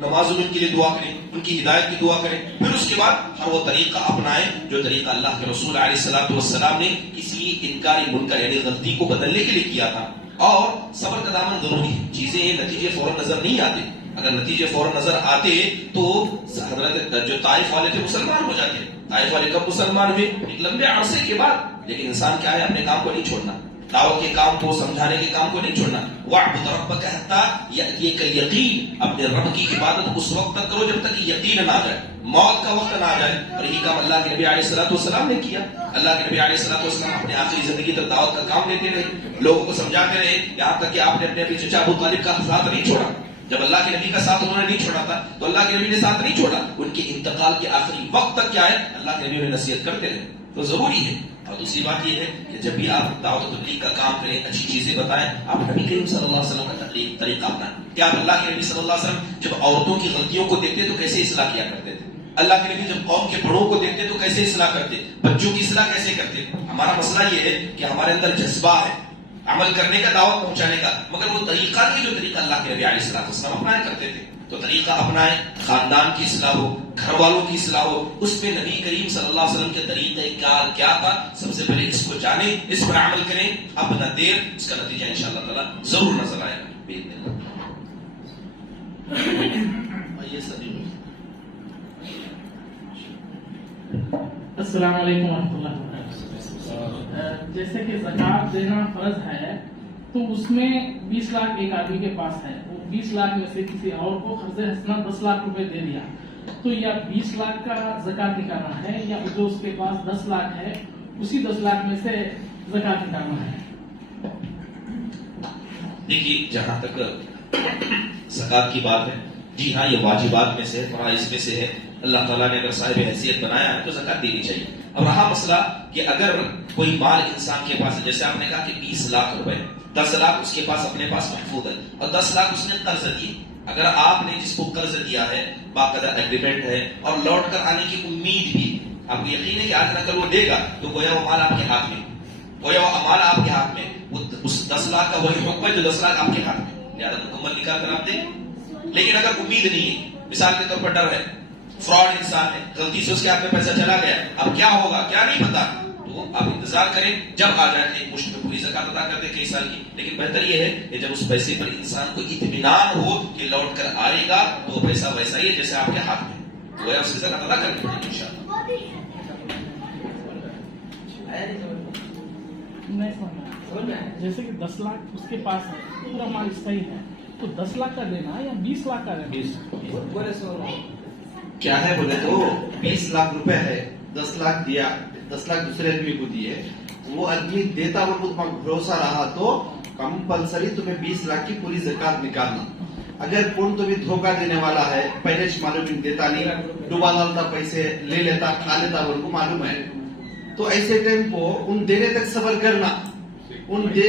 نمازوں میں ان کے لیے دعا کریں، ان کی ہدایت کی دعا کریں، پھر اس کے بعد ہر وہ طریقہ اپنائیں جو طریقہ اللہ کے رسول علیہ الصلوۃ والسلام نے کسی انکاری منکر یعنی غلطی کو بدلنے کے لیے کیا تھا۔ اور صبر کا دامن ضروری ہے، چیزیں نتیجے فوراً نظر نہیں آتے، اگر نتیجے فوراً نظر آتے تو حضرت جو طائف والے تھے مسلمان ہو جاتے۔ طائف والے کب مسلمان ہوئے؟ ایک لمبے عرصے کے بعد۔ لیکن انسان کیا ہے، اپنے کام کو نہیں چھوڑنا، دعوت کے کام کو، سمجھانے کے کام کو نہیں چھوڑنا۔ وَاعْبُدْ رَبَّكَ حَتَّىٰ يَأْتِيَكَ الْيَقِينُ، اپنے رب کی عبادت اس وقت تک کرو جب تک یقین نہ آ جائے، موت کا وقت نہ آ جائے۔ اور یہی کام اللہ کے نبی علیہ الصلوۃ والسلام نے کیا۔ اللہ کے نبی علیہ الصلوۃ والسلام اپنے آخری زندگی تک دعوت کا کام لیتے رہے، لوگوں کو سمجھاتے رہے، یہاں تک کہ آپ نے اپنے چچا ابو طالب کا ساتھ نہیں چھوڑا۔ جب اللہ کے نبی کا ساتھ انہوں نے نہیں چھوڑا تھا تو اللہ کے نبی نے ساتھ نہیں چھوڑا، ان کے انتقال کے آخری وقت تک کیا ہے، اللہ کے نبی انہیں نصیحت کرتے رہے۔ تو ضروری ہے۔ اور دوسری بات یہ ہے کہ جب بھی آپ دعوت و تبلیغ کا کام کریں، اچھی چیزیں بتائیں، آپ نبی کریم صلی اللہ علیہ وسلم کا طریقہ اپنائیں۔ کیا اللہ کے نبی صلی اللہ علیہ وسلم جب عورتوں کی غلطیوں کو دیکھتے تو کیسے اصلاح کیا کرتے تھے؟ اللہ کے نبی جب قوم کے بڑوں کو دیکھتے تو کیسے اصلاح کرتے؟ بچوں کی اصلاح کیسے کرتے؟ ہمارا مسئلہ یہ ہے کہ ہمارے اندر جذبہ ہے عمل کرنے کا، دعوت پہنچانے کا، مگر وہ طریقہ نہیں جو طریقہ اللہ کے نبی علیہ الصلوۃ والسلام اپنایا کرتے تھے۔ تو طریقہ اپنائیں، خاندان کی اصلاح ہو، گھر والوں کی اصلاح ہو، اس میں نبی کریم صلی اللہ علیہ وسلم کے طریقہ کیا تھا، سب سے پہلے اس کو جانیں، اس پر عمل کریں، اب نہ دیر، اس کا نتیجہ انشاءاللہ تعالی ضرور نظر آئے گا باذن اللہ۔ السلام علیکم ورحمۃ اللہ وبرکاتہ۔ جیسے کہ زکوٰۃ دینا فرض ہے تو اس میں 20 لاکھ ایک آدمی کے پاس ہے، وہ 20 لاکھ میں سے کسی اور کو قرض حسنہ 10 لاکھ روپے دے دیا، تو یا 20 لاکھ کا زکوٰۃ نکالنا ہے یا جو اس کے پاس 10 لاکھ ہے اسی 10 لاکھ میں سے زکوٰۃ نکالنا ہے؟ دیکھیے جہاں تک زکوٰۃ کی بات ہے، جی ہاں یہ واجبات میں سے، فرائض میں سے ہے۔ اللہ تعالیٰ نے اگر صاحب حیثیت بنایا ہے تو زکوٰۃ دینی چاہیے۔ اب رہا مسئلہ کہ اگر کوئی مال انسان کے پاس ہے، جیسے آپ نے کہا کہ 20 لاکھ روپے، 10 لاکھ اس کے پاس اپنے پاس محفوظ ہے اور 10 لاکھ اس نے قرض دیے، اگر آپ نے جس کو قرض دیا ہے باقاعدہ ایگریمنٹ ہے اور لوٹ کر آنے کی امید بھی، آپ کو یقین ہے کہ آج نہ کل وہ دے گا، تو گویا وہ مال آپ کے ہاتھ میں، گویا وہ مال آپ کے ہاتھ میں، اس 10 لاکھ کا وہی حکم ہے جو 10 لاکھ آپ کے ہاتھ میں، لہٰذا مکمل نکال کر آپ دیں۔ لیکن اگر امید نہیں ہے، مثال کے طور پر ڈر ہے، فراڈ انسان ہے، غلطی سے اس کے ہاتھ میں پیسہ چلا گیا، اب کیا ہوگا کیا نہیں پتا، تو آپ انتظار کریں، جب آ جائے ایک مشت میں پوری زکوٰۃ ادا کر دیں کئی سال کی۔ لیکن بہتر یہ ہے کہ جب اس پیسے پر انسان کو اطمینان ہو کہ لوٹ کر آئے گا تو وہ پیسہ ویسا ہی ہے جیسے آپ کے ہاتھ میں، وہ اس کی زکوٰۃ ادا کر دیں انشاءاللہ۔ نہیں سمجھا، جیسے کہ 10 لاکھ اس کے پاس ہے، پورا مال صحیح ہے، تو 10 لاکھ کا دینا یا 20 لاکھ کا دینا؟ کیا ہے بولے تو 20 لاکھ روپے ہے، 10 لاکھ دیا، 10 لاکھ دوسرے آدمی کو دیے، وہ آدمی دیتا وہ تمہیں بھروسہ رہا تو کمپلسری تمہیں 20 لاکھ کی پوری زکوٰۃ نکالنا۔ اگر کون تمہیں دھوکہ دینے والا ہے، پہلے سے معلوم دیتا نہیں، ڈوبا ڈالتا، پیسے لے لیتا، کھا لیتا، ان کو معلوم ہے، تو ایسے ٹائم کو ان دینے تک صبر کرنا، ان دے